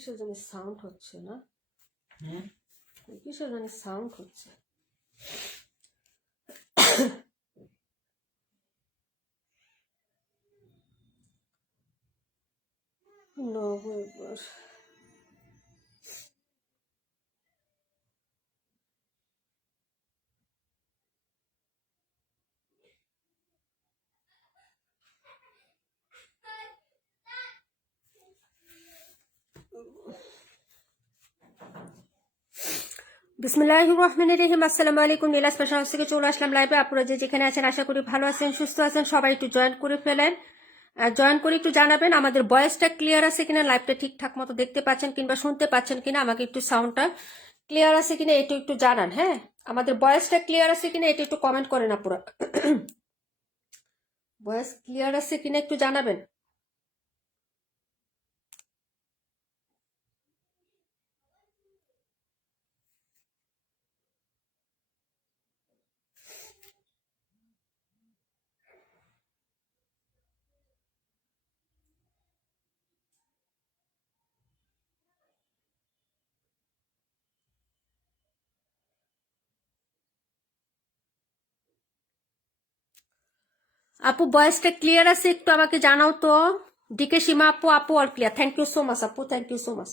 কিসের জানি সাউন্ড হচ্ছে না, কিসের জানি সাউন্ড হচ্ছে। নভেম্বর বিসমিল্লাহির রহমানির রহিম। আসসালামু আলাইকুম। নীলা স্পেশাল হাউস থেকে চলে আসলাম লাইভে। আপনারা যে যেখানে আছেন আশা করি ভালো আছেন, সুস্থ আছেন। সবাই একটু জয়েন করে ফেলেন, জয়েন করে একটু জানাবেন আমাদের ভয়েসটা ক্লিয়ার আছে কিনা, লাইভটা ঠিকঠাক মতো দেখতে পাচ্ছেন কিংবা শুনতে পাচ্ছেন কিনা, আমাকে একটু সাউন্ডটা ক্লিয়ার আছে কিনা এটা একটু জানান। হ্যাঁ, আমাদের ভয়েসটা ক্লিয়ার আছে কিনা এটা একটু কমেন্ট করেন আপুরা। ভয়েস ক্লিয়ার আছে কিনা একটু জানাবেন। আপু ভয়েসটা ক্লিয়ার আছে একটু আমাকে জানাও তো। ডিকে সীমা আপু, আপু all clear. Thank you so much আপু, থ্যাংক ইউ সো মাচ।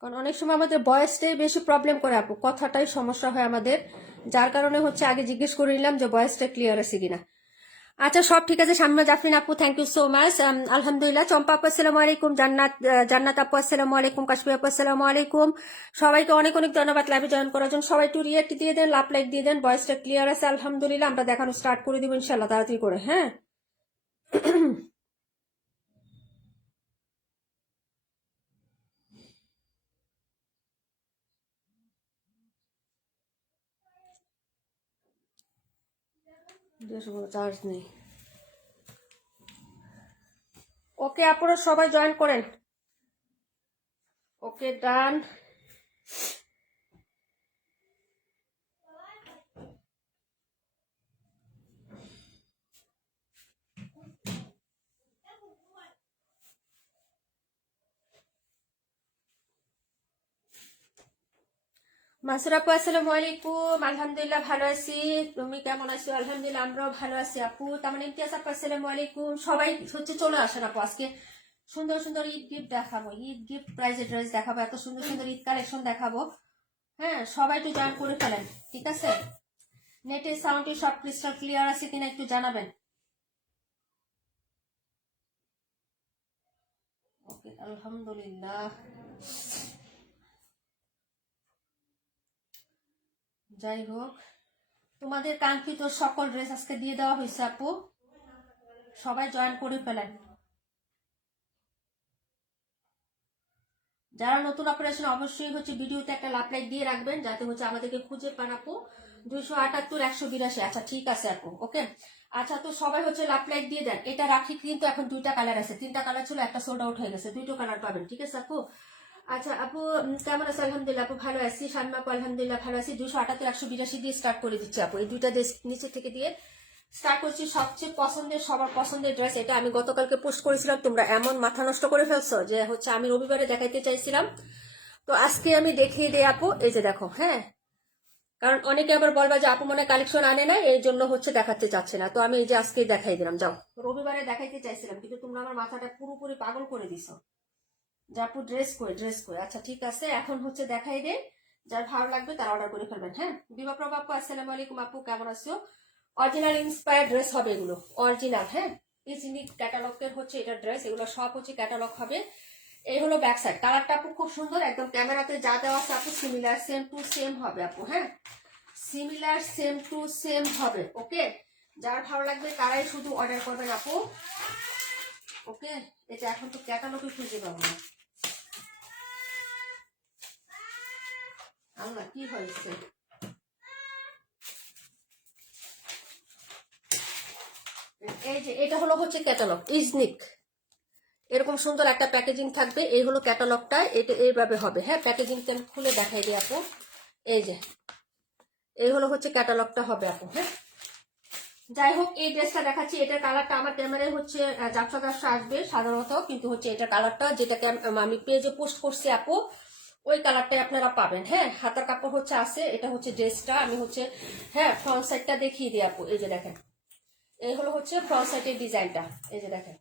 কারণ অনেক সময় আমাদের ভয়েসটাই বেশি প্রবলেম করে আপু, কথাটাই সমস্যা হয় আমাদের, যার কারণে হচ্ছে আগে জিজ্ঞেস করে নিলাম যে ভয়েসটা ক্লিয়ার আছে কিনা। আচ্ছা, সব ঠিক আছে। শামিমা জাফরিন আপু থ্যাংক ইউ সো মাচ, আলহামদুলিল্লাহ। চম্পা আপু আসসালামু আলাইকুম, জান্নাত আপু আসসালামু আলাইকুম, কাশ্মীর আপু আসসালামু আলাইকুম। সবাইকে অনেক অনেক ধন্যবাদ লাইভে জয়েন করার জন্য। সবাই একটু রিয়েক্ট দিয়ে দেন, লাভ লাইক দিয়ে দেন। ভয়েসটা ক্লিয়ার আছে আলহামদুলিল্লাহ। আমরা দেখানো স্টার্ট করে দিব ইনশাল্লাহ তাড়াতাড়ি করে। হ্যাঁ, চার্জ নেই। ওকে, আপনারা সবাই জয়েন করেন। ওকে, ডান। মাসুর আপু আসসালামু আলাইকুম, আলহামদুলিল্লাহ ভালো আছি। তুমি কেমন আছো? আলহামদুলিল্লাহ আমরাও ভালো আছি আপু। তার মানে ইমতিয়াজ আপু আসসালামু আলাইকুম। সবাই হচ্ছে চলে আসেন আপু, আজকে সুন্দর সুন্দর ঈদ গিফট দেখাবো, ঈদ গিফট প্রাইজের ড্রেস দেখাবো, এত সুন্দর সুন্দর ঈদ কালেকশন দেখাবো। হ্যাঁ, সবাই একটু জয়েন করে ফেলেন, ঠিক আছে? নেটের সাউন্ডে সব ক্রিস্টাল ক্লিয়ার আছে কিনা একটু জানাবেন। ওকে, আলহামদুলিল্লাহ। যাই হোক, তোমাদের কাঙ্ক্ষিত সকল ড্রেস আজকে দিয়ে দেওয়া হয়েছে আপু, সবাই জয়েন করে ফেলেন। যারা নতুন অপারেশন অবশ্যই হচ্ছে ভিডিওতে একটা লাভ লাইক দিয়ে রাখবেন, যাতে হচ্ছে আমাদেরকে খুঁজে পান আপু। 278 182। আচ্ছা ঠিক আছে আপু, ওকে। আচ্ছা, তো সবাই হচ্ছে লাভ লাইক দিয়ে দেন। এটা রাখি কিন্তু এখন দুইটা কালার আছে, তিনটা কালার ছিল, একটা সোল্ড আউট হয়ে গেছে, দুইটা কালার পাবেন, ঠিক আছে আপু? আচ্ছা আপু কেমন আছে? আলহামদুলিল্লাহ আপু ভালো আছি। শামিমা আপু আলহামদুলিল্লাহ ভালো আছি। 278 182 দিয়ে স্টার্ট করে দিচ্ছি আপু, এই দুইটা নিচে থেকে দিয়ে স্টার্ট করছি। সবচেয়ে পছন্দের, সবার পছন্দের ড্রেস এটা। আমি গতকালকে পোস্ট করেছিলাম, তোমরা এমন মাথা নষ্ট করে ফেলছো যে হচ্ছে আমি রবিবারে দেখাইতে চাইছিলাম, তো আজকে আমি দেখিয়ে দিই আপু। এই যে দেখো, হ্যাঁ, কারণ অনেকে আবার বলবা যে আপু মনে কালেকশন আনে না, এই জন্য হচ্ছে দেখাতে চাচ্ছে না। তো আমি এই যে আজকে দেখাই দিলাম। যাও, রবিবারে দেখাইতে চাইছিলাম কিন্তু তোমরা আমার মাথাটা পুরোপুরি পাগল করে দিছো যে আপু ড্রেস কই, ড্রেস কই। আচ্ছা ঠিক আছে, এখন হচ্ছে দেখাই দে, যার ভালো লাগবে তারা অর্ডার করে ফেলবেন। হ্যাঁ, বিভা প্রভা আপু আসসালামু আলাইকুম আপু কেমন আছো? অরিজিনাল ইন্সপায়ার ড্রেস হবে এগুলো, অরিজিনাল। হ্যাঁ, ইউনিক ক্যাটালগের হচ্ছে এটা ড্রেস, এগুলো সব হচ্ছে ক্যাটালগ হবে। এই হলো ব্যাক সাইড। কালারটা আপু খুব সুন্দর, একদম ক্যামেরাতে যা দেওয়া আছে আপু সিমিলার সেম টু সেম হবে আপু। হ্যাঁ, সিমিলার সেম টু সেম হবে। ওকে, যার ভালো লাগবে তারাই শুধু অর্ডার করবেন আপু। ওকে, এটা এখন তো ক্যাটালগে খুঁজে পাবো না। আল্লাহ, কি হয়েছে? এই যে এটা হলো হচ্ছে ক্যাটালগ, ইজনিক। এরকম সুন্দর একটা প্যাকেজিং থাকবে। এই হলো ক্যাটালগটা, এটা এইভাবে হবে। হ্যাঁ, প্যাকেজিংটা আমি খুলে দেখাই দিই আপু। এই যে এই হলো হচ্ছে ক্যাটালগটা হবে আপু। হ্যাঁ, যাই হোক, এই ড্রেসটা দেখাচ্ছি, এটার কালারটা আমার ক্যামেরায় হচ্ছে ঝাপসা ঝাপসা আসবে সাধারণত, কিন্তু হচ্ছে এটার কালারটা যেটাকে আমি পেজে পোস্ট করছি আপু, ওই কালারটাই আপনারা পাবেন। হ্যাঁ, হাতার কাপড় হচ্ছে আছে, এটা হচ্ছে ড্রেসটা আমি হচ্ছে, হ্যাঁ, ফ্রন্ট সাইডটা দেখিয়ে দিই আপু। এই যে দেখেন, এই হলো হচ্ছে ফ্রন্ট সাইডের ডিজাইনটা। এই যে দেখেন,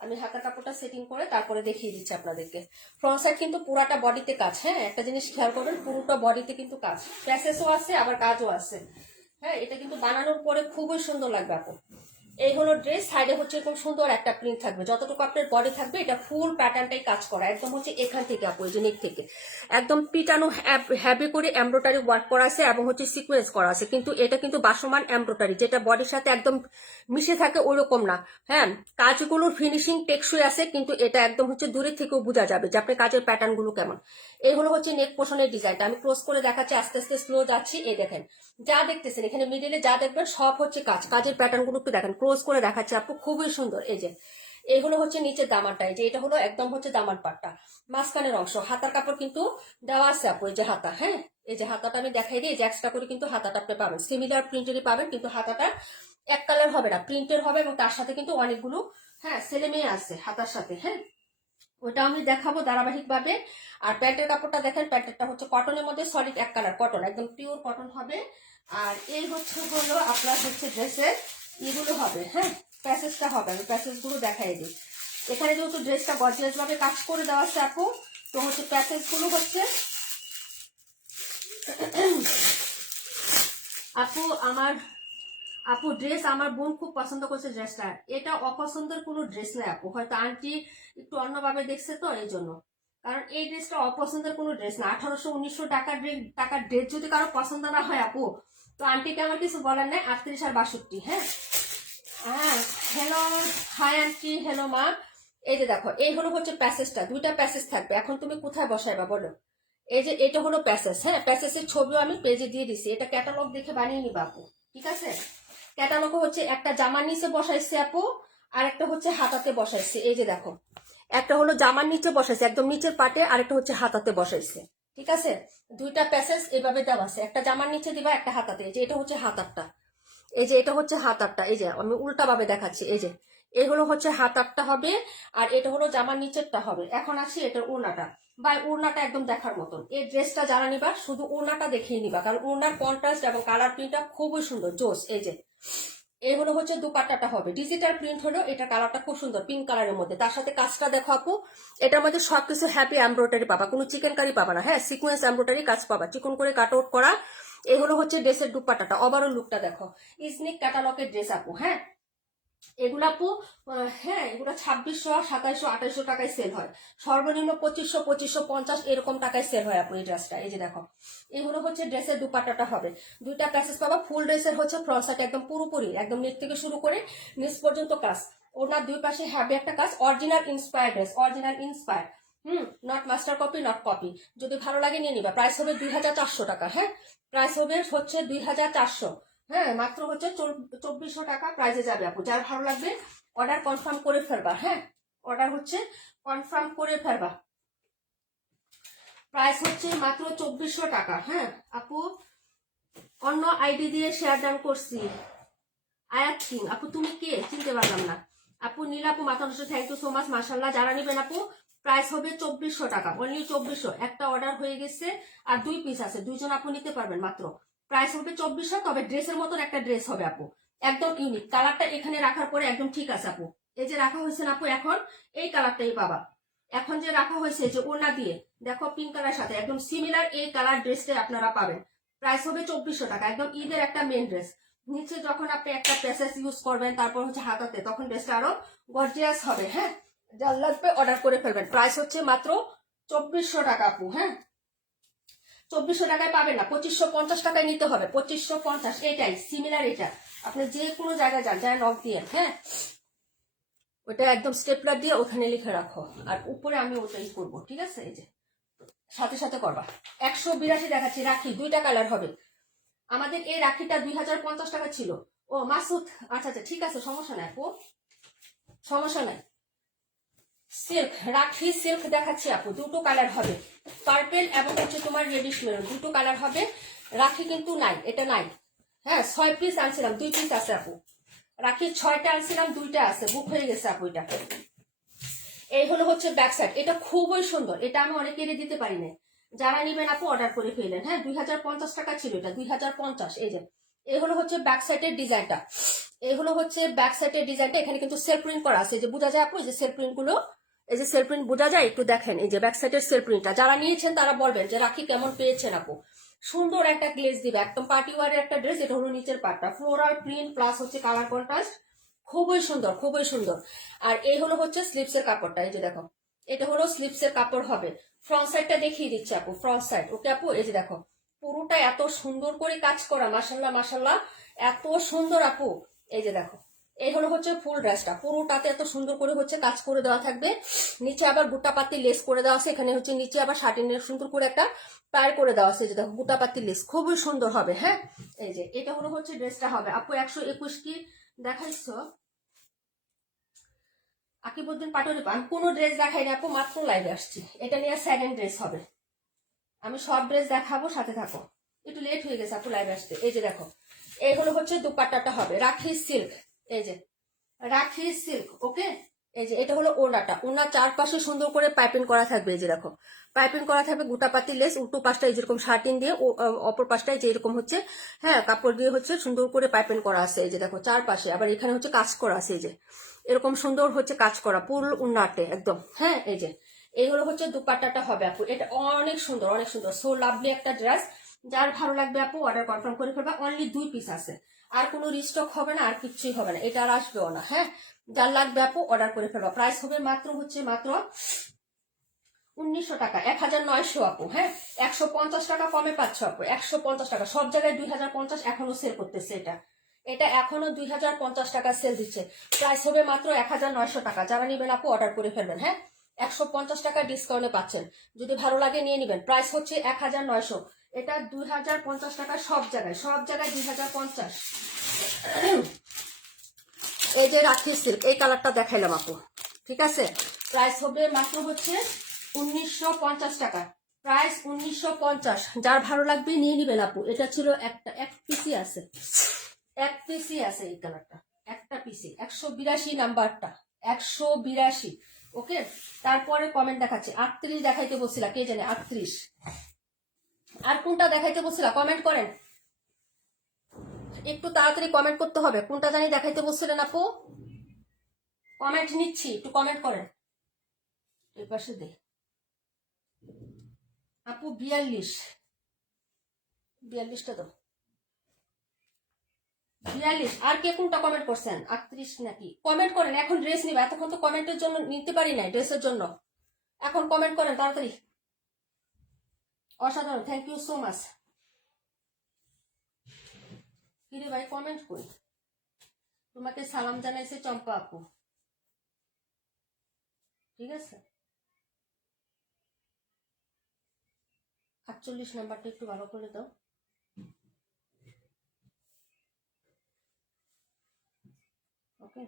আমি হাতার কাপড়টা সেটিং করে তারপরে দেখিয়ে দিচ্ছি আপনাদেরকে। ফ্রন্ট সাইড কিন্তু পুরাটা বডিতে কাজ। হ্যাঁ, একটা জিনিস খেয়াল করবেন, পুরোটা বডিতে কিন্তু কাজ, প্যাসেসও আছে আবার কাজও আছে। হ্যাঁ, এটা কিন্তু বানানোর পরে খুবই সুন্দর লাগবে আপু। এই হলো ড্রেস, সাইডে হচ্ছে এরকম সুন্দর একটা প্রিন্ট থাকবে, যতটুকু আপনার বডি থাকবে এটা ফুল প্যাটার্নটাই কাজ করা, একদম হচ্ছে এখান থেকে আপু, এই যে নেক থেকে একদম পিটানো হ্যাভি করে এমব্রয়ডারি ওয়ার্ক করা আছে এবং হচ্ছে সিকোয়েন্স করা আছে, কিন্তু এটা কিন্তু বাসমান এমব্রয়ডারি, যেটা বডির সাথে একদম মিশে থাকে ওইরকম না। হ্যাঁ, কাজগুলোর ফিনিশিং টেকসই আছে, কিন্তু এটা একদম হচ্ছে দূরে থেকেও বোঝা যাবে যে আপনার কাজের প্যাটার্ন গুলো কেমন। এই হলো হচ্ছে নেক পোর্শনের ডিজাইনটা, আমি ক্লোজ করে দেখাচ্ছি, আস্তে আস্তে স্লো যাচ্ছি। এই দেখেন, যা দেখতেছেন এখানে মিডিলে যা দেখবেন সব হচ্ছে কাজ, কাজের প্যাটার্ন গুলো একটু দেখেন, ক্লোজ করে দেখাচ্ছি আপু, খুবই সুন্দর। এই যে এগুলো হচ্ছে নিচের দামানটা, এই যে এটা হলো একদম হচ্ছে দামান পাটটা, মাঝখানের অংশ, হাতার কাপড় কিন্তু দেওয়া আছে আপু। এই যে হাতা, হ্যাঁ, এই যে হাতাটা আমি দেখাই দিই, যে এক্সট্রা করে কিন্তু হাতাটা আপনি পাবেন, সিমিলার প্রিন্টেরই পাবেন, কিন্তু হাতাটা এক কালার হবে না, প্রিন্টের হবে, এবং তার সাথে কিন্তু অনেকগুলো, হ্যাঁ, ছেলে মেয়ে আছে হাতার সাথে। হ্যাঁ, ওটা আমি দেখাবো ধারাবাহিক ভাবে। আর প্যান্টের কাপড়টা দেখেন, প্যান্টেরটা হচ্ছে কটনের মধ্যে সলিড এক কালার কটন, একদম পিওর কটন হবে। আর এই হচ্ছে হলো আপনার হচ্ছে ড্রেসের এগুলো হবে, হ্যাঁ, প্যাসেজটা হবে, আমি প্যাসেজ গুলো দেখাই দিই। এখানে যেহেতু ড্রেসটা গর্জিয়াস ভাবে কাজ করে দেওয়া আছে আপু, তো হচ্ছে প্যাসেজ গুলো হচ্ছে আপু আমার আপু ড্রেস আমার বোন খুব পছন্দ করছে ড্রেসটা, এটা অপছন্দের কোনো ড্রেস নয় আপু, হয়তো আন্টি একটু অন্যভাবে দেখছে তো এই জন্য, কারণ এই ড্রেসটা অপছন্দের কোনো ড্রেস না। 1800-1900 টাকার ড্রেস যদি কারো পছন্দ না হয় আপু, তো আন্টিকে আমার কিছু বলার নাই, 38 আর 62। হ্যাঁ, হ্যাঁ, হ্যালো, হাই আন্টি, হ্যালো মা। এই যে দেখো, এই হলো হচ্ছে প্যাসেজটা, দুইটা প্যাসেজ থাকবে, এখন তুমি কোথায় বসাইবা বলো। এই যে এটা হলো প্যাসেজ, হ্যাঁ, প্যাসেজের ছবিও আমি পেজে দিয়ে দিছি, এটা ক্যাটালগ দেখে বানিয়ে নিবা আপু, ঠিক আছে। ক্যাটালগ হচ্ছে একটা জামার নিচে বসাইছে আপু, আর একটা হচ্ছে হাতাতে বসাইছে। এই যে দেখো, একটা হলো জামার নিচে বসাইছে একদম নিচের পাটে, আর একটা হচ্ছে হাতাতে বসাইছে, ঠিক আছে। দুইটা প্যাসেজ এভাবে দেওয়া আছে, একটা জামার নিচে দিবা, একটা হাতাতে। এই যে এটা হচ্ছে হাতারটা, এই যে এটা হচ্ছে হাতারটা, এই যে আমি উল্টা ভাবে দেখাচ্ছি। এই যে এগুলো হচ্ছে হাতারটা হবে, আর এটা হলো জামার নিচেরটা হবে। এখন আসি এটার ওড়নাটা, বা ওড়নাটা একদম দেখার মতন। এই ড্রেসটা যারা নিবা শুধু ওড়নাটা দেখিয়ে নিবা, কারণ ওড়নার কন্ট্রাস্ট এবং কালার প্রিন্টটা খুবই সুন্দর, জোস। এই যে এই হলো হচ্ছে দুপাট্টাটা হবে ডিজিটাল প্রিন্ট, হলো এটা কালারটা খুব সুন্দর পিঙ্ক কালারের মধ্যে, তার সাথে কাজটা দেখো আপু, এটার মধ্যে সবকিছু হ্যাপি এমব্রয়ডারি পাবা, কোনো চিকেন কারি পাবা না। হ্যাঁ, সিকোয়েন্স এমব্রয়ডারি কাজ পাবা, চিকন করে কাট আউট করা। এই হলো হচ্ছে ড্রেসের দুপাট্টাটা, ওভারঅল লুকটা দেখো, ইসনিক ক্যাটালগের ড্রেস আপু। হ্যাঁ, এগুলো আপু, হ্যাঁ, এগুলো 2600, 2700, 2800 টাকায় সেল হয়, সর্বনিম্ন 2500, 2550 এরকম টাকায় সেল হয় আপু এই ড্রেসটা। এই যে দেখো, এগুলো হচ্ছে ড্রেসের দুপাট্টাটা হবে, দুইটা প্যাসেজ পাবা, ফুল ড্রেসের হচ্ছে ফ্রন্ট সাইড একদম পুরোপুরি একদম নেক থেকে শুরু করে নিচ পর্যন্ত কাজ, ওনার দুই পাশে হ্যাভি একটা কাজ, original inspire dress, original inspire, not master copy, not copy. যদি ভালো লাগে নিয়ে নিবা, প্রাইস হবে 2400 টাকা। হ্যাঁ, প্রাইস হবে হচ্ছে 2400। হ্যাঁ, মাত্র হচ্ছে 2400 টাকা প্রাইজে যাবে আপু, যার ভালো লাগবে অর্ডার কনফার্ম করে ফেলবা। হ্যাঁ, অর্ডার হচ্ছে কনফার্ম করে ফেলবা, প্রাইস হচ্ছে মাত্র 2400 টাকা। হ্যাঁ আপু, অন্য আইডি দিয়ে শেয়ার ডান করছি। আয়াত সিং আপু, তুমি কে চিনতে পারলাম না আপু। নীল আপু, মাথা নষ্ট, থ্যাংক ইউ সো মাচ, মাশাল্লাহ। যারা নেবেন আপু, প্রাইস হবে 2400 টাকা, অনলি 2400। একটা অর্ডার হয়ে গেছে আর 2 পিস আছে, দুইজন আপু নিতে পারবেন মাত্র। প্রাইস হবে 2400, তবে ড্রেসের মতন একটা ড্রেস হবে আপু, একদম ইউনিক। কালারটা এখানে রাখার পরে একদম ঠিক আছে আপু, এই যে রাখা হয়েছে আপু, এখন এই কালারটাই পাবা। এখন যে রাখা হয়েছে যে ওড়না দিয়ে দেখো পিঙ্ক কালার সাথে একদম সিমিলার এই কালার ড্রেসটাই আপনারা পাবেন। প্রাইস হবে 2400 টাকা, একদম ঈদের একটা মেন ড্রেস। নিচে যখন আপনি একটা প্যাসেজ ইউজ করবেন, তারপর হচ্ছে হাতাতে, তখন ড্রেসটা আরো গর্জিয়াস হবে। হ্যাঁ, যার লাগবে অর্ডার করে ফেলবেন, প্রাইস হচ্ছে মাত্র 2400 টাকা আপু। হ্যাঁ, 2400 টাকায় পাবেন না, 2550 টাকায় নিতে হবে, 2550। এটাই সিমিলার, এটা আপনি যে কোনো জায়গায় যান, যায় নক দিয়ে। হ্যাঁ, ওটা একদম স্টেপলার দিয়ে ওখানে লিখে রাখো, আর উপরে আমি ওটাই করবো, ঠিক আছে। এই যে সাথে সাথে করবা। 182 দেখাচ্ছি, রাখি দুইটা কালার হবে আমাদের। এই রাখিটা 2050 টাকা ছিল। ও মাসুদ, আচ্ছা আচ্ছা, ঠিক আছে, সমস্যা নাই আপু, সমস্যা নাই। সিল্ক, রাখি সিল্ক দেখাচ্ছি আপু, দুটো কালার হবে, পার্পেল এবং হচ্ছে তোমার রেডিশ মেরুন, দুটো কালার হবে। রাখি কিন্তু নাই, এটা নাই। হ্যাঁ, 6 পিস আনছিলাম, 2 পিস আছে আপু। রাখি 6টা আনছিলাম, 2টা আছে, বুক হয়ে গেছে আপু। এটা এই হলো হচ্ছে ব্যাক সাইড, এটা খুবই সুন্দর, এটা আমি অনেকেরই দিতে পারি না। যারা নিবেন আপু অর্ডার করে ফেলেন। হ্যাঁ, 2050 টাকা ছিল এটা, 2050। এই যে এই হলো হচ্ছে ব্যাক সাইডের ডিজাইনটা, এই হলো হচ্ছে ব্যাক সাইডের ডিজাইনটা। এখানে কিন্তু সেলফ প্রিন্ট করা আছে, যে বোঝা যায় আপু, যে সেলফ প্রিন্ট গুলো, এই যে সেলফ প্রিন্ট বোঝা যায়, একটু দেখেন। এই যে ব্যাক সাইডের সেলফ প্রিন্টটা যারা নিয়েছেন তারা বলবেন যে রাখি কেমন পেয়েছেন আপু। সুন্দর একটা গ্লেজ দিবে, একদম পার্টি ওয়ারের একটা ড্রেস। এটা হলো নিচের পার্টটা, ফ্লোরাল প্রিন্ট প্লাস হচ্ছে কালার কন্ট্রাস্ট, খুবই সুন্দর, খুবই সুন্দর। আর এই হলো হচ্ছে স্লিপসের কাপড়টা, এই যে দেখো, এটা হলো স্লিপসের কাপড় হবে। ফ্রন্ট সাইডটা দেখিয়ে দিচ্ছি আপু, ফ্রন্ট সাইড। ওকে আপু, এই যে দেখো, পুরোটা এত সুন্দর করে কাজ করা, মাশাল্লাহ মাশাল্লাহ, এত সুন্দর আপু। এই যে দেখো, এই হলো হচ্ছে ফুল ড্রেসটা, পুরোটাতে এত সুন্দর করে হচ্ছে কাজ করে দেওয়া থাকবে। নিচে আবার বুটা পাতি লেস করে দেওয়া আছে, এখানে হচ্ছে নিচে আবার শার্টিনের সুন্দর করে একটা পার করে দেওয়া আছে, যে দেখো বুটা পাতি লেস, খুবই সুন্দর হবে। হ্যাঁ, এই যে এটা হলো হচ্ছে ড্রেসটা হবে আপু। 121 কি দেখাইছো আকিবুদ্দিন পাটোয়ারি? আমি কোনো ড্রেস দেখাই না আপু, মাত্র লাইভে আসছি। এটা নিয়ে সেকেন্ড ড্রেস হবে, আমি সব ড্রেস দেখাবো, সাথে থাকো। একটু লেট হয়ে গেছে আপু লাইভে আসতে। এই যে দেখো, এই হলো হচ্ছে দুপাট্টাটা হবে রাখি সিল্ক, এই যে রাখি সিল্ক। ওকে, এই যে এটা হলো ওড়নাটা, ওড়নার চারপাশে সুন্দর করে পাইপিং করা থাকবে। এই যে দেখো, পাইপিং করা থাকবে, গোটাপাতি লেস, উল্টো পাশটায় যেরকম শার্টিন দিয়ে, অপর পাশটায় যে এরকম হচ্ছে, হ্যাঁ, কাপড় দিয়ে হচ্ছে সুন্দর করে পাইপিং করা আছে। এই যে দেখো চারপাশে আবার এখানে হচ্ছে কাজ করা আছে, এই যে এরকম সুন্দর হচ্ছে কাজ করা পুরো ওড়নাতে একদম। হ্যাঁ, এই যে এই হলো হচ্ছে দুপাট্টাটা হবে আপু। এটা অনেক সুন্দর, অনেক সুন্দর, সো লাভলি একটা ড্রেস। যার ভালো লাগবে আপু অর্ডার কনফার্ম করে ফেলবা। অনলি 2 পিস আছে, আর কোনো রিস্টক হবে না, আর কিচ্ছুই হবে না, এটা আর আসবেও না। হ্যাঁ, যার লাগবে আপু অর্ডার করে ফেলবা। প্রাইস হবে মাত্র হচ্ছে মাত্র 1900 টাকা, 1900 আপু। হ্যাঁ, 150 টাকা কমে পাচ্ছ আপু, 150 টাকা। সব জায়গায় 2050 এখনো সেল করতেছে। এটা এটা এখনো 2050 টাকা সেল দিচ্ছে। প্রাইস হবে মাত্র 1900 টাকা। যারা নিবেন আপু অর্ডার করে ফেলবেন। হ্যাঁ, 150 টাকা ডিসকাউন্টে পাচ্ছেন, যদি ভালো লাগে নিয়ে নিবেন। প্রাইস হচ্ছে 1900, এটা 2050 টাকা। সব জায়গায়, সব জায়গায় 2050। এই যে রাখি সিল্ক, এই কালারটা দেখাইলাম আপু, ঠিক আছে। প্রাইস হবে মাত্র হচ্ছে 1950 টাকা, প্রাইস 1950। যার ভালো লাগবে নিয়ে নিবেন আপু। এটা ছিল একটা, এক পিসি আছে, এক পিসি আছে এই কালারটা, একটা পিসি, 182 নাম্বারটা, 182। ওকে, তারপরে কমেন্ট দেখাচ্ছে 38 দেখাইতে বলছিলা, কে জানে 38। আর কোনটা দেখাইতে বলছিলা কমেন্ট করেন, একটু তাড়াতাড়ি কমেন্ট করতে হবে। কোনটা জানি দেখাইতে বলছিলেন আপু, কমেন্ট নিচ্ছি, একটু কমেন্ট করেন। এই পাশে দে আপু, 42, 42টা তো 42। আর কে কোনটা কমেন্ট করছেন? 38 নাকি? কমেন্ট করেন, এখন ড্রেস নিবে। এতক্ষণ তো কমেন্টের জন্য নিতে পারি নাই, ড্রেসের জন্য। এখন কমেন্ট করেন তাড়াতাড়ি। অসাধারণ, থ্যাংক ইউ সো মাচ। কিরে ভাই, কমেন্ট করি। তোমাকে সালাম জানাইছে চম্পা আপু, ঠিক আছে। 48 নাম্বারটা একটু ভালো করে দাও। ওকে,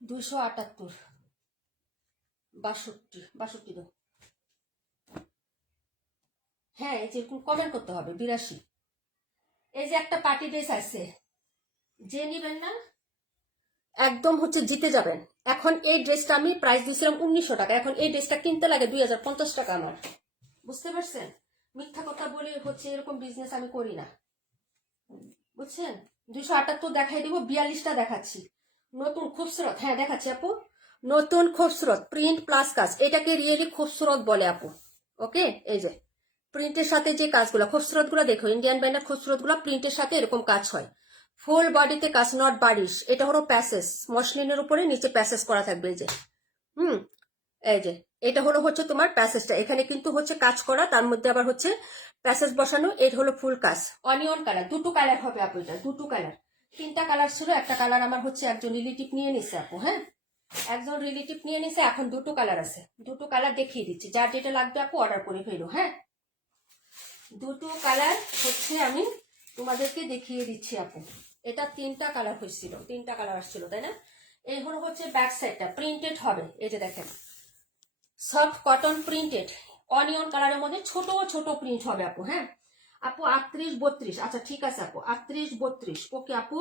278, 62, 62 দাও। হ্যাঁ, এই যে কমেন্ট করতে হবে 82। এই যে একটা পার্টি ড্রেস আছে, যে নিবেন না একদম হচ্ছে জিতে যাবেন। এখন এই ড্রেসটা আমি প্রাইস দিয়েছিলাম 1900 টাকা, এখন এই ড্রেসটা কিনতে লাগে 2050 টাকা আমার। বুঝতে পারছেন? মিথ্যা কথা বলে হচ্ছে এরকম বিজনেস আমি করি না, বুঝছেন। 278 দেখাই দিব, 42টা দেখাচ্ছি। নতুন খুবসুরত, হ্যাঁ দেখাচ্ছি আপু, নতুন খুবসুরত প্রিন্ট প্লাস কাজ, এটাকে রিয়েলি খুবসুরত বলে আপু। ওকে, এই যে প্রিন্টের সাথে যে কাজগুলো, খুবসুরত গুলো দেখো, ইন্ডিয়ান ব্র্যান্ডের খুবসুরত গুলো প্রিন্টের সাথে এরকম কাজ হয়। ফুল বডিতে কাজ, নট বারিশ। এটা হলো প্যাসেজ, মসলিনের উপরে নিচে প্যাসেজ করা থাকবে, এই যে এই যে এটা হলো হচ্ছে তোমার প্যাসেজটা, এখানে কিন্তু হচ্ছে কাজ করা, তার মধ্যে আবার হচ্ছে প্যাসেজ বসানো। এটা হলো ফুল কাজ, অনিয়ন কালার, দুটো কালার হবে আপু। এটা দুটো কালার, 3টা কালার ছিল, একটা কালার আমার হচ্ছে একজন রিলেটিভ নিয়ে নিছে আপু। হ্যাঁ, একজন রিলেটিভ নিয়ে নিছে, এখন দুটো কালার আছে, দুটো কালার দেখিয়ে দিচ্ছি। যার যেটা লাগবে আপু অর্ডার করে ফেলো। হ্যাঁ, দুটো কালার হচ্ছে আমি তোমাদেরকে দেখিয়ে দিচ্ছি আপু। এটা 3টা কালার হয়েছিল, 3টা কালার আসছিল, তাই না। এই হলো হচ্ছে ব্যাক সাইডটা, প্রিন্টেড হবে। এই যে দেখেন, সফট কটন প্রিন্টেড, অনিয়ন কালারের মধ্যে ছোট ছোট প্রিন্ট হবে আপু। হ্যাঁ, আপু 38 32, আচ্ছা ঠিক আছে আপু 38 32, ওকে আপু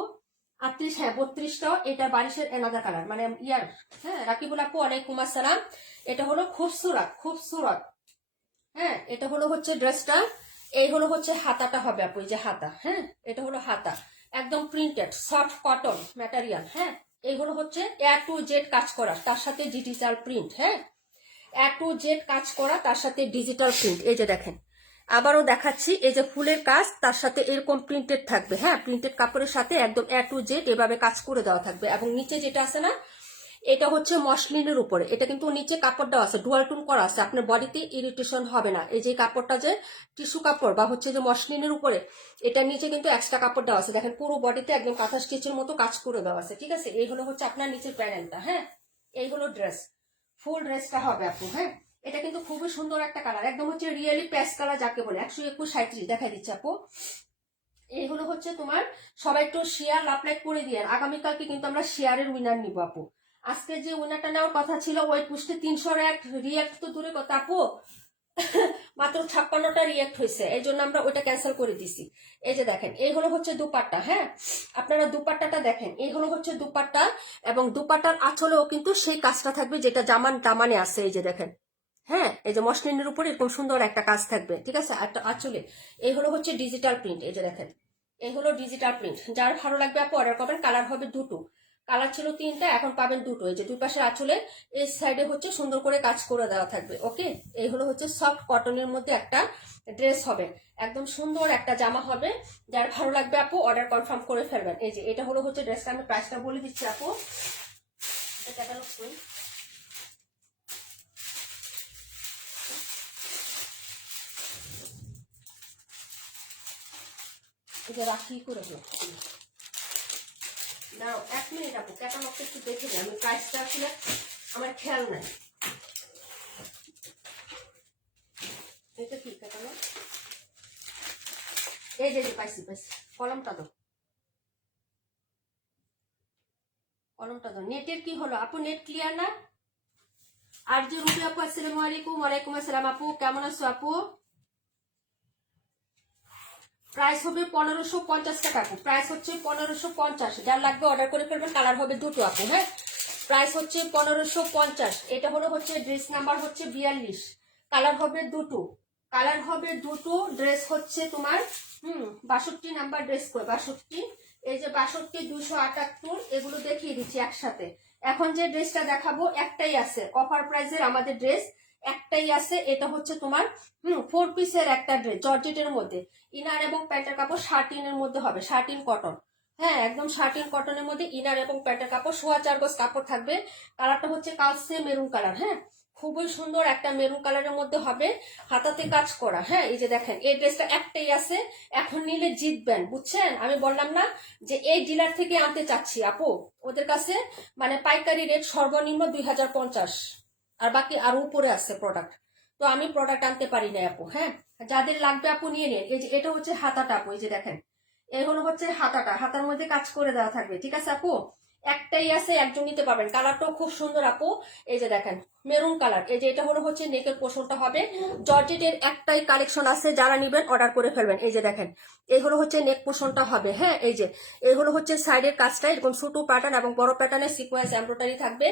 38, হ্যাঁ 32টাও এটা বারিশের এনাদার কালার মানে ইয়ার। হ্যাঁ রাকিবুল আপু ওয়ালাইকুম আসসালাম। এটা হলো খুবসুরত খুবসুরত। হ্যাঁ এটা হলো হচ্ছে ড্রেসটা, এই হলো হচ্ছে হাতাটা হবে আপু, এই যে হাতা, হ্যাঁ এটা হলো হাতা, একদম প্রিন্টেড সফট কটন ম্যাটেরিয়াল। হ্যাঁ এইগুলো হচ্ছে A to Z কাজ করা, তার সাথে ডিজিটাল প্রিন্ট। হ্যাঁ A to Z কাজ করা, তার সাথে ডিজিটাল প্রিন্ট। এই যে দেখেন আবারও দেখাচ্ছি, এই যে ফুলের কাজ তার সাথে এরকম প্রিন্টেড থাকবে। হ্যাঁ প্রিন্টেড কাপড়ের সাথে একদম A to Z এভাবে কাজ করে দেওয়া থাকবে। এবং নিচে যেটা আছে না, এটা হচ্ছে মসলিনের উপরে, এটা কিন্তু নিচে কাপড় দেওয়া আছে, ডুয়াল টুন করা আছে, আপনার বডিতে ইরিটেশন হবে না। এই যে কাপড়টা যে টিস্যু কাপড় বা হচ্ছে যে মসলিনের উপরে, এটা নিচে কিন্তু এক্সট্রা কাপড় দেওয়া আছে। দেখেন পুরো বডিতে একদম কাঁথা স্টিচের মতো কাজ করে দেওয়া আছে। ঠিক আছে, এই হলো হচ্ছে আপনার নিচের প্যানেলটা। হ্যাঁ এই হলো ড্রেস, ফুল ড্রেসটা হবে আপু। হ্যাঁ এটা কিন্তু খুবই সুন্দর একটা কালার, একদম হচ্ছে রিয়েলি প্যাস কালার যাকে বলে। 121 37 দেখাই দিচ্ছে আপু। এই হলো হচ্ছে তোমার, সবাই একটু শেয়ার লাভ লাইক করে দিয়ে, আগামীকালকে কিন্তু আমরা শেয়ারের উইনার নিব আপু। আজকে যে উইনারটা নেওয়ার কথা ছিল ওই পুষ্টে 300 রিয়াক্ট তো দূরে কথা আপু, মাত্র 56টা রিয়াক্ট হয়েছে, এই জন্য আমরা ওইটা ক্যান্সেল করে দিছি। এই যে দেখেন এই হলো হচ্ছে দুপাট্টা। হ্যাঁ আপনারা দুপাট্টাটা দেখেন, এই হলো হচ্ছে দুপাট্টা, এবং দুপাট্টার আঁচলেও কিন্তু সেই কাজটা থাকবে যেটা দামানে আছে। এই যে দেখেন, হ্যাঁ এই যে মসলিনের উপর এরকম সুন্দর একটা কাজ থাকবে। ঠিক আছে, একটা আঁচলে এই হলো হচ্ছে ডিজিটাল প্রিন্ট। এই যে দেখেন এই হলো ডিজিটাল প্রিন্ট। যার ভালো লাগবে আপু অর্ডার করবেন। কালার হবে দুটো, কালার ছিল 3টা, এখন পাবেন দুটো। এই যে দুই পাশে আঁচলে এই সাইডে হচ্ছে সুন্দর করে কাজ করে দেওয়া থাকবে। ওকে এই হলো হচ্ছে সফট কটনের মধ্যে একটা ড্রেস হবে, একদম সুন্দর একটা জামা হবে। যার ভালো লাগবে আপু অর্ডার কনফার্ম করে ফেলবেন। এই যে এটা হলো হচ্ছে ড্রেসটা, আমি প্রাইসটা বলে দিচ্ছি আপু। এটা রাখি করে হলো না, 1 মিনিট আপু, ক্যাটালগটা একটু দেখে নিই, আমি প্রাইসটা আসলে আমার খেয়াল নাই। এটা কি ক্যাটালগ? এই যে পাইছি পাইছি, কলমটা দাও, কলমটা দাও। নেটের কি হলো আপু, নেট ক্লিয়ার না? আর যে রুবি আপু আসসালামু আলাইকুম। ওয়ালাইকুম আসসালাম আপু, কেমন আছো আপু? প্রাইস হবে 1550 টাকা আপু, প্রাইস হচ্ছে 1550। যার লাগবে অর্ডার করে ফেলবেন। কালার হবে দুটো আপু। হ্যাঁ প্রাইস হচ্ছে 1550। এটা হলো হচ্ছে ড্রেস নাম্বার হচ্ছে 42, কালার হবে দুটো, কালার হবে দুটো। ড্রেস হচ্ছে তোমার 62 নাম্বার ড্রেস করে 62। এই যে 62 278 এগুলো দেখিয়ে দিচ্ছি একসাথে। এখন যে ড্রেসটা দেখাবো একটাই আছে, অফার প্রাইসের আমাদের ড্রেস একটাই আছে। এটা হচ্ছে তোমার 4 পিসের একটা ড্রেস জর্জেটের মধ্যে, ইনার এবং প্যান্টের কাপড় শার্টিনের মধ্যে হবে, শার্টিন কটন। হ্যাঁ একদম শার্টিন কটনের মধ্যে ইনার এবং প্যান্টের কাপড়, 4.25 গজ কাপড় থাকবে। কালারটা হচ্ছে কালসে মেরুন কালার। হ্যাঁ খুবই সুন্দর একটা মেরুন কালারের মধ্যে হবে, হাতাতে কাজ করা। হ্যাঁ এই যে দেখেন এই ড্রেসটা একটাই আছে, এখন নিলে জিতবেন। বুঝছেন, আমি বললাম না যে এই ডিলার থেকে আনতে চাচ্ছি আপু, ওদের কাছে মানে পাইকারি রেট সর্বনিম্ন 2050, আর বাকি আরো উপরে আছে প্রোডাক্ট। তো আমি প্রোডাক্ট আনতে পারি না আপু। হ্যাঁ যাদের লাগবে আপু নিয়ে নিন। এই যে এটা হচ্ছে হাতাটা আপু, এই যে দেখেন এগুলো হচ্ছে হাতাটা, হাতার মধ্যে কাজ করে দেওয়া থাকবে। ঠিক আছে আপু, একটাই আছে, একজন নিতে পারবেন। কালারটাও খুব সুন্দর আপু, এই যে দেখেন মেরুন কালার। এই যে এটা হলো হচ্ছে নেকের পোর্শনটা হবে জর্জেটের, একটাই কালেকশন আছে, যারা নিবেন অর্ডার করে ফেলবেন। এই যে দেখেন এই হলো হচ্ছে নেক পোর্শনটা হবে। হ্যাঁ এই যে এই হলো হচ্ছে সাইডের কাজটা এরকম ছোট প্যাটার্ন এবং বড় প্যাটার্নের সিকোয়েন্স এমব্রয়ডারি থাকবে।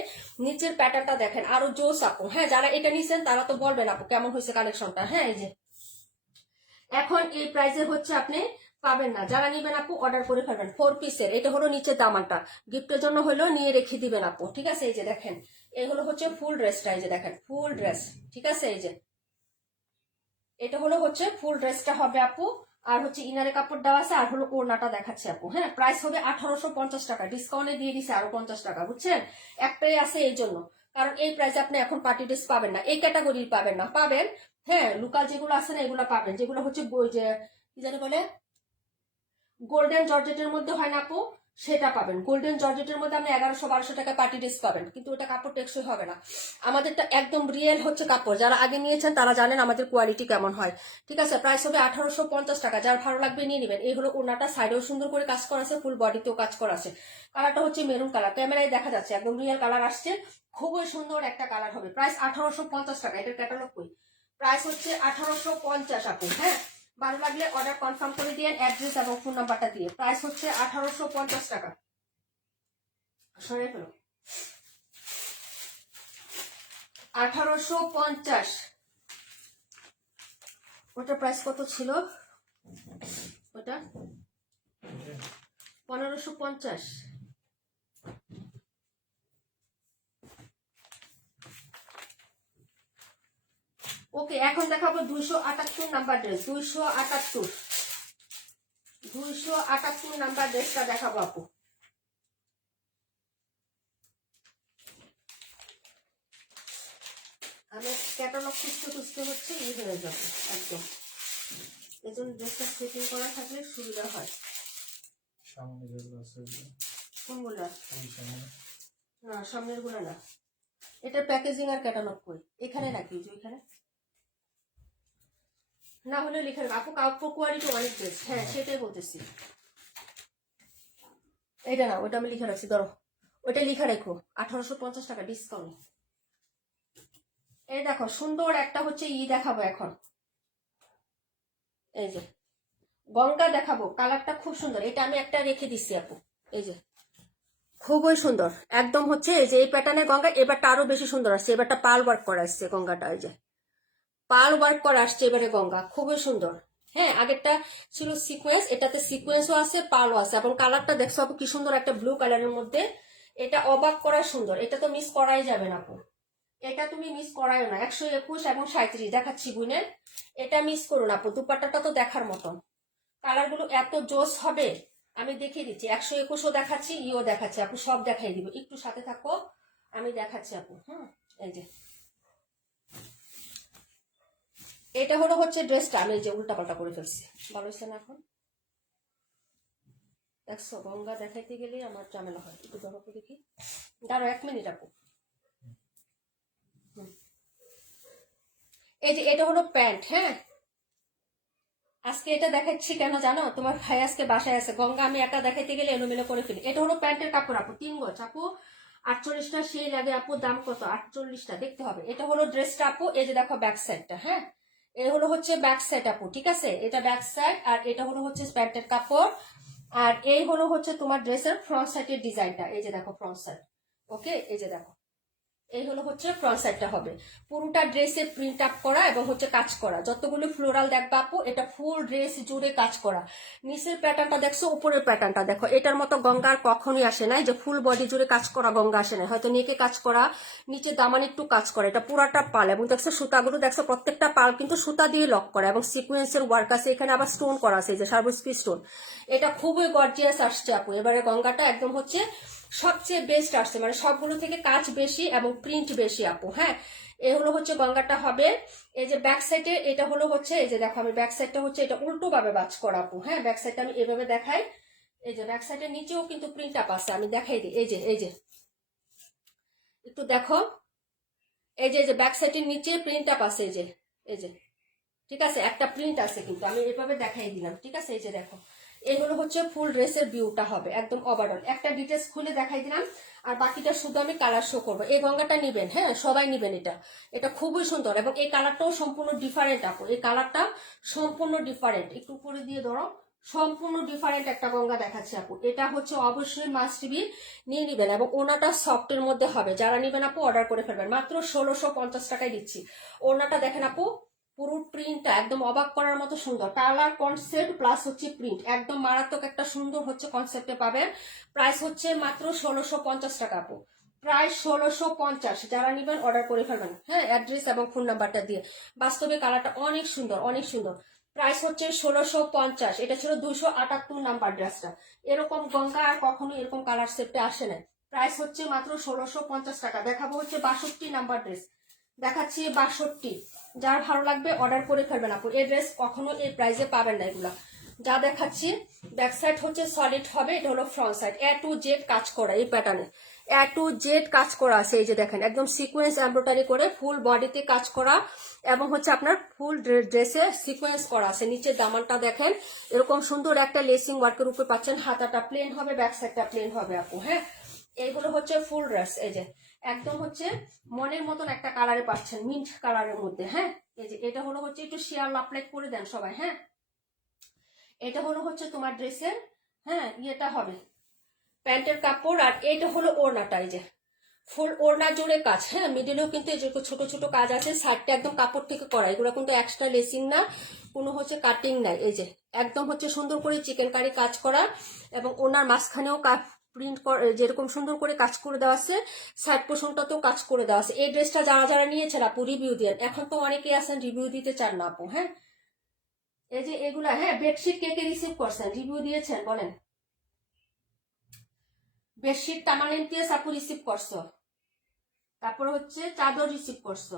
নিচের প্যাটার্নটা দেখেন আরো জোস আপু। হ্যাঁ যারা এটা নিছেন তারা তো বলবেন আপু কেমন হয়েছে কালেকশনটা। হ্যাঁ এই যে এখন এই প্রাইসে হচ্ছে আপনি পাবেন না, যারা নিবেন আপু অর্ডার করে ফেলবেন। 4 পিসের, এটা হলো নিচের দামানটা, গিফটের জন্য হলো নিয়ে রেখে দিবেন আপু। ঠিক আছে, এই যে দেখেন এগুলো হচ্ছে ফুল ড্রেসটা, এই যে দেখেন ফুল ড্রেস। ঠিক আছে, এই যে এটা হলো হচ্ছে ফুল ড্রেসটা হবে আপু। আর হচ্ছে ইনারে কাপড় দেওয়া আছে, আর হলো ওড়নাটা দেখাচ্ছে আপু। হ্যাঁ প্রাইস হবে 1850 টাকা, ডিসকাউন্টে দিয়ে দিছে আরো 50 টাকা। বুঝছেন, একটাই আছে এই জন্য, কারণ এই প্রাইসে আপনি এখন পার্টি ড্রেস পাবেন না, এই ক্যাটাগরির পাবেন না। পাবেন হ্যাঁ লোকাল যেগুলো আছে না এগুলো পাবেন, যেগুলো হচ্ছে যে কি জানি বলে গোল্ডেন জর্জেটের মধ্যে হয় না আপু, সেটা পাবেন। গোল্ডেন জর্জেটের মধ্যে আপনি 1100 1200 টাকা পার্টি ড্রেস পাবেন, কিন্তু ওটা কাপড় টেকসই হবে না। আমাদেরটা একদম রিয়েল হচ্ছে কাপড়, যারা আগে নিয়েছেন তারা জানেন আমাদের কোয়ালিটি কেমন হয়। ঠিক আছে, প্রাইস হবে 1850 টাকা। যার ভালো লাগবে নিয়ে নেবেন। এই হলো ওনাটা, সাইডেও সুন্দর করে কাজ করা আছে, ফুল বডিতেও কাজ করা আছে। কালারটা হচ্ছে মেরুন কালার, ক্যামেরায় দেখা যাচ্ছে একদম রিয়েল কালার আসছে, খুবই সুন্দর একটা কালার হবে। প্রাইস 1850 টাকা। এটার ক্যাটালগ কই, প্রাইস হচ্ছে 1850 আপু। হ্যাঁ ভালো লাগলে অর্ডার কনফার্ম করে দিয়ে অ্যাড্রেস এবং ফোন নাম্বারটা দিয়ে। প্রাইস হচ্ছে 1850 টাকা। সরে ফেলো, 1850। ওটার প্রাইস কত ছিল? ওটা 1550। ওকে, এখন দেখাবো 278 নাম্বার ড্রেস। 278 নাম্বার ড্রেসটা দেখাবো আপু। আমি ক্যাটালগ খুঁজতে হচ্ছে হয়ে যাবে একদম। এই জন্য ড্রেসটা সেটিং করা থাকলে সুবিধা হয়। কোনগুলা? না, সামনের গুলো না, এটা প্যাকেজিং আর ক্যাটালগ কই এখানে রাখি, যে ওইখানে না হলে লিখে রাখো আপু। কাপড় কোয়ালিটি অনেক বেস্ট। হ্যাঁ, সেটাই বলতেছি। এটা না, ওটা আমি লিখে রাখছি, ধরো ওইটা লিখে রেখো। 1850 টাকা ডিসকাউন্ট। এই দেখো সুন্দর একটা হচ্ছে দেখাবো এখন। এই যে গঙ্গা দেখাবো, কালারটা খুব সুন্দর। এটা আমি একটা রেখে দিচ্ছি আপু। এই যে খুবই সুন্দর একদম হচ্ছে। এই যে এই প্যাটার্নের গঙ্গা, এবারটা আরো বেশি সুন্দর আসছে। এবারটা পাল ওয়ার্ক করা আসছে গঙ্গাটা। এই যে পাল ওয়ার্ক করা আসছে এবারে গঙ্গা, খুবই সুন্দর। হ্যাঁ, আগেরটা ছিল সিকোয়েন্স, এটাতে সিকোয়েন্সও আছে, পালও আছে। এবং কালারটা দেখছো আপু কি সুন্দর, একটা ব্লু কালারের মধ্যে। এটা অবাক করা সুন্দর, এটা তো মিস করাই যাবে না আপু। এটা তুমি মিস করাই না। 121 এবং 37 দেখাচ্ছি গুনে, এটা মিস করো না আপু। দুপাট্টাটা তো দেখার মতন, কালারগুলো এত জোস হবে। আমি দেখিয়ে দিচ্ছি, 121ও দেখাচ্ছি, দেখাচ্ছি আপু, সব দেখাই দিব। একটু সাথে থাকো, আমি দেখাচ্ছি আপু। এই যে এটা হলো হচ্ছে ড্রেসটা। আমি এই যে উল্টা পাল্টা করে ফেলছি, ভালো হয়েছে না? এখন দেখছো গঙ্গা দেখাইতে গেলে আমার ঝামেলা হয়। একটু ধরো দেখি, দাঁড়ো 1 মিনিট আপু। এই যে এটা হলো প্যান্ট। হ্যাঁ, আজকে এটা দেখাচ্ছি কেন জানো? তোমার ভাই আজকে বাসায় আছে। গঙ্গা আমি একা দেখাইতে গেলে এলোমেলো করে ফেলি। এটা হলো প্যান্টের কাপড় আপু, 3 গজ আপু। 48টা সেই লাগে আপু। দাম কত? 48টা দেখতে হবে। এটা হলো ড্রেসটা আপু। এই যে দেখো ব্যাক সাইডটা। হ্যাঁ, এই হলো হচ্ছে ব্যাক সাইড আপু, ঠিক আছে? এটা ব্যাক সাইড, আর এটা হলো হচ্ছে প্যান্টের কাপড়। আর এই হলো হচ্ছে তোমার ড্রেসের ফ্রন্ট সাইডের ডিজাইনটা। এই যে দেখো ফ্রন্ট সাইড। ওকে, এই যে দেখো এই হলো হচ্ছে ফ্রন্ট সাইডটা হবে। পুরোটা ড্রেসে প্রিন্ট আপ করা এবং হচ্ছে কাজ করা। যতগুলো ফ্লোরাল দেখবা আপু, এটা ফুল ড্রেস জুড়ে কাজ করা। নিচের প্যাটার্নটা দেখছো, উপরের প্যাটার্নটা দেখো। এটার মতো গঙ্গা আর কখনোই আসে নাই যে ফুল বডি জুড়ে কাজ করা গঙ্গা আসে নাই। হয়তো নেকে কাজ করা, নিচে দামানে একটু কাজ করা। এটা পুরাটা পাল, এবং দেখছো সুতাগুলো দেখছো, প্রত্যেকটা পাল কিন্তু সুতা দিয়ে লক করা এবং সিকোয়েন্সের ওয়ার্ক আছে। এখানে আবার স্টোন করা আছে, যে সার্ভিসপি স্টোন। এটা খুবই গর্জিয়াস আসছে আপু। এবারে গঙ্গাটা একদম হচ্ছে সবচেয়ে বেস্ট আসছে, মানে সবগুলো থেকে কাজ বেশি এবং প্রিন্ট বেশি আপু। হ্যাঁ, এ হলো হচ্ছে গঙ্গাটা হবে। এই যে ব্যাক সাইডে এটা হলো হচ্ছে, এই যে দেখো আমি ব্যাক সাইডটা হচ্ছে এটা উল্টো ভাবে বাজ করা আপু। হ্যাঁ, ব্যাক সাইডটা আমি এভাবে দেখাই। এই যে ব্যাক সাইডের নিচেও কিন্তু প্রিন্ট আপ আছে, আমি দেখাই দিই। এই যে একটু দেখো, এই যে ব্যাক সাইডের নিচে প্রিন্ট আপ আছে। এই যে ঠিক আছে, একটা প্রিন্ট আছে কিন্তু, আমি এভাবে দেখাই দিলাম, ঠিক আছে? এই যে দেখো, এগুলো হচ্ছে ফুল ড্রেসের ভিউটা হবে একদম ওভারঅল। একটা ডিটেলস খুলে দেখাই দিলাম, আর বাকিটা শুধু আমি কালার শো করবো। এই গঙ্গাটা নিবেন, হ্যাঁ সবাই নিবেন। এটা খুবই সুন্দর, এবং এই কালারটাও সম্পূর্ণ ডিফারেন্ট আপু। এই কালারটা সম্পূর্ণ ডিফারেন্ট। একটু উপরে দিয়ে ধরো, সম্পূর্ণ ডিফারেন্ট একটা গঙ্গা দেখাচ্ছে আপু। এটা হচ্ছে অবশ্যই মাস্ট বি, নিয়ে নিবেন। এবং ওনাটা সফটের মধ্যে হবে। যারা নিবেন আপু অর্ডার করে ফেলবেন। মাত্র 1650 টাকায় দিচ্ছি। ওনাটা দেখেন আপু, পুরো প্রিন্টটা একদম অবাক করার মতো সুন্দর। কালার কনসেপ্ট প্লাস হচ্ছে প্রিন্ট, একদম মারাত্মক একটা সুন্দর হচ্ছে কনসেপ্টে পাবেন। প্রাইস হচ্ছে মাত্র 1650 টাকা আপু, প্রায় 1650। যারা নিবেন অর্ডার করে ফেলবেন। হ্যাঁ, অ্যাড্রেস এবং ফোন নাম্বারটা দিয়ে। বাস্তবে কালারটা অনেক সুন্দর, অনেক সুন্দর। প্রাইস হচ্ছে 1650। এটা ছিল 278 নাম্বার ড্রেসটা। এরকম গঙ্গা আর কখনো এরকম কালার সেটে আসে না। প্রাইস হচ্ছে মাত্র 1650 টাকা। দেখাবো হচ্ছে 62 নাম্বার ড্রেস, দেখাচ্ছি 62। যার ভালো লাগবে অর্ডার করে ফেলবেন আপু। এই ড্রেস কখনো এই প্রাইসে পাবেন না। এগুলা যা দেখাচ্ছি, ব্যাক সাইড হচ্ছে সলিড হবে, এটা হলো front side. A to Z কাজ করা এই প্যাটার্নে, এ টু জেড কাজ করা আছে। এই যে দেখেন একদম সিকোয়েন্স এমব্রয়ডারি করে ফুল বডিতে কাজ করা, এবং হচ্ছে আপনার ফুল ড্রেসে সিকোয়েন্স করা আছে। নিচের দামানটা দেখেন এরকম সুন্দর একটা লেসিং ওয়ার্কের উপরে পাচ্ছেন। হাতাটা প্লেন হবে, ব্যাক সাইডটা প্লেন হবে আপু। হ্যাঁ, এইগুলো হচ্ছে ফুল ড্রেস। এই যে একদম হচ্ছে মনের মতন একটা কালারে পাচ্ছেন, মিন্ট কালারের মধ্যে। হ্যাঁ, এই যে এটা হলো হচ্ছে, একটু শেয়ার লাইক করে দেন সবাই। হ্যাঁ, এটা হলো হচ্ছে তোমার ড্রেসের, হ্যাঁ ইয়েটা হবে প্যান্টের কাপড়, আর এইটা হলো ওড়নাটা, এই যে ফুল ওড়না জুড়ে কাজ, হ্যাঁ মিডিলেও কিন্তু এই যে ছোট ছোট কাজ আছে, সাইডটা একদম কাপড় থেকে করা, এগুলো কিন্তু এক্সট্রা লেসিং না, কোনো হচ্ছে কাটিং নাই, এই যে একদম হচ্ছে সুন্দর করে চিকেন কারি কাজ করা, এবং ওনার মাঝখানেও প্রিন্ট যেরকম সুন্দর করে কাজ করে দেওয়া আছে, সাইড পোর্শনটাতেও কাজ করে দেওয়া আছে। এই ড্রেসটা যারা যারা নিয়েছেন আপু রিভিউ দিয়ে, এখন তো অনেকেই আছেন রিভিউ দিতে চান না আপু, হ্যাঁ এই যে এগুলা, হ্যাঁ বেডশিট কে কে রিসিভ করছেন, রিভিউ দিয়েছেন বলেন? বেডশিট টামালেন্টিয়াস আপু রিসিভ করছো, তারপর হচ্ছে চাদর রিসিভ করছো,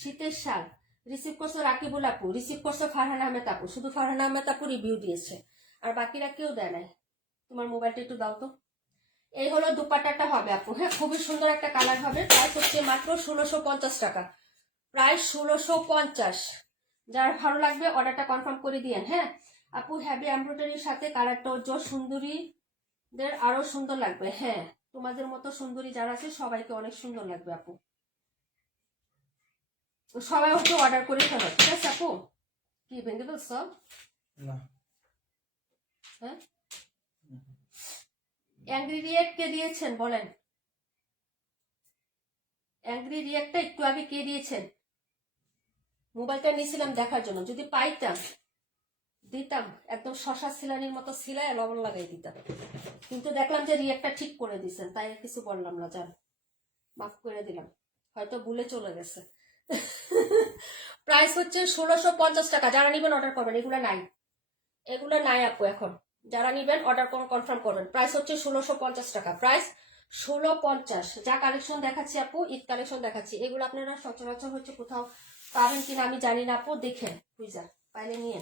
শীতের শাল রিসিভ করছো রাকিবুল আপু, রিসিভ করছো ফারহান আহমেদ আপু, শুধু ফারহান আহমেদ আপু রিভিউ দিয়েছে, আর বাকিরা কেউ দেয় নাই। তোমার মোবাইলটা একটু দাও তো। এই হলো দুপাট্টাটা হবে আপু, হ্যাঁ খুবই সুন্দর একটা কালার হবে, প্রাইস হচ্ছে মাত্র 1650 টাকা, প্রাইস 1650। যার ভালো লাগবে অর্ডারটা কনফার্ম করে দিয়েন, হ্যাঁ আপু হ্যাভি এমব্রয়ডারির সাথে কালারটা উজ্জ্বল, সুন্দরীদের আরো সুন্দর লাগবে, হ্যাঁ তোমাদের মতো সুন্দরী যারা আছে সবাইকে অনেক সুন্দর লাগবে আপু, সবাই একটু অর্ডার করে ফেলো, ঠিক আছে আপু? কি ভেঙে বলছো? হ্যাঁ অ্যাংরি রিয়েক্ট কে দিয়েছেন বলেন? অ্যাংরি রিয়েক্টটা একটু আগে কে দিয়েছেন? মোবাইলটা নিয়েছিলাম দেখার জন্য, যদি পাইতাম দিতাম, একদম শশা সিলানির মতো সিলায় লবণ লাগাই দিতাম, কিন্তু দেখলাম যে রিয়েক্টটা ঠিক করে দিচ্ছেন, তাই কিছু বললাম না, যান মাফ করে দিলাম, হয়তো ভুলে চলে গেছে। প্রাইস হচ্ছে 1650 টাকা, যারা নিবেন অর্ডার করবেন, এগুলো নাই, এগুলো নাই আপু এখন, যারা নিবেন অর্ডার কনফার্ম করবেন, প্রাইস হচ্ছে 1650 টাকা, প্রাইস 1650। যা কালেকশন দেখাচ্ছি আপু ঈদ কালেকশন দেখাচ্ছি, এগুলো আপনারা সচরাচর হচ্ছে কোথাও পাবেন কিনা আমি জানি না আপু, দেখেন বুঝা পাইলে নিয়ে।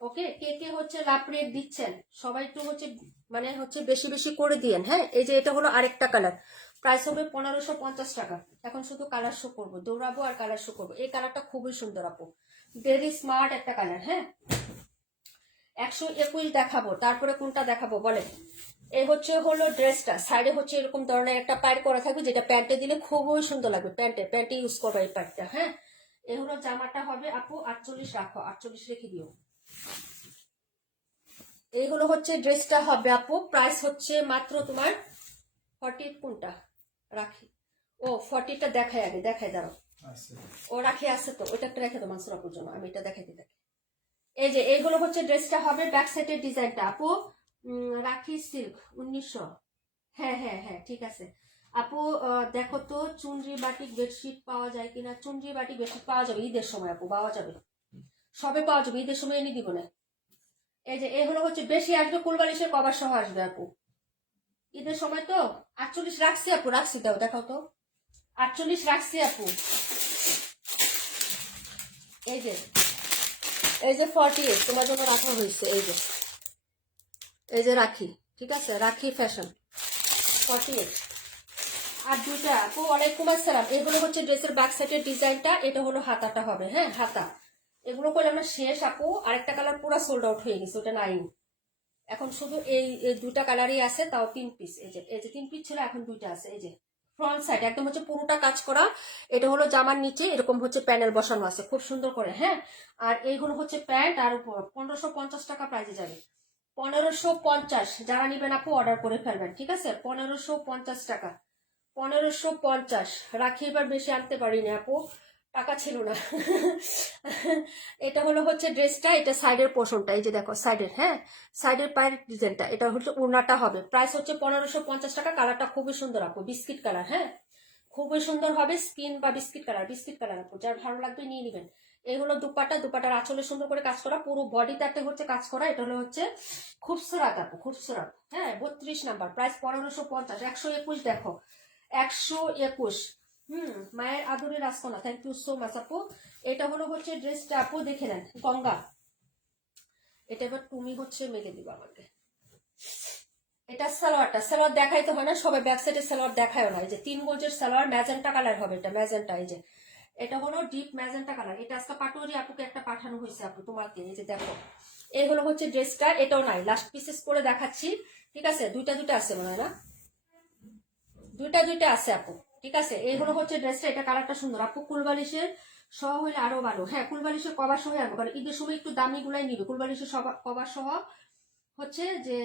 ওকে, কে কে হচ্ছে লাভ রেট দিচ্ছেন সবাই একটু হচ্ছে মানে হচ্ছে বেশি বেশি করে দিয়েন, হ্যাঁ এই যে এটা হলো আরেকটা কালার, প্রাইস হবে 1550 টাকা। এখন শুধু কালার শো করবো, দৌড়াবো আর কালার শো করবো, এই কালারটা খুবই সুন্দর আপু, ভেরি স্মার্ট একটা কালার, হ্যাঁ 121 দেখাবো, তারপরে কোনটা দেখাবো বলেন? এই হচ্ছে হলো ড্রেসটা, সাইডে হচ্ছে এরকম ধরনের একটা প্যাড করা থাকবে, যেটা প্যান্টে দিলে খুবই সুন্দর লাগবে, প্যান্টে ইউজ করবে এই প্যাডটা, হ্যাঁ এই হলো জামাটা হবে আপু 48 রাখো, 48 রেখে দিও। এই হলো হচ্ছে ড্রেসটা হবে আপু, প্রাইস হচ্ছে মাত্র তোমার 40, কোনটা রাখি, ও 40টা দেখাই আগে, দেখাই দাঁড়াও, ও রাখি আছে তো, ওইটা একটা রেখে দাও মানসুর আপুর জন্য, আমি এটা দেখাই দিই। এই যে এইগুলো হচ্ছে ড্রেসটা হবে, ব্যাক সাইডের ডিজাইনটা আপু রাখি সিল্ক 1900, হ্যাঁ হ্যাঁ হ্যাঁ ঠিক আছে আপু, দেখো তো চুনরি বাটিক বেডশিট পাওয়া যায় কিনা, চুনরি বাটিক বেডশিট পাওয়া যাবে ঈদের সময় আপু, পাওয়া যাবে, সবে পাওয়া যাবে, ঈদের সময় এনে দিব না। এই যে এই হলো হচ্ছে বেশি আসবে, কুলবালিশের কভার সহ আসবে আপু, ঈদের সময় তো। 48 রাখছি আপু, রাখছি, দাও দেখাও তো, 48 রাখছি আপু। এই যে 48 তোমার জন্য রাখা হয়েছে, এই যে রাখি, ঠিক আছে রাখি ফ্যাশন 48। আর দুইটা আপু ওয়ালাইকুম আসসালাম, এগুলো হচ্ছে ড্রেসের ব্যাক সাইডের ডিজাইনটা, এটা হলো হাতাটা হবে, হ্যাঁ হাতা, এগুলো করলে আমরা শেষ আপু, আরেকটা কালার পুরো সোল্ড আউট হয়ে গেছে, ওটা নাই, এখন শুধু এই দুইটা কালারই আছে, তাও 3 পিস, এই যে 3 পিস ছিল, এখন দুইটা আছে। এই যে ফ্রন্ট সাইড একদম হচ্ছে পুরোটা কাজ করা, এটা হলো জামার নিচে এরকম হচ্ছে প্যানেল বসানো আছে খুব সুন্দর করে, হ্যাঁ আর এইগুলো হচ্ছে প্যান্ট, আর উপর 1550 টাকা প্রাইসে যাবে, 1550। যারা নিবেন আপু অর্ডার করে ফেলবেন, ঠিক আছে 1550 টাকা, 1550 রাখি, এবার বেশি আনতে পারিনি আপু, টাকা ছিল না। এটা হলো হচ্ছে ড্রেসটা, এটা সাইডের পোর্শনটা, এই যে দেখো সাইডের, হ্যাঁ সাইডের পায়ের ডিজাইনটা, এটা হচ্ছে ওড়নাটা হবে, প্রাইস হচ্ছে 1550 টাকা, কালারটা খুবই সুন্দর আপু, বিস্কিট কালার, হ্যাঁ খুবই সুন্দর হবে, স্কিন বা বিস্কিট কালার আপু, যার ভালো লাগবে নিয়ে নেবেন। এই হলো দুপাটা, দুপাটার আঁচলে সুন্দর করে কাজ করা, পুরো বডিতে একটা হচ্ছে কাজ করা, এটা হলো হচ্ছে খুবসুরাত আপু, খুবসুরাত, হ্যাঁ 32 নাম্বার, প্রাইস 1550, 121 দেখো 121। মায়ের আদরের রাসকোনা, থ্যাংক ইউ সো মাচ আপু। এটা হলো হচ্ছে ড্রেসটা আপু, দেখে নেন গঙ্গা, এটা এবার তুমি হচ্ছে মেলে দিবা আমাকে, এটা সালোয়ার দেখাইতে হয় না, সবাই ব্যাক সাইডের সালোয়ার দেখায় না, এই যে 3 গজের সালোয়ার, ম্যাজেন্টা কালার হবে, এটা ম্যাজেন্টা, এই যে এটা হলো ডিপ ম্যাজেন্টা কালার, এটা আজকে পাটোয়ারি আপুকে একটা পাঠানো হয়েছে আপু তোমাকে, এই যে দেখো এগুলো হচ্ছে ড্রেসটা, এটাও নাই, লাস্ট পিসেস করে দেখাচ্ছি, ঠিক আছে দুইটা আছে মনে হয় না, দুইটা আছে আপু, ঠিক আছে এই হলো হচ্ছে ড্রেসটা, এটা কালারটা সুন্দর আপু, কুলবালিশের সহ হলে আরো ভালো। হ্যাঁ, কুলবালিশের কভার সহ আনবো, কারণ ঈদের সময় একটু দামি গুলাই নিবে। কুলবালিশের কভার সহ হচ্ছে যে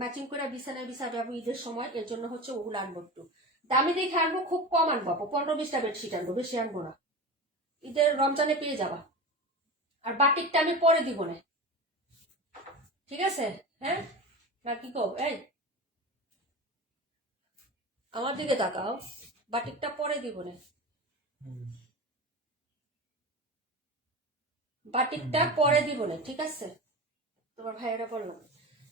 ম্যাচিং করে বিছানায় বিছা যাবো ঈদের সময়, এর জন্য হচ্ছে ওগুলো আনবো। একটু দামি দেখে আনবো, খুব কম আনবো আপু, 15-20টা বেডশিট আনবো, বেশি আনবো না। ঈদের রমজানে পেয়ে যাবা। আর বাটিকটা আমি পরে দিব না, ঠিক আছে? হ্যাঁ, না কি কব? এই আমার দিকে তাকাও, বাটিকটা পরে দিব না, বাটিকটা পরে দিব না, ঠিক আছে? তোমার ভাইয়েরা বললো।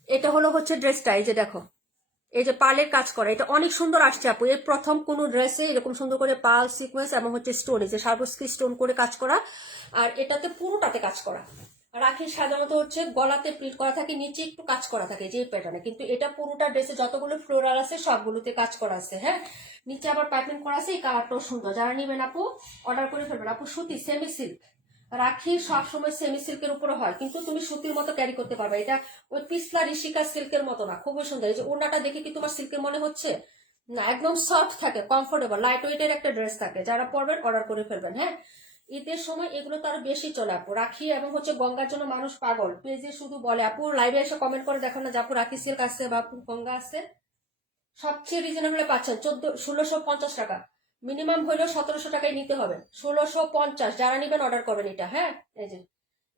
এটা হলো হচ্ছে ড্রেসটা, এই যে দেখো, এই যে পার্লের কাজ করা, এটা অনেক সুন্দর আসছে আপু। এই প্রথম কোন ড্রেসে এরকম সুন্দর করে পার্ল সিকোয়েন্স এবং হচ্ছে স্টোন, এই যে সার্বস্কি স্টোন করে কাজ করা, আর এটাতে পুরোটাতে কাজ করা। রাখি সাধারণত হচ্ছে গলাতে প্রিন্ট করা থাকে, নিচে একটু কাজ করা থাকে যে প্যাটার্নে, কিন্তু এটা পুরোটা ড্রেসে যতগুলো ফ্লোরাল আছে সবগুলোতে কাজ করা আছে। হ্যাঁ, নিচে আবার পাইপিং করা আছে। এই কালারটাও সুন্দর, যারা নিবেন আপু অর্ডার করে ফেলবেন। আপু সুতি সেমি সিল্ক, রাখি সবসময় সেমি সিল্কের উপরে হয়, কিন্তু তুমি সুতির মতো ক্যারি করতে পারবে। এটা ওই পিছলা ঋষিকা সিল্কের মতো না, খুবই সুন্দর। এই যে ওড়নাটা দেখে কি তোমার সিল্কের মনে হচ্ছে? না, একদম সফট থাকে, কমফোর্টেবল, লাইট ওয়েটের একটা ড্রেস থাকে। যারা পরবেন অর্ডার করে ফেলবেন। হ্যাঁ, ঈদের সময় এগুলো তো আরো বেশি চলে আপু। রাখি এবং হচ্ছে গঙ্গার জন্য মানুষ পাগল, পেজে শুধু বলে। আপু লাইভে এসে কমেন্ট করে দেখো না যে আপু রাখি সিল্ক আসছে বা আপু গঙ্গা আসছে। সবচেয়ে রিজনেবল পাচ্ছেন 1650 টাকা, মিনিমাম হলেও 1700 টাকায় নিতে হবে। 1650, যারা নিবেন অর্ডার করবেন এটা। হ্যাঁ, এই যে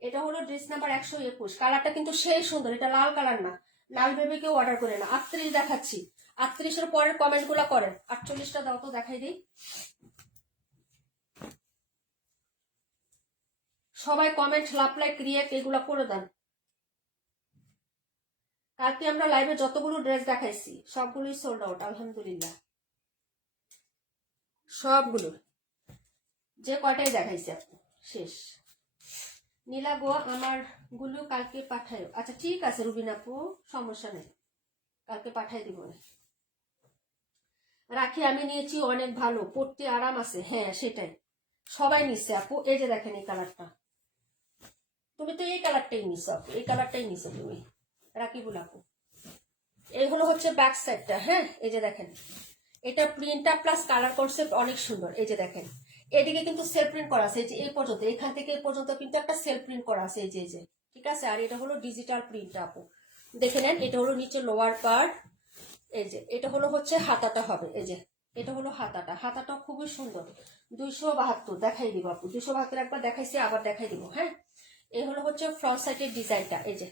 এটা হলো ড্রেস নাম্বার 121। কালারটা কিন্তু সেই সুন্দর, এটা লাল কালার না, লাল ভেবে কেউ অর্ডার করে না। 38 দেখাচ্ছি, 38-এর পরের কমেন্ট গুলা করেন। 48টা দাও তো, দেখাই দিই। সবাই কমেন্ট, লাভ, লাইক, রিয়েক্ট এগুলা করে দেন। কালকে আমরা লাইভে যতগুলো ড্রেস দেখাইছি সবগুলোই সোল্ড আউট, আলহামদুলিল্লাহ। সবগুলো যে কয়টাই দেখাইছি আপু শেষ। নীলা গো, আমার গুলো কালকে পাঠায়। আচ্ছা ঠিক আছে রুবিনা আপু, সমস্যা নেই, কালকে পাঠাই দিব। রাখি আমি নিয়েছি, অনেক ভালো, পড়তে আরাম আছে। হ্যাঁ সেটাই, সবাই নিচ্ছে আপু। এই যে দেখেন এই কালারটা, তুমি তো এই কালারটাই নিছো আপু, এই কালারটাই নিছো তুমি, রাকিবুল আপু। এই হলো হচ্ছে ব্যাক সাইডটা। হ্যাঁ, এই যে দেখেন, এটা প্রিন্টটা প্লাস কালার কনসেপ্ট অনেক সুন্দর। এই যে দেখেন, এদিকে কিন্তু সেলফ প্রিন্ট করা আছে, এই যে এই পর্যন্ত, এখান থেকে এই পর্যন্ত কিন্তু একটা সেলফ প্রিন্ট করা আছে, এই যে ঠিক আছে। আর এটা হলো ডিজিটাল প্রিন্ট আপু, দেখে নেন। এটা হলো নিচে লোয়ার পার্ট, এই যে এটা হলো হচ্ছে হাতাটা হবে, এই যে এটা হলো হাতাটা। হাতাটা খুবই সুন্দর। 272 দেখাই দিব আপু, 272 একবার দেখাইছি, আবার দেখাই দিব। হ্যাঁ, এই হলো হচ্ছে ফ্রন্ট সাইডের ডিজাইনটা। এই যে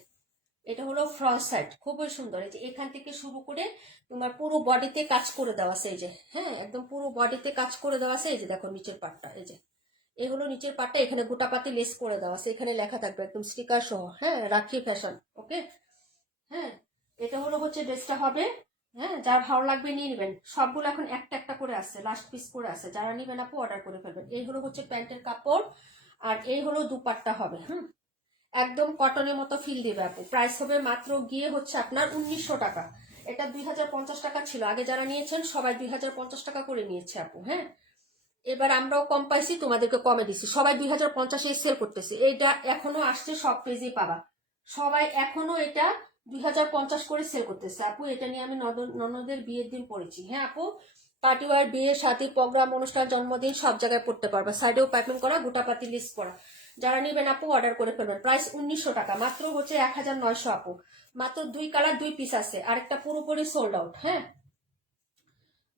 এটা হলো ফ্রন্ট সাইড, খুবই সুন্দর। এই যে এখান থেকে শুরু করে তোমার পুরো বডিতে কাজ করে দেওয়া আছে, এই যে হ্যাঁ, একদম পুরো বডিতে কাজ করে দেওয়া আছে। এই যে দেখো নিচের পাটটা, এই যে এই হলো নিচের পাটটা, এখানে গোটাপাতি লেস করে দেওয়া আছে, এখানে লেখা থাকবে একদম স্টিকার সহ। হ্যাঁ, রাখি ফ্যাশন, ওকে। হ্যাঁ, এটা হলো হচ্ছে ড্রেসটা হবে। হ্যাঁ, যার ভালো লাগবে নিয়ে নেবেন। সবগুলো এখন একটা একটা করে আছে, লাস্ট পিস করে আছে, যারা নিবেন আপু অর্ডার করে ফেলবেন। এই হলো হচ্ছে প্যান্টের কাপড়, আর এই হলো দুপাট্টা হবে। একদম কটনের মতো ফিল দিবে আপু। প্রাইস হবে মাত্র গিয়ে হচ্ছে আপনার 1900 টাকা। এটা 2050 টাকা ছিল আগে, যারা নিয়েছেন সবাই 2050 টাকা করে নিয়েছে আপু। হ্যাঁ, এবার আমরাও কম পাইছি, তোমাদেরকে কমে দিচ্ছি। সবাই 2050-এ সেল করতেছে, এইটা এখনো আসছে, সব পেজেই পাবা। সবাই এখনো এটা 2050 করে সেল করতেছে আপু। এটা নিয়ে আমি ননদের বিয়ের দিন পড়েছি। হ্যাঁ আপু, পার্টি ওয়ার, বিয়ে, সাথী, প্রোগ্রাম, অনুষ্ঠান, জন্মদিন সব জায়গায় পড়তে পারবে। সাইডেও পাইপিং করা, গোটাপাতি লিস্ট করা। যারা নিবেন আপু অর্ডার করে ফেলবেন। প্রাইস 1900 টাকা, মাত্র হচ্ছে 1900 আপু। মাত্র 2 কালার 2 পিস আছে, আরেকটা পুরোপুরি সোল্ড আউট। হ্যাঁ,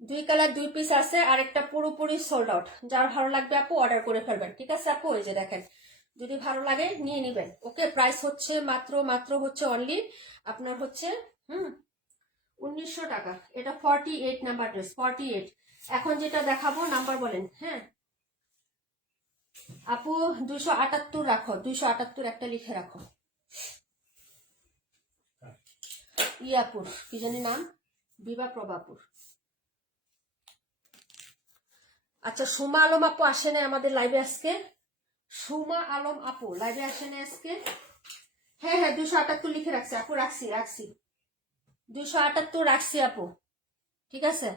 2 কালার 2 পিস আছে, আরেকটা পুরোপুরি সোল্ড আউট। যার ভালো লাগবে আপু অর্ডার করে ফেলবেন, ঠিক আছে আপু। এই যে দেখেন, যদি ভালো লাগে নিয়ে নিবেন। ওকে, প্রাইস হচ্ছে মাত্র হচ্ছে অনলি আপনার হচ্ছে 1900 টাকা। এটা 48 নাম্বার ড্রেস, 48। এখন যেটা দেখাবো নাম্বার বলেন। হ্যাঁ আপু, 278 রাখো, 278 একটা লিখে রাখো। ইয়াপুর, কি জানি নাম, বিভা প্রভাপুর। আচ্ছা, সুমা আলম আপু আসে না আমাদের লাইভে আজকে। সুমা আলম আপু লাইভে আসে না আজকে। হ্যাঁ হ্যাঁ, 278 লিখে রাখছি আপু, রাখছি 278 রাখছি আপু, ঠিক আছে।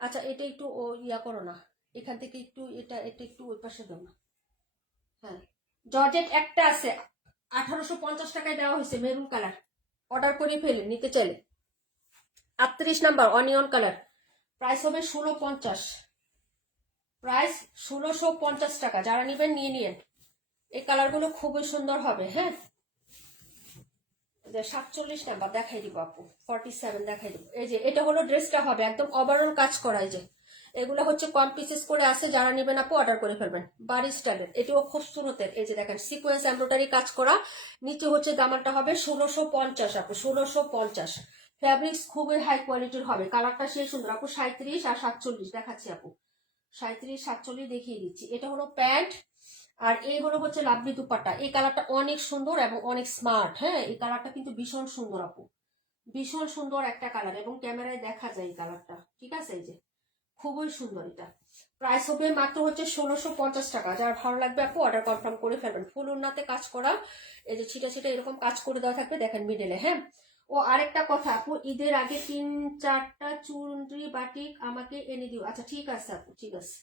আচ্ছা, এটা একটু ও ইয়া করো না, এখান থেকে একটু এটা একটু ওই পাশে দাও না। হ্যাঁ, জর্জেট একটা আছে, 1850 টাকায় দেওয়া হয়েছে, মেরুন কালার। অর্ডার করে ফেলে নিতে চাইলে। 38 নাম্বার অনিয়ন কালার, প্রাইস হবে 1650। প্রাইস 1650 টাকা। যারা নেবেন নিয়ে নিন। এই কালারগুলো খুবই সুন্দর হবে। হ্যাঁ, 47 নাম্বার দেখাই দিব আপু, 47 দেখাই দিব। এই যে এটা হলো ড্রেসটা হবে একদম ওভারঅল কাজ করা। এই যে এগুলো হচ্ছে কম পিসেস করে আছে, যারা নেবেন আপু অর্ডার করে ফেলবেন। বাড়ি স্টাইলের, এটিও খুব সুন্দর। এই যে দেখেন সিকোয়েন্স এমব্রয়ডারি কাজ করা, নিচে হচ্ছে দামানটা হবে 1650 আপু, 1650। ফ্যাব্রিক্স খুবই হাই কোয়ালিটির হবে, কালারটা সেই সুন্দর আপু। 37 আর 47 দেখাচ্ছি আপু, 37 47 দেখিয়ে দিচ্ছি। এটা হলো প্যান্ট, আর এই হলো হচ্ছে লাভলি দুপাট্টা। এই কালারটা অনেক সুন্দর এবং অনেক স্মার্ট। হ্যাঁ, এই কালারটা কিন্তু ভীষণ সুন্দর আপু, ভীষণ সুন্দর একটা কালার, এবং ক্যামেরায় দেখা যায় এই কালারটা। ঠিক আছে, এই যে খুবই সুন্দর। এটা প্রাইস হবে মাত্র হচ্ছে 1650 টাকা। যার ভালো লাগবে আপু অর্ডার কনফার্ম করে ফেলবেন। ফুল উন্নাতে কাজ করা, এই যে ছিটা ছিটা এরকম কাজ করে দেওয়া থাকবে, দেখেন মিডেলে। হ্যাঁ, ও আরেকটা কথা আপু, ঈদের আগে 3-4টা চুনরি বাটিক আমাকে এনে দিও। আচ্ছা ঠিক আছে আপু, ঠিক আছে।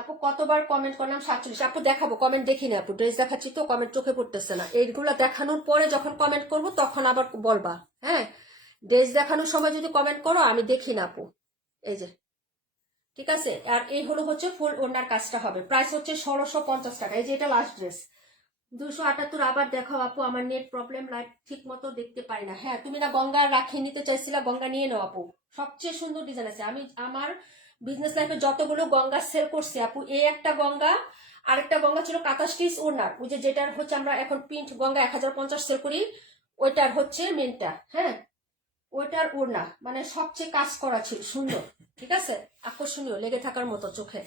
আপু কতবার কমেন্ট করলাম 47। আপু দেখাবো, কমেন্ট দেখি না আপু, ড্রেস দেখাচ্ছি তো, কমেন্ট চোখে পড়তেছে না। এইগুলো দেখানোর পরে যখন কমেন্ট করব তখন আবার বলবা। হ্যাঁ, ড্রেস দেখানোর সময় যদি কমেন্ট করো আমি দেখি না আপু। এই যে ঠিক আছে। আর এই হলো হচ্ছে ফুল ওনার কাজটা হবে, প্রাইস হচ্ছে 1650 টাকা। এই যে এটা লাস্ট ড্রেস 278। আবার দেখাও আপু, আমার নেট প্রবলেম, লাইট ঠিক মতো দেখতে পাই না। হ্যাঁ, তুমি না গঙ্গা রাখি নিতে চাইছিলা, গঙ্গা নিয়ে নাও আপু, সবচেয়ে সুন্দর ডিজাইন আছে। আমি আমার বিজনেস লাইফে যতগুলো গঙ্গা সেল করছি আপু, এই একটা গঙ্গা, আরেকটা গঙ্গা ছিল কাঁথা স্টিচ ওনার, ওই যে যেটার হচ্ছে আমরা এখন প্রিন্ট গঙ্গা 1050 সেল করি, ওইটার হচ্ছে মেনটা। হ্যাঁ, ওইটার ওড়না মানে সবচেয়ে কাজ করা ছিল সুন্দর। ঠিক আছে, আকর্ষণীয়, লেগে থাকার মতো চোখে।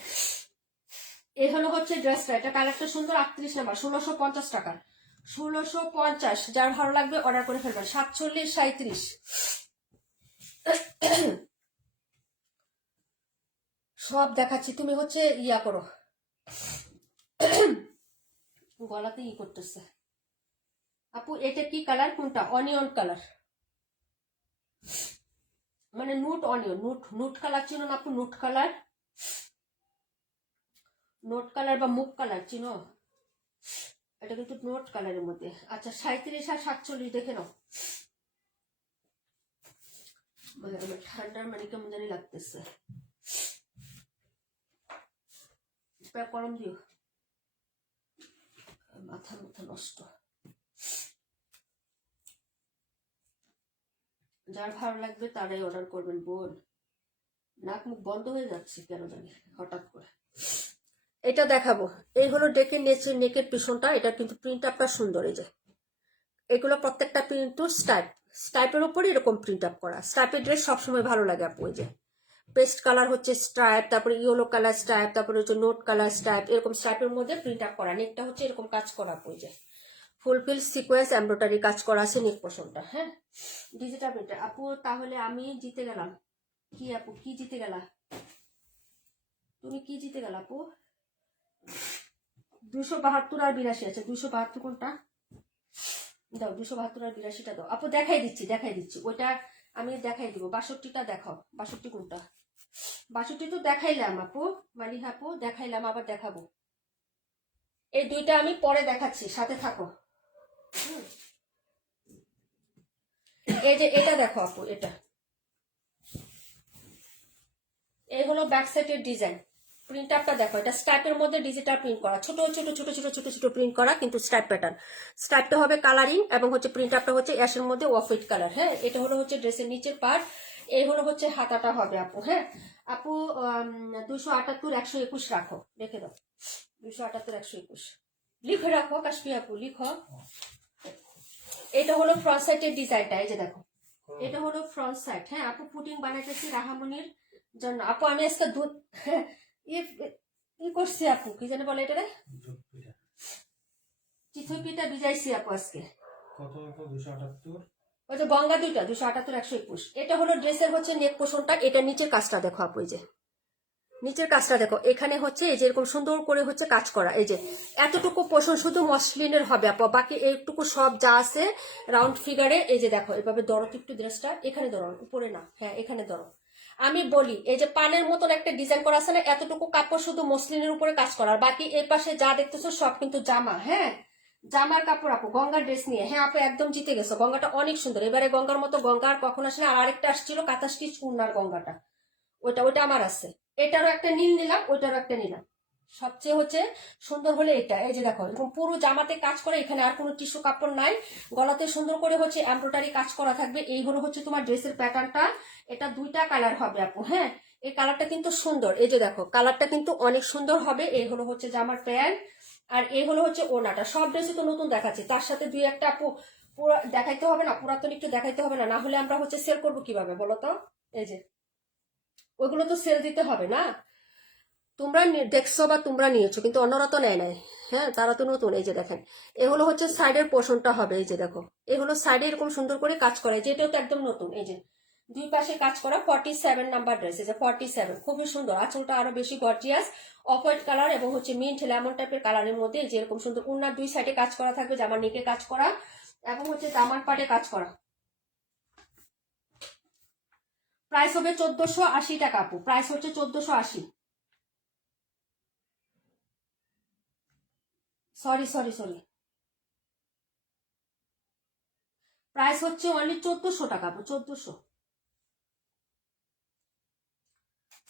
এই হলো হচ্ছে ড্রেসটা, এটা কালারটা সুন্দর। 38 নাম্বার, 1650 টাকা, 1650। যার ভালো লাগবে অর্ডার করে ফেলবেন। 47 37 সব দেখাচ্ছি, তুমি হচ্ছে ইয়া করো, গলাতে ই করতেছে আপু। এটা কি কালার, কোনটা? অনিয়ন কালার, মানে নুট অনিয়ন, নুট নুট কালার চিনো না আপু? নুট কালার, নোট কালার বা মুখ কালার চিনো? এটা কিন্তু নোট কালারের মধ্যে। আচ্ছা 37 আর 47 দেখে নাও। ঠান্ডার মানে কেমন জানি লাগতেছে, গরম দিও, মাথা মাথা নষ্ট। যার ভালো লাগবে তারাই অর্ডার করবেন বোন। নাক মুখ বন্ধ হয়ে যাচ্ছে কেন জানি হঠাৎ করে। এটা দেখাবো, এই হলো ডেকের নেচের নেকের পিছনটা, এটা কিন্তু প্রিন্ট আপটা সুন্দর। এই যে এগুলো প্রত্যেকটা প্রিন্ট স্টাইপের উপরে এরকম প্রিন্ট আপ করা। স্টাইপের ড্রেস সবসময় ভালো লাগে আপু। এই যে পেস্ট কালার হচ্ছে স্ট্রাইপ, তারপরে ইয়েলো কালার স্ট্রাইপ, তারপরে হচ্ছে নোট কালার স্ট্রাইপ, এরকম স্ট্রাইপের মধ্যে প্রিন্ট আপ করা। নেকটা হচ্ছে এরকম কাজ করা আপু। এই যে ফুলফিল সিকোয়েন্স এমব্রয়ডারি কাজ করা আছে নেক পোর্শনটা। হ্যাঁ, ডিজিটাল প্রিন্টার আপু। তাহলে আমি জিতে গেলাম। কি আপু, কি জিতে গেলা তুমি? কি জিতে গেল আপু? 272 আর 82 আছে। 272 কোনটা দাও, 272 আর 82টা দাও আপু। দেখাই দিচ্ছি ওইটা আমি দেখাই দিব। 62টা দেখাও, 62 কোনটা? 62 তো দেখাইলাম আপু, মালিহা আপু দেখাইলাম, আবার দেখাবো। এই দুইটা আমি পরে দেখাচ্ছি, সাথে থাকো। এই যে এটা দেখো আপু, এটা এই হলো ব্যাক সাইডের ডিজাইন। প্রিন্ট আপটা দেখো, এটা স্ট্রাইপের মধ্যে ডিজিটাল প্রিন্ট করা, ছোট ছোট ছোট ছোট ছোট ছোট প্রিন্ট করা, কিন্তু স্ট্রাইপ প্যাটার্ন। স্ট্রাইপটা হবে কালারিং, এবং হচ্ছে প্রিন্ট আপটা হচ্ছে অ্যাশের মধ্যে অফ হোয়াইট কালার। হ্যাঁ, এটা হলো হচ্ছে ড্রেসের নিচের পার্ট, এই হলো হচ্ছে হাতাটা হবে আপু। হ্যাঁ আপু, 278 121 রাখো, রেখে দাও। 278 121 লিখে রাখো, কাশ্মী আপু লিখো। এটা হলো ফ্রন্ট সাইডের ডিজাইনটা, এই যে দেখো, এটা হলো ফ্রন্ট সাইড। হ্যাঁ আপু, পুটিং বানাইতেছি রাহামনির জন্য আপু। আমি আজকে দুধ ই করছি আপু, কি জানি বলে এটা রে, চিথই পিঠা ভিজাইছি আপু আজকে। কত? 278। ওই যে গঙ্গা দুইটা, 278 121। এটা হলো ড্রেসের হচ্ছে নেক পোর্শনটা। এটা নিচের কাজটা দেখো আপু, এই যে নিচের কাজটা দেখো, এখানে হচ্ছে এই যে এরকম সুন্দর করে হচ্ছে কাজ করা। এই যে এতটুকু পোর্শন শুধু মসলিনের হবে আপু, বাকি এইটুকু সব যা আছে রাউন্ড ফিগারে। এই যে দেখো, এভাবে ধরো একটু ড্রেসটা, এখানে ধরো, উপরে না, হ্যাঁ এখানে ধরো। আমি বলি, এই যে পানের মতন একটা ডিজাইন করা আছে না, এতটুকু কাপড় শুধু মসলিনের উপরে কাজ করার, বাকি এই পাশে যা দেখতেছো সব কিন্তু জামা। হ্যাঁ, জামার কাপড় আপু, গঙ্গার ড্রেস নিয়ে। হ্যাঁ আপু, একদম জিতে গেছো, গঙ্গাটা অনেক সুন্দর। এবারে গঙ্গার মতো গঙ্গা আর কখন আসলে। আর আরেকটা আসছিল কাঁথা স্টিচ উন্নার গঙ্গাটা, ওইটা আমার আছে। এটারও একটা নীল নিলাম, ওইটারও একটা নিলাম। সবচেয়ে হচ্ছে সুন্দর হলে এটা, এই যে দেখো এরকম পুরো জামাতে কাজ করে, এখানে আর কোনো টিস্যু কাপড় নাই, গলাতে সুন্দর করে হচ্ছে এমব্রয়ডারি কাজ করা থাকবে। এই হলো হচ্ছে তোমার ড্রেসের প্যাটার্নটা। এটা দুইটা কালার হবে আপু, হ্যাঁ। এই কালারটা কিন্তু সুন্দর, এই যে দেখো কালারটা কিন্তু অনেক সুন্দর হবে। এই হলো হচ্ছে জামার প্যান্ট, আর এই হলো হচ্ছে ওড়নাটা। সব ড্রেসই তো নতুন দেখাচ্ছি, তার সাথে দুই একটা আপু পুরো দেখাইতে হবে না, পুরাতন একটু দেখাইতে হবে না, না হলে আমরা হচ্ছে সেল করবো কিভাবে বলো তো? এই যে ওইগুলো তো সেল দিতে হবে না। তোমরা দেখছো বা তোমরা নিয়েছো, কিন্তু অন্যরা তো নেয় নাই, হ্যাঁ, তারা তো নতুন। এই যে দেখেন, এ হলো হচ্ছে সাইডের পোর্শনটা হবে, এই যে দেখো এই হলো সাইডে এরকম সুন্দর করে কাজ করা, যেটাও তো একদম নতুন। এই যে দুই পাশে কাজ করা 47 নাম্বার ড্রেস, এই যে 47, খুবই সুন্দর। আঁচলটা আরো বেশি গর্জিয়াস, অফ হোয়াইট কালার এবং হচ্ছে মিন্ট লেমন টাইপের কালারের মধ্যে। এই যে এরকম সুন্দর উন্নার দুই সাইডে কাজ করা থাকবে, জামার নিকে কাজ করা এবং হচ্ছে জামার পাটে কাজ করা। প্রাইস হবে 1480 টাকা আপু, প্রাইস হচ্ছে 1480। সরি সরি সরি, প্রাইস হচ্ছে অনলি 1400 টাকা আপু, 1400।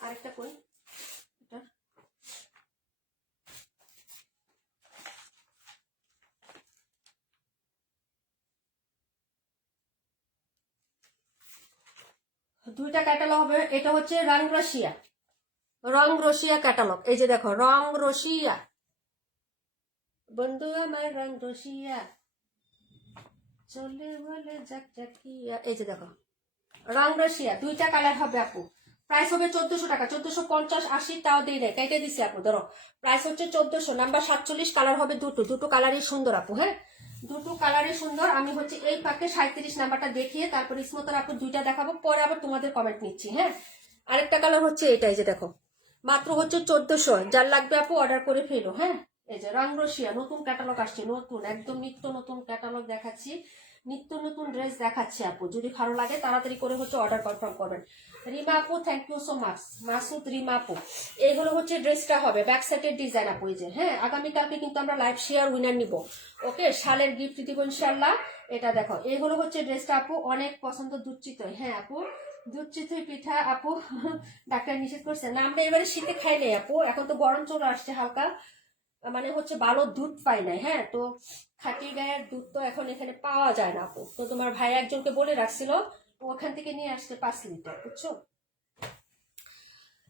আরেকটা কই, এটা দুইটা ক্যাটালগ হবে। এটা হচ্ছে রং রসিয়া, রং রসিয়া ক্যাটালগ। এই যে দেখো রং রসিয়া, বন্ধু আমার রং রসিয়া, চলে বলে যাক জাকিয়া। এই যে দেখো রং রসিয়া, দুইটা কালার হবে আপু। প্রাইস হবে 1400 টাকা, 1450 80 তাও দিয়ে দেয়, কেটে দিছি আপু, ধরো প্রাইস হচ্ছে 1400। নাম্বার 47 কালার হবে, দুটো দুটো কালারই সুন্দর আপু, হ্যাঁ, দুটো কালারই সুন্দর। আমি হচ্ছে এই পাকে 37 নাম্বারটা দেখিয়ে তারপরে ইসমতার আপু দুইটা দেখাবো, পরে আবার তোমাদের কমেন্ট নিচ্ছি, হ্যাঁ। আরেকটা কালার হচ্ছে এটাই, যে দেখো মাত্র হচ্ছে 1400, যার লাগবে আপু অর্ডার করে ফেলো, হ্যাঁ। এই যে রং রসিয়া নতুন ক্যাটালগ আসছে, নতুন একদম নিত্য নতুন ক্যাটালগ দেখাচ্ছি, নিত্য নতুন ড্রেস দেখাচ্ছি আপু। যদি ভালো লাগে তাড়াতাড়ি করে হচ্ছে অর্ডার কনফার্ম করবেন। রিমা আপু thank you so much, Masud Rima আপু। এইগুলো হচ্ছে ড্রেসটা হবে, ব্যাক সাইডের ডিজাইন আপু। এই যে হ্যাঁ, আগামীকালকে কিন্তু আমরা লাইভ শেয়ার উইনার নিব, ওকে, শালের গিফট দিব ইনশাল্লাহ। এটা দেখো এইগুলো হচ্ছে ড্রেসটা আপু, অনেক পছন্দ। দুধ চিতই, হ্যাঁ আপু, দুধ চিতই পিঠা আপু ডাক্তার নিষেধ করছে না, আমরা এবারে শীতে খাই নাই আপু, এখন তো গরম চলে আসছে হালকা, মানে হচ্ছে ভালো দুধ পাই নাই, হ্যাঁ। তো খাঁটি গায়ের দুধ তো এখন এখানে পাওয়া যায় না আপু, তো তোমার ভাই একজনকে বলে রাখছিল, ওখান থেকে নিয়ে আসতে 5 লিটার, বুঝছো।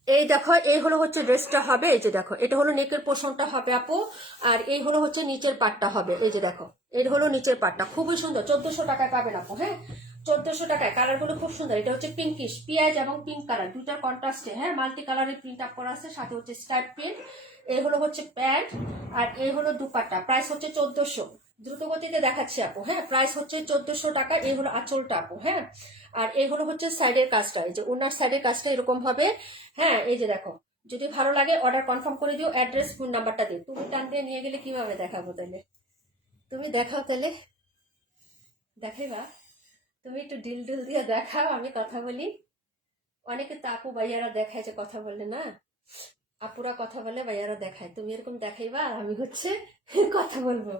এই দেখো এই হলো হচ্ছে ড্রেসটা হবে, এই যে দেখো এটা হলো নেকের পোর্শনটা হবে আপু, আর এই হলো হচ্ছে নিচের পাটটা হবে। এই যে দেখো এর হলো নিচের পাটটা, খুবই সুন্দর, 1400 টাকায় পাবেন আপু, হ্যাঁ, 1400 টাকায়। কালার গুলো খুব সুন্দর, এটা হচ্ছে পিঙ্কিশ পিঁয়াজ এবং পিঙ্ক কালার, দুইটার কন্ট্রাস্টে, হ্যাঁ, মাল্টি কালারের প্রিন্ট আপ করা আছে, সাথে হচ্ছে স্ট্রাইপ প্রিন্ট। এই হলো হচ্ছে প্যান্ট, আর এই হলো দুপাট্টা। প্রাইস হচ্ছে 1400, দ্রুত গতিতে দেখাচ্ছি আপু, হ্যাঁ, প্রাইস হচ্ছে 1400 টাকা। এই হলো আঁচলটা আপু, হ্যাঁ, আর এই হলো হচ্ছে সাইডের কাজটা, এই যে ওনার সাইডের কাজটা এরকম হবে, হ্যাঁ। এই যে দেখো, যদি ভালো লাগে অর্ডার কনফার্ম করে দিও, অ্যাড্রেস ফোন নাম্বারটা দিও। তুমি টান দিয়ে নিয়ে গেলে কিভাবে দেখাবো তাহলে? তুমি দেখাও তাহলে, দেখাইবা? তুমি একটু ডিল ডিল দিয়ে দেখাও, আমি কথা বলি। অনেকে তো আপু ভাইয়ারা দেখায় যে কথা বললে না, আপুরা কথা বলে ভাইয়ারা দেখায়, তুমি এরকম দেখাইবা, আমি হচ্ছে কথা বলবো।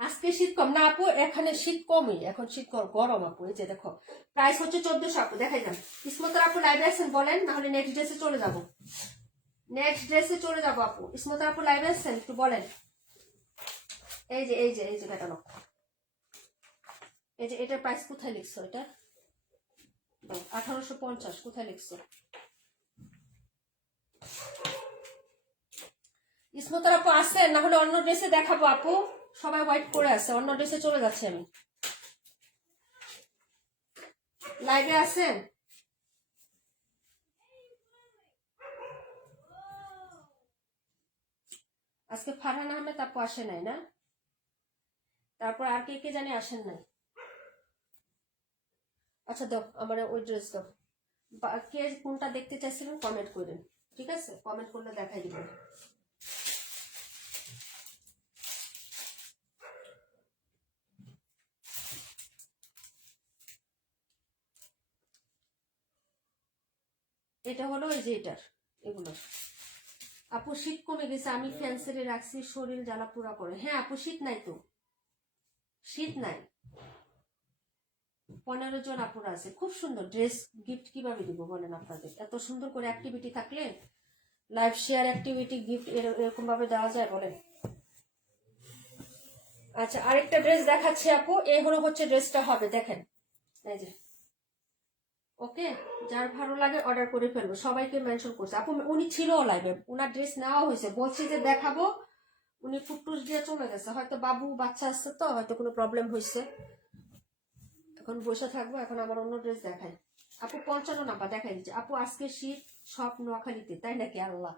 আজকে শীত কম না আপু, এখানে শীত কমই, এখন শীত গরম আপু। এই যে দেখো প্রাইস হচ্ছে 1400 আপু, দেখাই যান। ইসমতার আপু লাইভে আসেন বলেন, নাহলে নেক্সট ড্রেসে চলে যাব, নেক্সট ড্রেসে চলে যাবো আপু। ইসমতার আপু লাইভে আসছেন একটু বলেন। এই যে এই যে এই যে ক্যাটালগ, এই যে এটার প্রাইস কোথায় লিখছো? এটা 1850, কোথায় লিখছো? ইসমতার আপু আসছেন, না হলে অন্য ড্রেসে দেখাবো আপু, সবাই ওয়াইট করে আছে, অন্য ড্রেসে চলে যাচ্ছে আমি। লাইভে আসেন? আজকে ফারহান আহমেদ আপু আসে নাই না, তারপর আর কে কে জানি আসেন নাই। আচ্ছা দাও আমার ওই ড্রেস দাও, কে কোনটা দেখতে চাইছিলেন কমেন্ট করেন, ঠিক আছে, কমেন্ট করলে দেখাই দিবেন। এটা হলো এই যে এটার, এগুলো আপু শীত কমে গেছে, আমি ফ্যান্সিরে রাখছি, শরীর জ্বালা পুরা করে। হ্যাঁ আপু শীত নাই তো, শীত নাই। 15 জন আপুরা আছে। খুব সুন্দর ড্রেস গিফট কিভাবে দিব বলেন আপনাদের? এত সুন্দর করে অ্যাক্টিভিটি থাকলে লাইভ শেয়ার অ্যাক্টিভিটি গিফট এরকম ভাবে দেওয়া যায় বলেন? আচ্ছা, আরেকটা ড্রেস দেখাচ্ছি আপু। এই হলো হচ্ছে ড্রেসটা হবে, দেখেন এই যে। ওকে, যার ভালো লাগে অর্ডার করে ফেলবো। সবাইকে মেনশন করছে আপু, উনি ছিল লাইভে, উনার ড্রেস নেওয়া হয়েছে, বলছি যে দেখাবো, উনি ফুটটুস দিয়ে চলে গেছে। হয়তো বাবু বাচ্চা আসছে তো, হয়তো কোনো প্রবলেম হয়েছে, এখন বসে থাকবো। এখন আমার অন্য ড্রেস দেখাই আপু। 55 নাম্বার দেখাই দিচ্ছে আপু। আজকে শীত সব নোয়াখালীতে, তাই নাকি? আল্লাহ।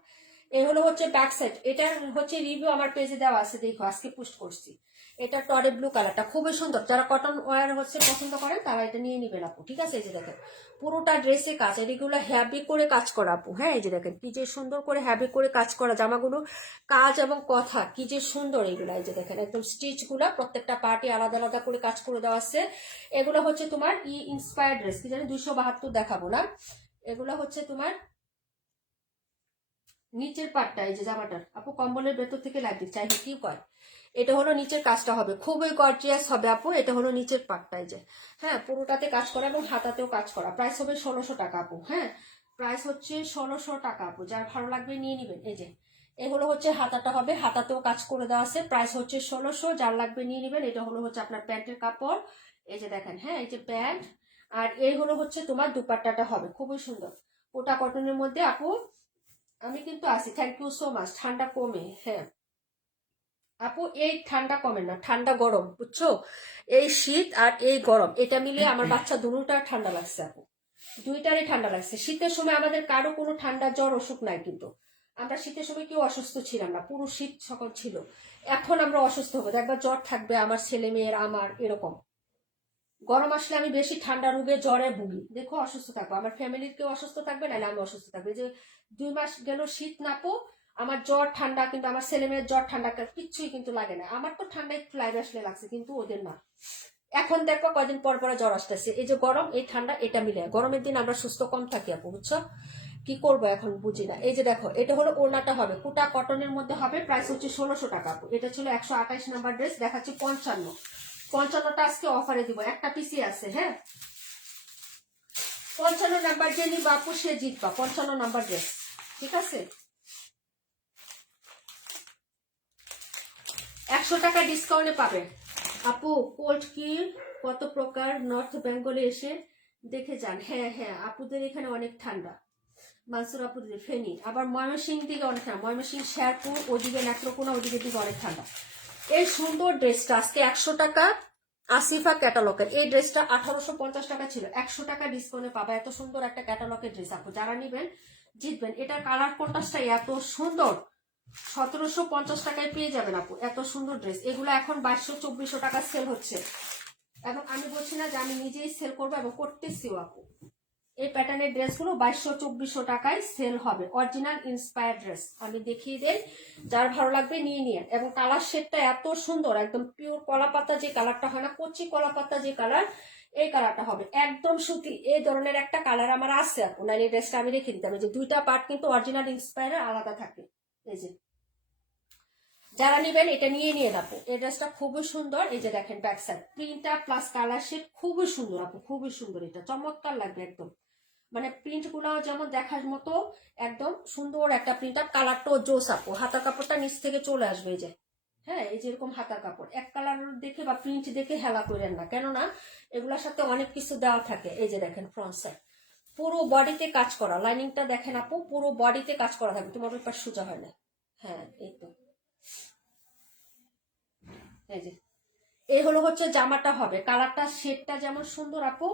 এই হলো হচ্ছে ব্যাক সাইড। এটার হচ্ছে রিভিউ আমার পেজে দেওয়া আছে, দেখো আজকে পোস্ট করছি। এটা টরে ব্লু কালারটা খুবই সুন্দর। যারা কটন ওয়্যার হচ্ছে পছন্দ করেন তারা এটা নিয়ে নিবেন আপু, ঠিক আছে? এই যে দেখেন পুরোটা ড্রেসে কাজ, এগুলো হ্যাভি করে কাজ করা আপু। হ্যাঁ, এই যে দেখেন কি যে সুন্দর করে হ্যাভি করে কাজ করা জামাগুলো, কাজ এবং কথা কি যে সুন্দর এগুলো। এই যে দেখেন একদম স্টিচ গুলা, প্রত্যেকটা পার্টি আলাদা আলাদা করে কাজ করে দেওয়া আছে। এগুলো হচ্ছে তোমার ইন্সপায়ার্ড ড্রেস, কি জানি 272 দেখাবো না। এগুলো হচ্ছে তোমার নিচের পাটটা, এই যে জামাটার আপু কম্বলের ভেতর থেকে লাগবে চাই কি কয়। এটা হলো নিচের কাজটা হবে, খুবই গর্জিয়াস হবে আপু। এটা হলো নিচের পাটটা, এই যে। হ্যাঁ, পুরোটাতে কাজ করা এবং হাতাতেও কাজ করা। প্রাইস হবে 1600 টাকা আপু। হ্যাঁ, প্রাইস হচ্ছে 1600 টাকা আপু। যার ভালো লাগবে নিয়ে নিবেন। এই যে এগুলো হচ্ছে হাতাটা হবে, হাতাতেও কাজ করে দেওয়া আছে। প্রাইস হচ্ছে 1600, যার লাগবে নিয়ে নিবেন। এটা হলো হচ্ছে আপনার প্যান্টের কাপড়, এই যে দেখেন। হ্যাঁ, এই যে প্যান্ট। আর এই হলো হচ্ছে তোমার দুপাট্টাটা হবে খুবই সুন্দর, ওটা কটনের মধ্যে আপু। আমি কিন্তু আছি, থ্যাংক ইউ সো মাচ। ঠান্ডা কমে, হ্যাঁ আপু, এই ঠান্ডা কমে না, ঠান্ডা গরম, বুঝছো? এই শীত আর এই গরম এটা মিলিয়ে আমার বাচ্চা দুটোটার ঠান্ডা লাগছে আপু, দুইটারই ঠান্ডা লাগছে। শীতের সময় আমাদের কারো কোনো ঠান্ডা জ্বর অসুখ নাই, কিন্তু আমরা শীতের সময় কেউ অসুস্থ ছিলাম না, পুরো শীত সকল ছিল। এখন আমরা অসুস্থ হবো, একবার জ্বর থাকবে আমার ছেলে মেয়ের, আমার এরকম। গরম আসলে আমি বেশি ঠান্ডা রোগে জ্বরে ভুগি, দেখো অসুস্থ থাকবো, আমার ফ্যামিলির কেউ অসুস্থ থাকবে, নাহলে আমি অসুস্থ থাকবো। যে 2 মাস গেল শীত নাপো, আমার জ্বর ঠান্ডা, কিন্তু আমার ছেলে মেয়ের জ্বর ঠান্ডা কিচ্ছুই কিন্তু লাগে না। আমার তো ঠান্ডা একটু লাইভ আসলে লাগছে, কিন্তু ওদের না। এখন দেখো কয়দিন পর পরে জ্বর আসতেছে। এই যে গরম এই ঠান্ডা এটা মিলে, গরমের দিন আমরা সুস্থ কম থাকি আপু, বুঝছো? কি করবো এখন বুঝি না। এই যে দেখো এটা হলো ওড়নাটা হবে, কুটা কটনের মধ্যে হবে। প্রাইস হচ্ছে 1600 টাকা আপু। এটা ছিল 128 নাম্বার ড্রেস, দেখাচ্ছি 55টা আজকে অফারে দিব, একটা পিসি আছে। হ্যাঁ, 55 নাম্বার যে নিবা আপু সে জিতবা, 55 নাম্বার ড্রেস, ঠিক আছে? 100 টাকা ডিসকাউন্টে পাবে আপু। কোল্ড কি কত প্রকার, নর্থ বেঙ্গলে এসে দেখে যান। হ্যাঁ হ্যাঁ, আপুদের এখানে অনেক ঠান্ডা, মানসুর আপুদের ফেনী, আবার ময়মনসিংহ দিকে অনেক ঠান্ডা, ময়মনসিংহ শেরপুর ওদিকে নেত্রকোনা ওদিকে দিকে অনেক ঠান্ডা। এই সুন্দর ড্রেসটা আজকে 100 টাকা, আসিফা ক্যাটালগের। এই ড্রেসটা 1850 টাকা ছিল, 100 টাকা ডিসকাউন্টে পাবা। এত সুন্দর একটা ক্যাটালগের ড্রেস আপু, যারা নিবেন জিতবেন। এটার কালার কন্ট্রাস্টটা এত সুন্দর, 1750 টাকায় পেয়ে যাবেন আপু, এত সুন্দর ড্রেস। এগুলো এখন 2200-2400 টাকা সেল হচ্ছে, এবং আমি বলছি না যে আমি নিজেই সেল করবো, এবং করতেছিও আপু। এই প্যাটার্নের ড্রেসগুলো 2200-2400 টাকায় সেল হবে, অরিজিনাল ইন্সপায়ার্ড ড্রেস। আমি দেখিয়ে দেই, যার ভালো লাগবে নিয়ে নিয়ে। এবং কালার শেডটা এত সুন্দর, একদম পিওর কলা পাতা যে কালারটা হয় না, কচি কলা পাতা যে কালার, এই কালারটা হবে একদম সুতি। এই ধরনের একটা কালার আমার আছে আপু, না এই ড্রেসটা আমি রেখে দিতাম। এই যে দুইটা পার্ট কিন্তু অরিজিনাল ইন্সপায়ার আলাদা থাকে। এই যে যারা নিবেন এটা নিয়ে নিয়ে আপু, এই ড্রেসটা খুবই সুন্দর। এই যে দেখেন ব্যাক সাইড প্রিন্টটা প্লাস কালার শেড খুবই সুন্দর আপু, খুবই সুন্দর। এটা চমৎকার লাগবে একদম, মানে প্রিন্ট গুলো যেমন দেখার মতো একদম সুন্দর একটা প্রিন্ট আপ। কালারটাও জোস আপু, হাতার কাপড়টা নিচ থেকে চলে আসবে। এই যে হ্যাঁ, এই যে এরকম হাতার কাপড়, এক কালার দেখে বা প্রিন্ট দেখে হেলা করেন না, কেননা এগুলোর সাথে অনেক কিছু দেওয়া থাকে। এই যে দেখেন ফ্রন্ট সাইড পুরো বডিতে কাজ করা, লাইনিংটা দেখেন আপু, পুরো বডিতে কাজ করা থাকবে, তোমার ওই পাশ সোজা হয় না। হ্যাঁ, এই তো, এই যে এই হলো হচ্ছে জামাটা হবে, কালারটা শেডটা যেমন সুন্দর আপু,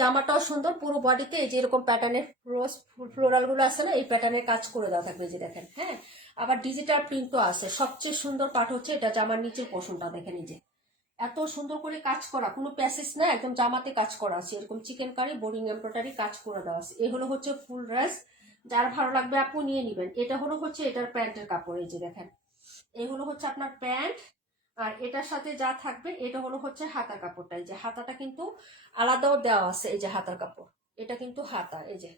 জামাটাও সুন্দর। পুরো বডিতে এই যে এরকম প্যাটার্নের রোজ ফ্লোরাল গুলো আছে না, এই প্যাটার্নের কাজ করে দেওয়া থাকবে। এই যে দেখেন, হ্যাঁ, আবার ডিজিটাল প্রিন্টও আছে। সবচেয়ে সুন্দর পার্ট হচ্ছে এটা জামার নিচের পোর্শনটা দেখেন, এই যে এত সুন্দর করে কাজ করা, কোনো প্যাসেজ না, একদম জামাতে কাজ করা আছে, এরকম চিকেন কারি বোরিং এমব্রয়ডারি কাজ করে দেওয়া আছে। এই হলো হচ্ছে ফুল ড্রেস, যার ভালো লাগবে আপু নিয়ে নিবেন। এটা হলো হচ্ছে এটার প্যান্টের কাপড়, এই যে দেখেন এই হলো হচ্ছে আপনার প্যান্ট। আর এটার সাথে যা থাকবে এটা হলো হচ্ছে হাতার কাপড়টা, এই যে হাতাটা কিন্তু আলাদাও দেওয়া আছে। এই যে হাতার কাপড়, এটা কিন্তু হাতা, এই যে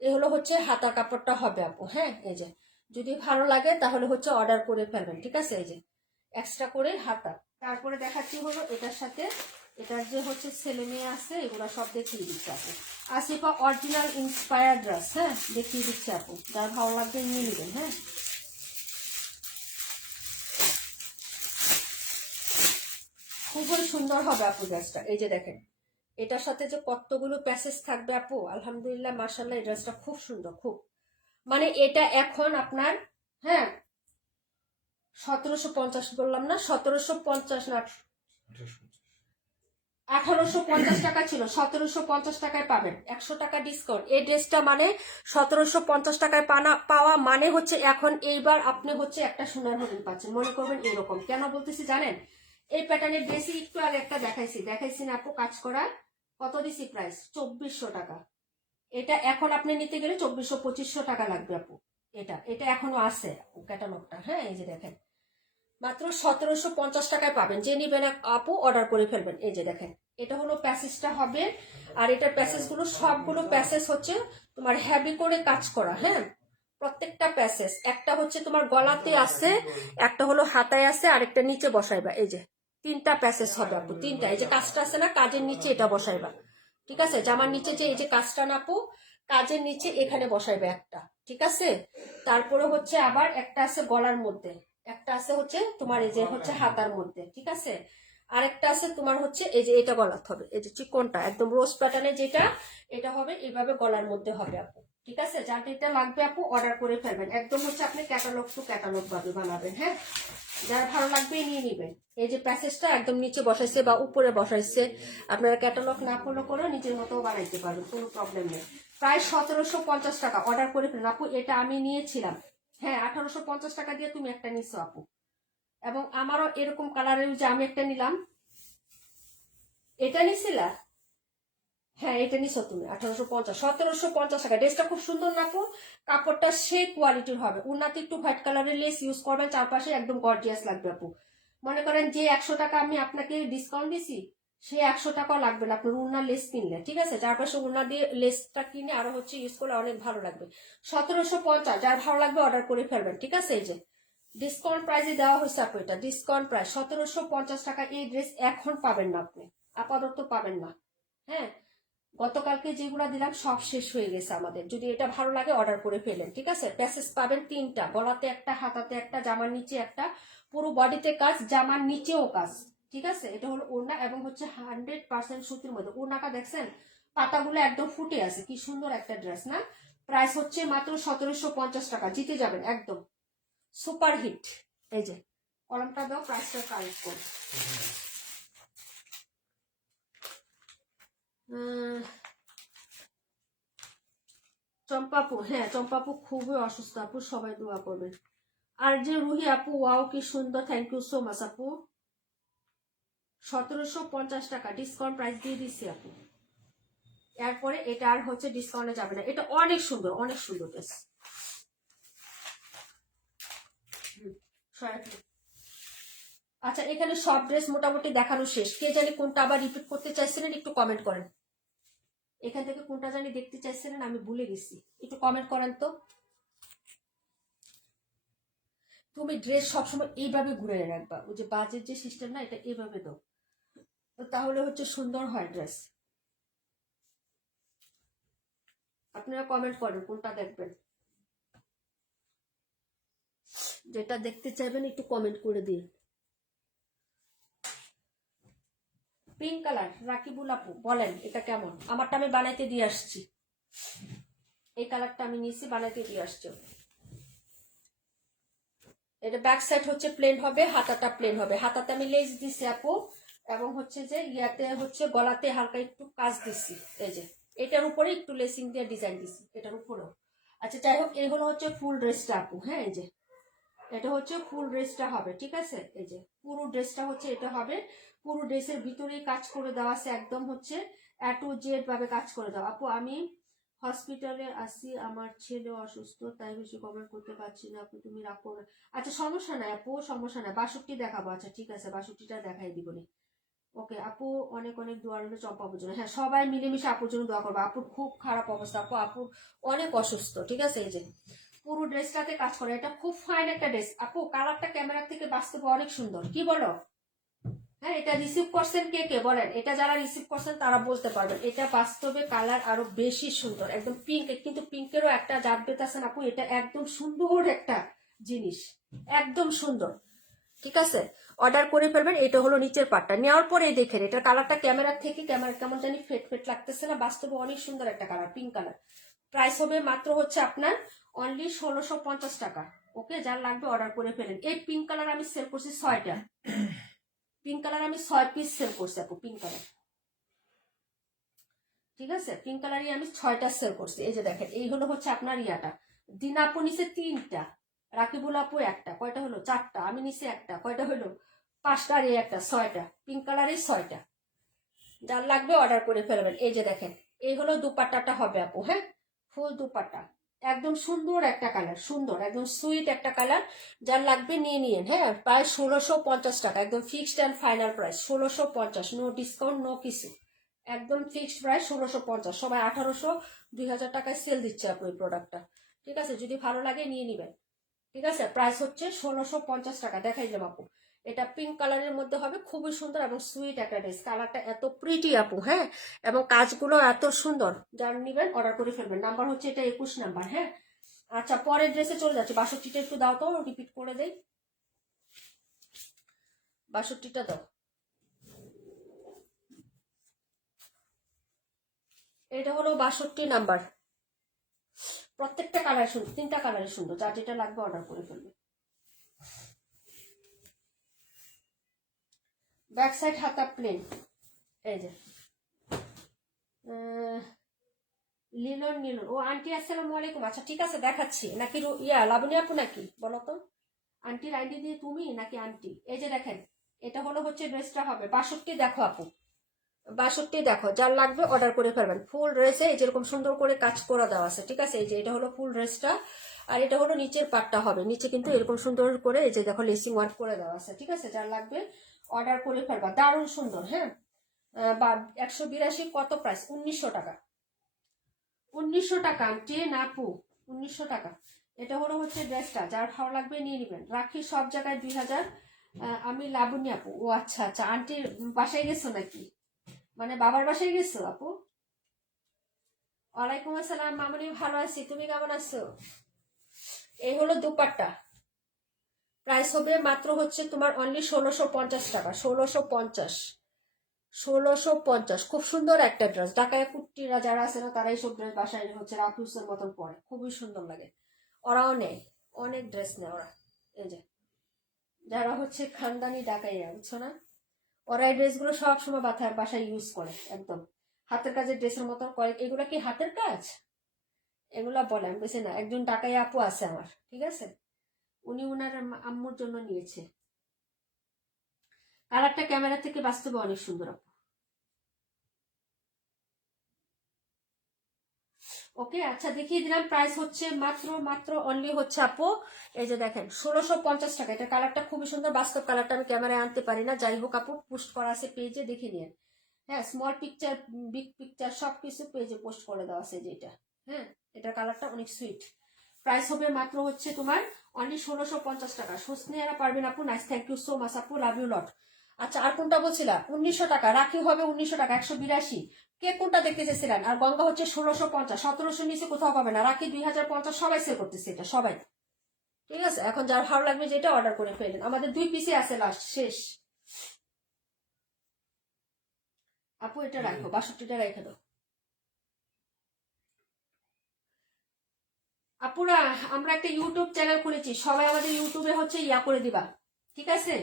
এই হলো হচ্ছে হাতার কাপড়টা হবে আপু। হ্যাঁ, এই যে যদি ভালো লাগে তাহলে হচ্ছে অর্ডার করে ফেলবেন, ঠিক আছে? এই যে এক্সট্রা করে হাতা। তারপরে দেখাচ্ছি হলো এটার সাথে এটার যে হচ্ছে ছেলে মেয়ে আছে এগুলো সব দেখিয়ে দিচ্ছে আপু। আসিফা অরিজিনাল ইন্সপায়ার ড্রেস, হ্যাঁ দেখিয়ে দিচ্ছে আপু, যার ভালো লাগবে নিয়ে নেবেন। হ্যাঁ খুবই সুন্দর হবে আপু ড্রেসটা। এই যে দেখেন এটার সাথে যে কতগুলো প্যাসেজ থাকবে আপু, আলহামদুলিল্লাহ মাশাআল্লাহ এই ড্রেসটা খুব সুন্দর, খুব মানে এটা এখন আপনার, হ্যাঁ 1750 বললাম না, 1750 না 1850 টাকা ছিল, 1750 টাকায় পাবেন, 100 টাকা ডিসকাউন্ট। এই ড্রেসটা মানে 1750 টাকায় পাওয়া মানে হচ্ছে এখন এইবার আপনি হচ্ছে একটা সোনার হরিণ পাচ্ছেন, মনে করবেন এরকম। কেন বলতেছি জানেন, এই প্যাটার্নের ড্রেসই একটু আগে একটা দেখাইছি না আপু, কাজ করা কত দিছি প্রাইস 2400 টাকা। এটা এখন আপনি নিতে গেলে 2400-2500 টাকা লাগবে আপু। এটা এটা এখনো আছে ক্যাটালগটা, হ্যাঁ এই যে দেখেন মাত্র 1750 টাকায় পাবেন। যে নিবেন আপু অর্ডার করে ফেলবেন। এই যে দেখেন এটা হলো প্যাসেজটা হবে, আর এটার প্যাসেজ গুলো সবগুলো প্যাসেজ হচ্ছে তোমার হেভি করে কাজ করা। হ্যাঁ প্রত্যেকটা প্যাসেজ, একটা হচ্ছে তোমার গলাতে আছে, একটা হলো হাতায় আছে, আর একটা নিচে বসাইবা। এই যে 3টা প্যাসেজ হবে আপু, 3টা। এই যে কাজটা আছে না, কাজের নিচে এটা বসাইবা, ঠিক আছে। জামার নিচে যে এই যে কাজটা না আপু, কাজের নিচে এখানে বসাইবে একটা, ঠিক আছে। তারপরে হচ্ছে আবার একটা আছে গলার মধ্যে, একটা আছে হচ্ছে তোমার এই যে হচ্ছে হাতার মধ্যে, ঠিক আছে। আরেকটা আছে তোমার হচ্ছে এই যে এটা গলাতে হবে, এই যে চিকনটা একদম রোজ প্যাটার্নে যেটা, এটা হবে এইভাবে গলার মধ্যে হবে আপু, ঠিক আছে। যার এটা লাগবে আপু অর্ডার করে ফেলবেন, একদম হচ্ছে আপনি ক্যাটালগ টু ক্যাটালগ ভাবে বানাবেন। হ্যাঁ যার ভালো লাগবে নিয়ে নিবেন। এই যে প্যাসেজটা একদম নিচে বসাইছে বা উপরে বসাইছে, আপনারা ক্যাটালগ না ফলো করে নিজের মতো বানাইতে পারবেন, কোনো প্রবলেম নেই। প্রায় 1750 টাকা অর্ডার করে ফেলেন আপু। এটা আমি নিয়েছিলাম, হ্যাঁ 1850 টাকা দিয়ে তুমি একটা নিছো আপু, এবং আমারও এরকম কালারের যে আমি একটা নিলাম, এটা নিছিলা, হ্যাঁ এটা নিছো তুমি 1850, 1750 টাকা। ড্রেসটা খুব সুন্দর না আপু, কাপড়টা সেই কোয়ালিটির হবে। উন্নাতে একটু হোয়াইট কালারের লেস ইউজ করবেন, চারপাশে একদম গর্জিয়াস লাগবে আপু। মনে করেন যে 100 টাকা আমি আপনাকে ডিসকাউন্ট দিছি, সে 100 টাকাও লাগবে না আপনার উন্না লেস কিনলে, ঠিক আছে। চারপাশে উন্না দিয়ে লেসটা কিনে আরো হচ্ছে ইউজ করলে অনেক ভালো লাগবে। 1750, যার ভালো লাগবে অর্ডার করে ফেলবেন, ঠিক আছে। এই যে ডিসকাউন্ট প্রাইসে দেওয়া হয়েছে আপু, এটা ডিসকাউন্ট প্রাইস 1750 টাকা। এই ড্রেস এখন পাবেন না আপনি, আপাতত পাবেন না। হ্যাঁ গতকালকে যেগুলো দিলাম সব শেষ হয়ে গেছে আমাদের। যদি এটা ভালো লাগে অর্ডার করে ফেলেন, ঠিক আছে। প্যাসেজ পাবেন 3টা, গলাতে একটা, হাতাতে একটা, জামার নিচে একটা, পুরো বডিতে কাজ, জামার নিচেও কাজ, ঠিক আছে। এটা হলো ওড়না এবং হচ্ছে 100% সুতির মধ্যে। ওড়নাটা দেখছেন পাতাগুলো একদম ফুটে আছে, কি সুন্দর একটা ড্রেস না। প্রাইস হচ্ছে মাত্র 1750 টাকা, জিতে যাবেন একদম সুপার হিট। এই যে কলমটা দাও, প্রাইসটা কালেক্ট করো। চম্পাপু, হ্যাঁ চম্পাপু খুবই অসুস্থ আপু, সবাই দোয়া করবেন। আর যে রুহি আপু, ওয়াও কি সুন্দর, থ্যাংক ইউ সো মাচ আপু। 1750 টাকা ডিসকাউন্ট প্রাইস দিয়ে দিচ্ছি আপু। এরপরে এটা আর হচ্ছে ডিসকাউন্টে যাবে না, এটা অনেক সুন্দর, অনেক সুন্দর ড্রেস। আচ্ছা এখানে সব ড্রেস মোটামুটি দেখানো শেষ। কে জানি কোনটা আবার রিপিট করতে চাইছিলেন একটু কমেন্ট করেন। এখান থেকে কোনটা জানি দেখতে চাইছিলেন আমি ভুলে গেছি, একটু কমেন্ট করেন তো। তুমি ড্রেস সবসময় এইভাবে ঘুরে রাখবা, ওই যে বাজেট যে সিস্টেম না, এটা এইভাবে দাও, তাহলে হচ্ছে সুন্দর হয় ড্রেস। আপনারা কমেন্ট করেন কোনটা দেখবেন, যেটা দেখতে চাইবেন একটু কমেন্ট করে দিন। পিঙ্ক কালার রাকিবুল আপু বলেন এটা কেমন? আমারটা আমি বানাইতে দিয়ে আসছি, এই কালারটা আমি নিয়েছি বানাইতে দিয়ে আসছি। এটা ব্যাক সাইড হচ্ছে প্লেন হবে, হাতাটা প্লেন হবে। হাতাতে আমি লেস দিছি আপু, এবং হচ্ছে যে ইয়াতে হচ্ছে গলাতে হালকা একটু কাজ দিছি। এই যে এটার উপরে একটু লেসিং দিয়ে ডিজাইন দিছি, এটার উপরেও। আচ্ছা যাই হোক, এই হলো হচ্ছে ফুল ড্রেসটা আপু। হ্যাঁ এই যে এটা হচ্ছে ফুল ড্রেসটা হবে, ঠিক আছে। এই যে পুরো ড্রেসটা হচ্ছে এটা হবে, পুরো ড্রেসের ভিতরেই কাজ করে দেওয়া আছে, একদম হচ্ছে A to Z ভাবে কাজ করে দেওয়া। আপু আমি হসপিটালে আসি, আমার ছেলে অসুস্থ, তাই বেশি কমেন্ট করতে পারছি না আপু, তুমি রাখো না। আচ্ছা সমস্যা নাই আপু, সমস্যা নাই, 62 দেখাবো। আচ্ছা ঠিক আছে 62টা দেখাই দিব। ওকে আপু, অনেক অনেক দোয়া রইল চম্পাপুর জন্য। হ্যাঁ সবাই মিলেমিশে আপুর জন্য দোয়া করবো। আপুর খুব খারাপ অবস্থা আপু, আপুর অনেক অসুস্থ, ঠিক আছে। এই যে পুরো ড্রেসটাতে কাজ করে, এটা খুব ফাইন একটা ড্রেস আপু। কালারটা ক্যামেরার থেকে বাস্তবে অনেক সুন্দর, কি বলো? হ্যাঁ, এটা রিসিভ করছেন কে কে বলেন, এটা যারা রিসিভ করছেন তারা বলতে পারবেন। এটা বাস্তবে কালার আরো বেশি সুন্দর, একদম পিঙ্ক, কিন্তু পিঙ্কেরও একটা জাত বেতাছেন আপু, এটা একদম সুন্দর একটা জিনিস, একদম সুন্দর। ঠিক আছে, অর্ডার করে ফেলবেন। এটা হলো নিচের পাটটা, নেওয়ার পরে দেখেন এটার কালারটা ক্যামেরার থেকে কেমন জানি ফেট ফেট লাগতেছে না, বাস্তবে অনেক সুন্দর একটা কালার, পিঙ্ক কালার। প্রাইস হবে মাত্র হচ্ছে আপনার অনলি 1650 টাকা। ওকে, যার লাগবে অর্ডার করে ফেলেন। এই পিঙ্ক কালার আমি সেল করছি 6টা, পিঙ্ক কালার আমি 6 পিস সেল করছি আপু, পিঙ্ক কালার। ঠিক আছে, পিঙ্ক কালারই আমি 6টা সেল করছি। এই যে দেখেন, এই হলো হচ্ছে আপনার ইয়াটা। দিনা আপু নিচে 3টা, রাকিবুল আপু একটা, কয়টা হলো 4টা, আমি নিচে একটা, কয়টা হলো 5টা, আর এই একটা 6টা, পিঙ্ক কালারই 6টা। যার লাগবে অর্ডার করে ফেলবেন। এই যে দেখেন, এই হলো দুপাট্টাটা হবে আপু, হ্যাঁ, ফুল দুপাট্টা, একদম সুন্দর একটা কালার, সুন্দর একদম সুইট একটা কালার। যার লাগবে নিয়ে নিন, হ্যাঁ। প্রায় 1650 টাকা, একদম fixed and final price 1650, no discount, no কিছু, একদম ফিক্সড প্রাইস 1650। সবাই 1800 2000 টাকায় সেল দিচ্ছে আপু এই প্রোডাক্টটা। ঠিক আছে, যদি ভালো লাগে নিয়ে নিবেন। ঠিক আছে, প্রাইস হচ্ছে 1650 টাকা। দেখাই দিলাম আপু, এটা পিঙ্ক কালারের মধ্যে হবে, খুবই সুন্দর এবং সুইট একটা ড্রেস, কালারটা এত প্রিটি আপু, হ্যাঁ, এবং কাজগুলো এত সুন্দর। যার নিবেন অর্ডার করে ফেলবেন। নাম্বার হচ্ছে এটা 21 নাম্বার, হ্যাঁ। আচ্ছা, পরের ড্রেসে চলে যাচ্ছে। 62টা একটু দাও তো, রিপিট করে দেই, 62টা দাও। এটা হলো 62 নাম্বার। প্রত্যেকটা কালার সুন্দর, 3টা কালারের সুন্দর, যার যেটা লাগবে অর্ডার করে ফেলবে। ব্যাক সাইড হাতা প্লেন, এই যে লিলন নীলন। ও আন্টি, আসসালামু আলাইকুম। আচ্ছা ঠিক আছে, দেখাচ্ছি। নাকি লাবণী আপু নাকি বলো তো, আন্টির আইডি দিয়ে তুমি নাকি আন্টি? এই যে দেখেন, এটা হলো হচ্ছে ড্রেসটা হবে 62। দেখো আপু, 62 দেখো, যার লাগবে অর্ডার করে ফেলবেন। ফুল ড্রেসে যেরকম সুন্দর করে কাজ করা দেওয়া আছে। ঠিক আছে, এই যে এটা হলো ফুল ড্রেসটা, আর এটা হলো নিচের পাটটা হবে। নিচে কিন্তু এরকম সুন্দর করে এই যে দেখো লেসিং ওয়ার্ক করে দেওয়া আছে। ঠিক আছে, যার লাগবে অর্ডার করে ফেলবা, দারুণ সুন্দর, হ্যাঁ। বা 182 কত প্রাইস? 1900 টাকা। 1900 টাকা আন্টি না আপু, 1900 টাকা। এটা হলো হচ্ছে ড্রেসটা, যার ভালো লাগবে নিয়ে নেবেন। রাখি সব জায়গায় 2000। আমি লাবণী আপু। ও আচ্ছা আচ্ছা, আন্টির বাসায় গেছো নাকি, মানে বাবার বাসায় গেছো আপু? ওয়ালাইকুম আসসালাম মামনি, ভালো আছি, তুমি কেমন আছো? এই হলো দুপাট্টা, প্রাইস হবে মাত্র হচ্ছে তোমার অনলি 1650 টাকা। 1650, 1650। খুব সুন্দর একটা ড্রেস। ঢাকায় কুট্টিরা যারা আছে না, তারা এইসব ড্রেস বাসায় হচ্ছে রাফিউসের মতন পরে, খুবই সুন্দর লাগে। ওরাও নেয়, অনেক ড্রেস নেয় ওরা। এই যে যারা হচ্ছে খানদানি ঢাকাইয়া, বুঝছো না, ওরা এই ড্রেসগুলো সবসময় বাসায় ইউজ করে, একদম হাতের কাজের ড্রেসের মতন করে। এগুলা কি হাতের কাজ? এগুলা বলে, আমি বেশি না। একজন ঢাকাই আপু আছে আমার, ঠিক আছে, উনি উনার আম্মুর জন্য নিয়েছে। কালারটা ক্যামেরা থেকে বাস্তবে অনেক সুন্দর আপু। ওকে, আচ্ছা দেখিয়ে দিলাম। প্রাইস হচ্ছে মাত্র মাত্র অনলি হচ্ছে আপু, এই যে দেখেন 1650 টাকা। এটা কালারটা খুবই সুন্দর, বাস্তব কালারটা আমি ক্যামেরায় আনতে পারি না, যাই হোক আপু পোস্ট করা আছে পেজে, দেখে নিন। হ্যাঁ, স্মল পিকচার বিগ পিকচার সবকিছু পেজে পোস্ট করে দেওয়া আছে যেটা, হ্যাঁ। এটা কালারটা অনেক সুইট। প্রাইস হবে মাত্র হচ্ছে তোমার অনলি 1650 টাকা। সোসনে এরা পারবেন আপু, nice, thank you so much আপু, লাভ ইউ লট। আচ্ছা, আর কোনটা বলছিলাম? 1900 টাকা। রাখি হবে 1900 টাকা, 182। কে কোনটা দেখতে চেয়েছিলেন? আর গঙ্গা হচ্ছে 1650, 1700 নিচে কোথাও পাবে না। রাখি 2050, সবাই সেল করতেছে এটা, সবাই। ঠিক আছে, এখন যার ভালো লাগবে যেটা অর্ডার করে ফেলেন। আমাদের 2 পিসে আছে, লাস্ট শেষ। আপু এটা রাখো, 62টা রেখে দাও। আপুরা, আমরা একটা ইউটিউব চ্যানেল খুলেছি, সবাই আমাদের ইউটিউবে হচ্ছে ইয়া করে দিবা, ঠিক আছে,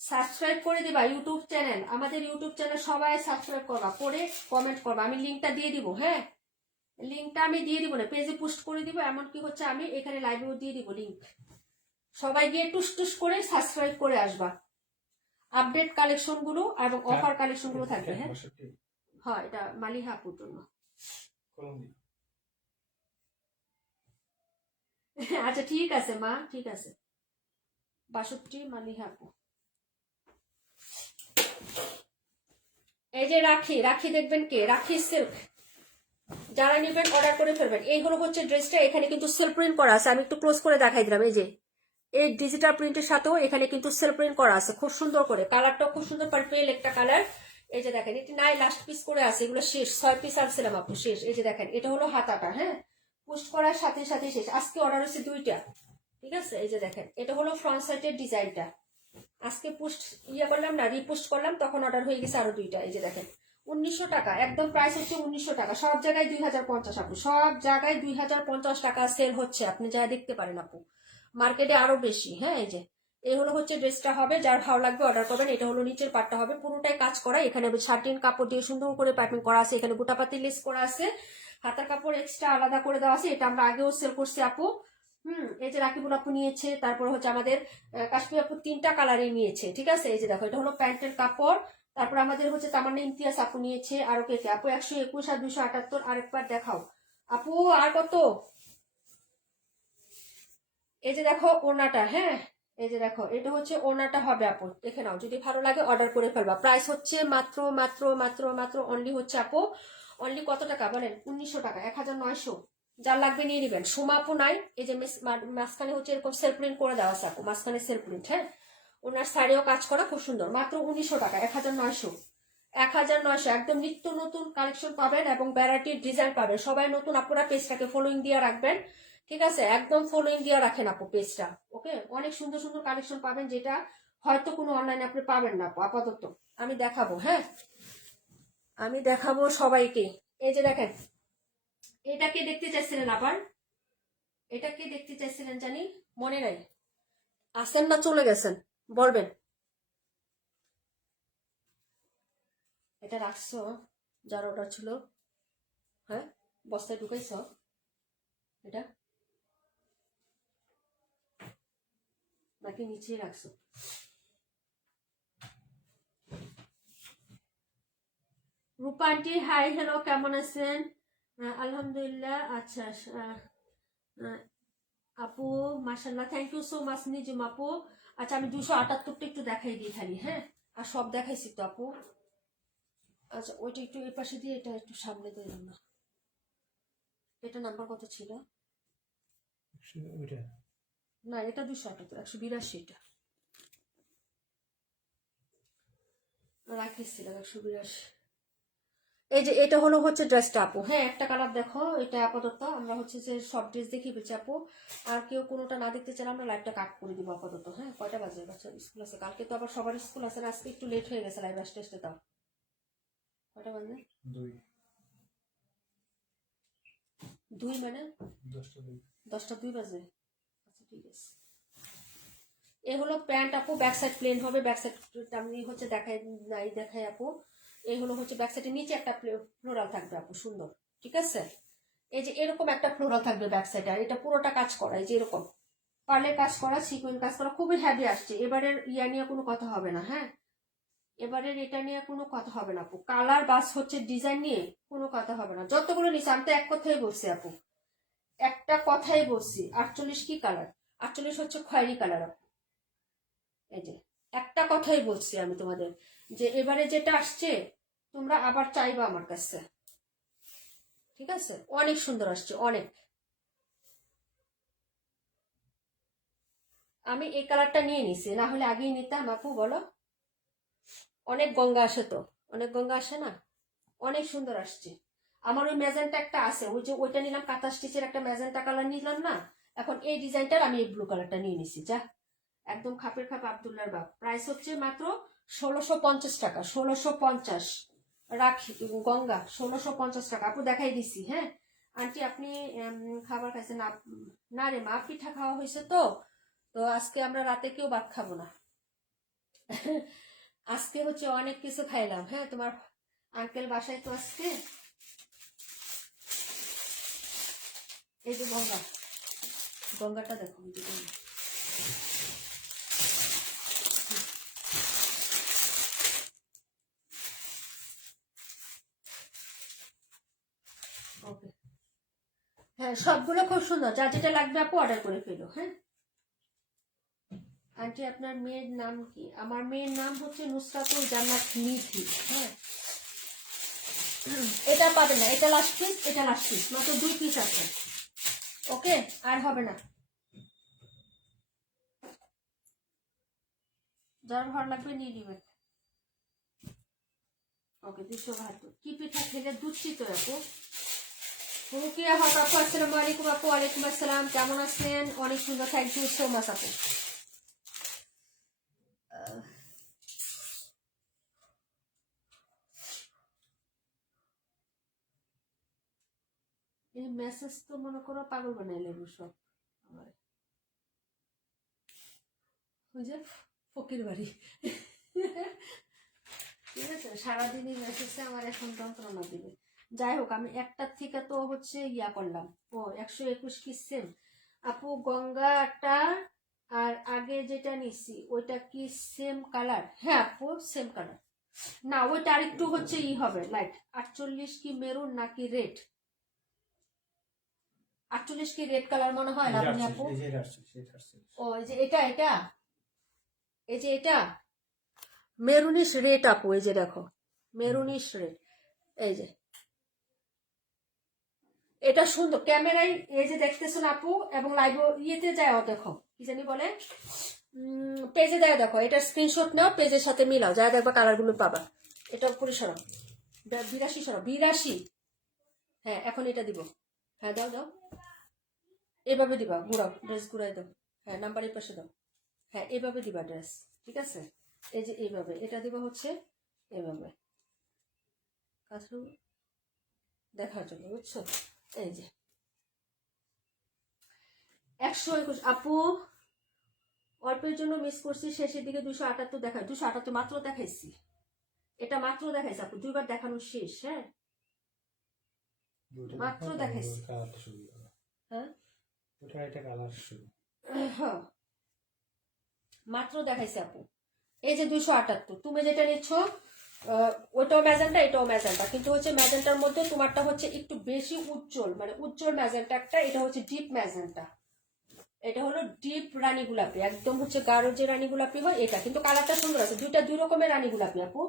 সাবস্ক্রাইব করে দিবা ইউটিউব চ্যানেল। আমাদের ইউটিউব চ্যানেল সবাই সাবস্ক্রাইব করবা, করে কমেন্ট করবা। আমি লিঙ্কটা দিয়ে দিব, হ্যাঁ, লিঙ্কটা আমি দিয়ে দিব না, পেজে পোস্ট করে দিব। এমনকি হচ্ছে আমি এখানে লাইভেও দিয়ে দিব লিঙ্ক। সবাই গিয়ে টুস টুস করে সাবস্ক্রাইব করে আসবা। আপডেট কালেকশন গুলো এবং অফার কালেকশন গুলো থাকবে, হ্যাঁ। হ্যাঁ, এটা মালিহা আপুর জন্য। আচ্ছা ঠিক আছে মা, ঠিক আছে, 62 মালিহা আপু। এই যে রাখি, রাখি দেখবেন কে, রাখি সিল্ক। যারা নেবেন অর্ডার করে ফেলবেন। এই হলো হচ্ছে ড্রেসটা, এখানে কিন্তু সেলফ প্রিন্ট করা আছে। আমি একটু ক্লোজ করে দেখাই দিলাম, এই যে এই ডিজিটাল প্রিন্টের সাথেও এখানে কিন্তু সেলফ প্রিন্ট করা আছে খুব সুন্দর করে, কালারটাও খুব সুন্দর পার্পেল একটা কালার। এই যে দেখেন এটি নাই লাস্ট পিস করে আছে, এগুলো শেষ, 6 পিস আনছিলাম আপু শেষ। এই যে দেখেন এটা হলো হাতাটা, হ্যাঁ পোস্ট করার সাথে সাথে শেষ, আজকে অর্ডার হচ্ছে 2টা, ঠিক আছে। এই যে দেখেন এটা হলো ফ্রন্ট সাইডের ডিজাইনটা, আজকে পোস্ট করলাম না, রিপোস্ট করলাম, তখন অর্ডার হয়ে গেছে আরো 2টা। এই যে দেখেন 1900 টাকা, একদম প্রাইস হচ্ছে 1900 টাকা, সব জায়গায় 2050 আপু, সব জায়গায় 2050 টাকা সেল হচ্ছে, আপনি যা দেখতে পারেন আপু, মার্কেটে আরো বেশি। হ্যাঁ এই যে এই হলো হচ্ছে ড্রেসটা হবে, যার ভালো লাগবে অর্ডার করবেন। এটা হলো নিচের পাটটা হবে পুরোটাই কাজ করা, এখানে শার্টিন কাপড় দিয়ে সুন্দর করে পাইপিং করা আছে, এখানে বুটাপাতি লেস করা আছে, হাতার কাপড় এক্সট্রা আলাদা করে দেওয়া আছে, এটা আমরা আগেও সেল করছি আপু। এই যে রাকিবুল আপু নিয়েছে, তারপর হচ্ছে আমাদের কাশ্মীর আপু 3টা কালারই নিয়েছে, ঠিক আছে। এই যে দেখো এটা হলো প্যান্টের কাপড়, তারপর আমাদের হচ্ছে তামান্না ইমতিয়াজ আপু নিয়েছে, আরো কে কে আপু 121 আর 278, আরেকবার দেখাও আপু, আর কত। এই যে দেখো ওনাটা, হ্যাঁ এই যে দেখো এটা হচ্ছে ওনাটা হবে আপু, দেখে নাও, যদি ভালো লাগে অর্ডার করে ফেলবা। প্রাইস হচ্ছে মাত্র মাত্র মাত্র মাত্র অনলি হচ্ছে আপু, অনলি কত টাকা বলেন, 1900 টাকা, 1900। যার লাগবে নিয়ে নিবেন। সুমা আপু নাই, এই যে মাঝখানে হচ্ছে এরকম সেলফ প্রিন্ট করে দেওয়া আছে আপু, মাঝখানে সেলফ প্রিন্ট, হ্যাঁ ওনার শাড়িও কাজ করা খুব সুন্দর, মাত্র 1900 টাকা, 1900, 1900, একদম নিত্য নতুন কালেকশন পাবেন এবং ভ্যারাইটির ডিজাইন পাবেন। সবাই নতুন আপনারা পেজটাকে ফলোইং দিয়ে রাখবেন, ঠিক আছে, একদম ফলোইং দিয়ে রাখেন আপু পেজটা, ওকে। অনেক সুন্দর সুন্দর কালেকশন পাবেন, যেটা হয়তো কোনো অনলাইনে আপনি পাবেন না আপু। আপাতত আমি দেখাবো, হ্যাঁ আমি দেখাবো সবাইকে। এই যে দেখেন এটা কে দেখতে চাইছিলেন আবার, এটা কে দেখতে চাইছিলেন জানি, মনে নাই, আসেন না চলে গেছেন, বলবেন। এটা রাখছো, যার অর্ডার ছিল, হ্যাঁ বস্তায় ঢুকাইছ এটা, নাকি নিচেই রাখছো। রূপা আন্টি হাই, হ্যালো, কেমন আছেন? আলহামদুলিল্লাহ। আচ্ছা আপু মাশাল্লাহ, thank you so much Nijum আপু। আচ্ছা আমি 278টা একটু দেখাই দিই খালি, হ্যাঁ আর সব দেখাইছি তো আপু। আচ্ছা ওইটা একটু এই পাশে দিয়ে, এটা একটু সামনে দিয়ে না, এটা নাম্বার কত ছিল, ওইটা না এটা 278, 182, এটা রাখিছিলাম 182। এই যে এটা হলো হচ্ছে ড্রেসটা আপু, হ্যাঁ একটা কালার দেখো, এটা আপাতত আমরা হচ্ছে যে সব ড্রেস দেখিয়ে পেয়েছি আপু, আর কেউ কোনোটা না দেখতে চাইলে আমরা লাইভটা কাট করে দিব আপাতত। হ্যাঁ কয়টা বাজে, বাচ্চা স্কুল আছে, কালকে তো আবার সবার স্কুল আছে না, আজকে একটু লেট হয়ে গেছে লাইভ আসতে আসতে। তাও কয়টা বাজে, 2 মানে 10টা 2 বাজে। আচ্ছা ঠিক আছে। এই হলো প্যান্ট আপু, ব্যাক সাইড প্লেন হবে, ব্যাক সাইড আমি হচ্ছে দেখাই নাই, দেখাই আপু। এই হলো হচ্ছে ব্যাক সাইডের নিচে একটা ফ্লোরাল থাকবে আপু, সুন্দর, ঠিক আছে। এই যে এরকম একটা ফ্লোরাল থাকবে ব্যাক সাইডে, আর এটা পুরোটা কাজ করা, এই যে এরকম পার্লের কাজ করা, সিকোয়েন্স কাজ করা, খুবই হ্যাভি আসছে। এবারের ইয়া নিয়ে কোনো কথা হবে না, হ্যাঁ এবারের এটা নিয়ে কোনো কথা হবে না আপু, কালার বাস হচ্ছে ডিজাইন নিয়ে কোনো কথা হবে না। যতগুলো নিচে আমি তো এক কথাই বলছি আপু, একটা কথাই বলছি। 48 কি কালার, 48 হচ্ছে খয়েরি কালার আপু। এই যে একটা কথাই বলছি আমি তোমাদের, যে এবারে যেটা আসছে তোমরা আবার চাইবা আমার কাছে, ঠিক আছে, অনেক সুন্দর আসছে অনেক। আমি এই কালারটা নিয়ে নিছি, না হলে আগেই নিতাম আপু, বলো। অনেক গঙ্গা আসে তো, অনেক গঙ্গা আসে না, অনেক সুন্দর আসছে। আমার ওই ম্যাজেন্টা একটা আছে, ওই যে ওইটা নিলাম, কাঁথা স্টিচের একটা ম্যাজেন্টা কালার নিলাম না, এখন এই ডিজাইনটার আমি এই ব্লু কালারটা নিয়ে নিছি, যা একদম খাপের খাপ আব্দুল্লার বাপ। প্রাইস হচ্ছে মাত্র 1650 টাকা, 1650 রাখি গঙ্গা, 1650 টাকা আপু, দেখাই দিছি। হ্যাঁ আন্টি আপনি খাবার খাইছেন না? না রে মা, পিঠা খাওয়া হয়েছে তো, তো আজকে আমরা রাতে কেউ ভাত খাবো না। আজকে হচ্ছে অনেক কিছু খাইলাম, হ্যাঁ তোমার আঙ্কেল বাসায় তো আজকে। এই যে গঙ্গা, গঙ্গাটা দেখো, এই যে গঙ্গা। ওকে হ্যাঁ সবগুলো খুব সুন্দর, যা যেটা লাগবে আপু অর্ডার করে ফেলো। হ্যাঁ আন্টি আপনার মেয়ের নাম কি? আমার মেয়ের নাম হচ্ছে নুসরাতুল জান্নাত নিধি। হ্যাঁ এটা পাবে না, এটা লাস্ট পিস, এটা লাস্ট পিস, মাত্র 2 পিস আছে, ওকে আর হবে না। যার ভালো লাগবে নিয়ে নেবেন। ওকে 272। কি পিঠা খেলে দুধ তো আপু? রুকিয়া হক আপু আসসালামু আলাইকুম আপু। ওয়ালাইকুম আসসালাম, কেমন আছেন? অনেক সুন্দর, থ্যাংক ইউ সো মাচ আপু। এই মেসেজ তো মনে করো পাগল বানাইলে সব আমার। ওই যে ফকির বাড়ি ঠিক আছে, সারাদিনই মেসেজে আমার এখন যন্ত্রণা দিবে। যাই হোক, আমি একটার থেকে তো হচ্ছে ইয়া করলাম। ও 121 কি সেম আপু? গঙ্গাটা আর আগে যেটা নিছি ওইটা কি সেম কালার? হ্যাঁ আপু সেম কালার। না ওইটা আরেকটু হচ্ছে ই হবে লাইট। 48 কি মেরুন নাকি রেড? 48 কি রেড কালার মনে হয় না আপনি আপু? ও এই যে এটা এই যে এটা মেরুনিশ রেড আপু, এই যে দেখো মেরুনিশ রেড। এই যে এটা সুন্দর ক্যামেরায় এই যে দেখতেছেন আপু, এবং লাইভ ইয়েতে যায় দেখো কি জানি বলে, পেজে দেয় দেখো। এটা স্ক্রিনশট নাও, পেজের সাথে মিলাও, যা দেখবা কালারগুলো পাবা। এটা উপরে সরাও, 82 সরাও, 82। হ্যাঁ এখন এটা দিব। হ্যাঁ দাও দাও, এভাবে দিবা, ঘুরাও, ড্রেস ঘুরাই দাও। হ্যাঁ নাম্বারের পাশে দাও। হ্যাঁ এভাবে দিবা ড্রেস, ঠিক আছে? এই যে এইভাবে এটা দিবা হচ্ছে এইভাবে কাছে দেখার জন্য, বুঝছো? এই যে 121 আপু অল্পের জন্য মিস করছি, শেষের দিকে 278 দেখায়। 278 মাত্র দেখাইছি, এটা মাত্র দেখাইছি আপু, দুইবার দেখানো শেষ। হ্যাঁ মাত্র দেখাইছি। হ্যাঁ হ্যাঁ মাত্র দেখাইছি আপু। এই যে 278 তুমি যেটা নিচ্ছ ওটাও ম্যাজেন্টা, এটাও ম্যাজেন্টা, কিন্তু হচ্ছে ম্যাজেন্টার মধ্যে তোমারটা হচ্ছে একটু বেশি উজ্জ্বল, মানে উজ্জ্বল ম্যাজেন্টা একটা, এটা হচ্ছে ডিপ ম্যাজেন্টা। এটা হলো ডিপ রানী গোলাপি, একদম হচ্ছে গাঢ় যে রানী গোলাপি হয় এটা, কিন্তু কালারটা সুন্দর আছে। দুইটা দুই রকমের রানী গোলাপি আপু,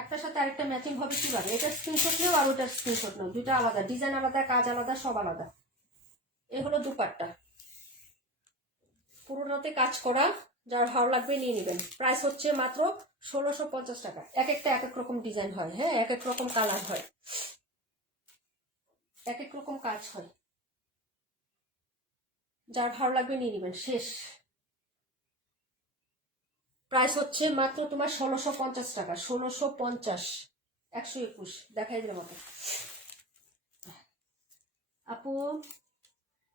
একটার সাথে আরেকটা ম্যাচিং হবে কিভাবে? এটা স্ক্রিনশট নেও আর ওটার স্ক্রিনশট নেও, দুইটা আলাদা, ডিজাইন আলাদা, কাজ আলাদা, সব আলাদা। এই হলো দুপাট্টা, পুরোটাতে কাজ করা, যার ভালো লাগবে নিয়ে নেবেন। প্রাইস হচ্ছে মাত্র 1650 টাকা। এক একটা এক এক রকম ডিজাইন হয়, হ্যাঁ এক এক রকম কালার হয়, এক এক রকম কাজ হয়, যার ভালো লাগবে নিয়ে নেবেন। শেষ প্রাইস হচ্ছে মাত্র তোমার 1650 টাকা, 1650, 121 দেখাই দিলাম আপু। আপু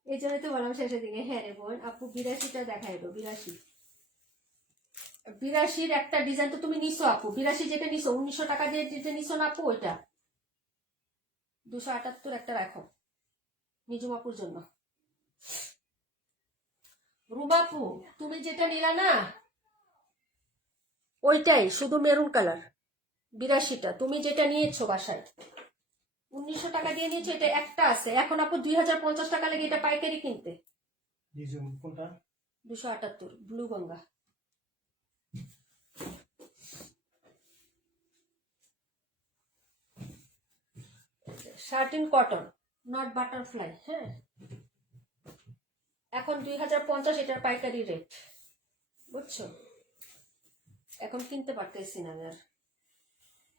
এই জন্যই তো বললাম শেষের দিকে। হ্যাঁ রে বোন আপু 82টা দেখাই দেবো। 82 একটা ডিজাইন তো তুমি নিছো আপু, 82 যেটা নিছো 1900 টাকা দিয়ে যেটা নিছো না আপু, ওইটা 278 একটা রাখো নিজুম আপুর জন্য। রুবাপু তুমি যেটা নিলা না ওইটাই, শুধু মেরুন কালার। 82টা তুমি যেটা নিয়েছো বাসায় 1900 টাকা দিয়ে নিয়েছো, এটা একটা আছে এখন আপু 2050 টাকা লাগে এটা পাইকারি কিনতে। 278 blue Ganga. Satin cotton, not butterfly. হ্যাঁ এখন 2050 এটার পাইকারি রেট, বুঝছো? এখন কিনতে পারতেছি না আর।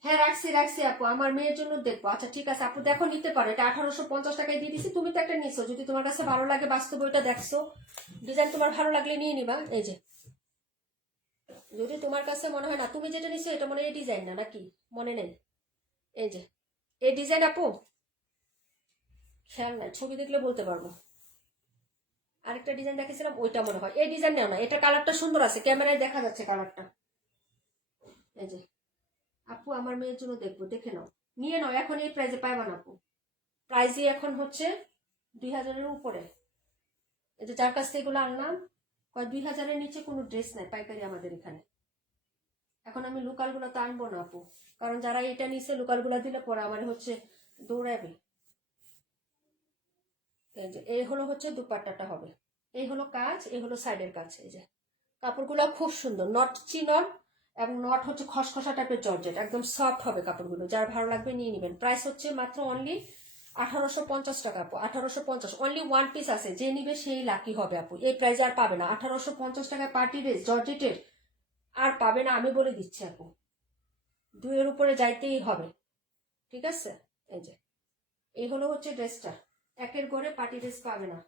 হ্যাঁ রাখছি আপু, আমার মেয়ের জন্য দেখবো। আচ্ছা ঠিক আছে আপু, দেখো নিতে পারো, এটা 1850 টাকায় দিয়ে দিছি, তুমি তো একটা নিছো, যদি তোমার কাছে ভালো লাগে, বাস্তবে ওইটা দেখছো, ডিজাইন তোমার ভালো লাগলে নিয়ে নিবা। এই যে যদি তোমার কাছে মনে হয় না তুমি যেটা নিছো এটা মনে হয় ডিজাইন না, নাকি মনে নেই? এই যে এই ডিজাইন আপু, খেয়াল নাই, ছবি দেখলে বলতে পারবো। আরেকটা ডিজাইন দেখেছিলাম ওইটা মনে হয়, এই ডিজাইন নেও না, এটা কালারটা সুন্দর আছে, ক্যামেরায় দেখা যাচ্ছে কালারটা। এই যে আপু আমার মেয়ের জন্য দেখবো, দেখে নাও, নিয়ে নাও, এখন এই প্রাইজে পাইবা না আপু, প্রাইজই এখন হচ্ছে 2000-এর উপরে। এই যে যার কাছ থেকে এগুলো আনলাম 2000-এর নিচে কোনো ড্রেস নাই পাইকারি আমাদের এখানে। এখন আমি লোকালগুলো তো আনবো না আপু, কারণ যারা এটা নিছে লোকালগুলো দিলে পরে আমার হচ্ছে দৌড়াবে। এই যে এই হলো হচ্ছে দুপাট্টাটা হবে, এই হলো কাজ, এই হলো সাইডের কাজ। এই যে কাপড়গুলো খুব সুন্দর, নট চিনন এবং নট হচ্ছে খসখসা টাইপের জর্জেট, একদম সফট হবে কাপড়গুলো, যার ভালো লাগবে নিয়ে নেবেন। প্রাইস হচ্ছে মাত্র অনলি 1850 টাকা আপু, 1850। অনলি ওয়ান পিস আছে, যে নিবে সেই লাকি হবে আপু, এই প্রাইসে আর পাবে না। 1850 টাকায় পার্টি ড্রেস জর্জেটের আর পাবে না, আমি বলে দিচ্ছি আপু, 2 এর উপরে যাইতেই হবে। ঠিক আছে, এই যে এই হলো হচ্ছে ড্রেসটা। 1-এর ঘরে পার্টি ড্রেস পাবে না,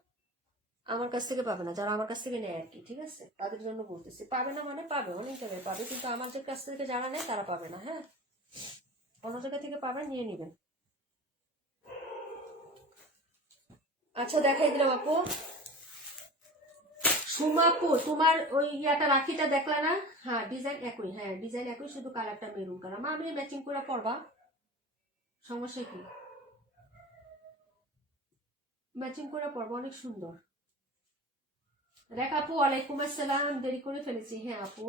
আমার কাছ থেকে পাবে না, যারা আমার কাছ থেকে নেয় আর কি। ঠিক আছে, তাদের জন্য বলতেছি, পাবে না মানে পাবে, অনেক জায়গায় পাবে, কিন্তু আমাদের কাছ থেকে যারা নেয় তারা পাবে না। হ্যাঁ, অন্য জায়গা থেকে পাবেন, নিয়ে নেবেন। আচ্ছা, দেখাই দিলাম আপু। সুমা আপু, তোমার ওই ইয়াটা রাখিটা দেখলা না? হ্যাঁ, ডিজাইন একই, হ্যাঁ ডিজাইন একই, শুধু কালারটা মেরুন কালার। মা, আমি ম্যাচিং করে পরবা, সমস্যা কি? ম্যাচিং করে পরবা, অনেক সুন্দর। রেখা আপু, ওয়ালাইকুম আসসালাম, দেরি করে ফেলেছি। হ্যাঁ আপু,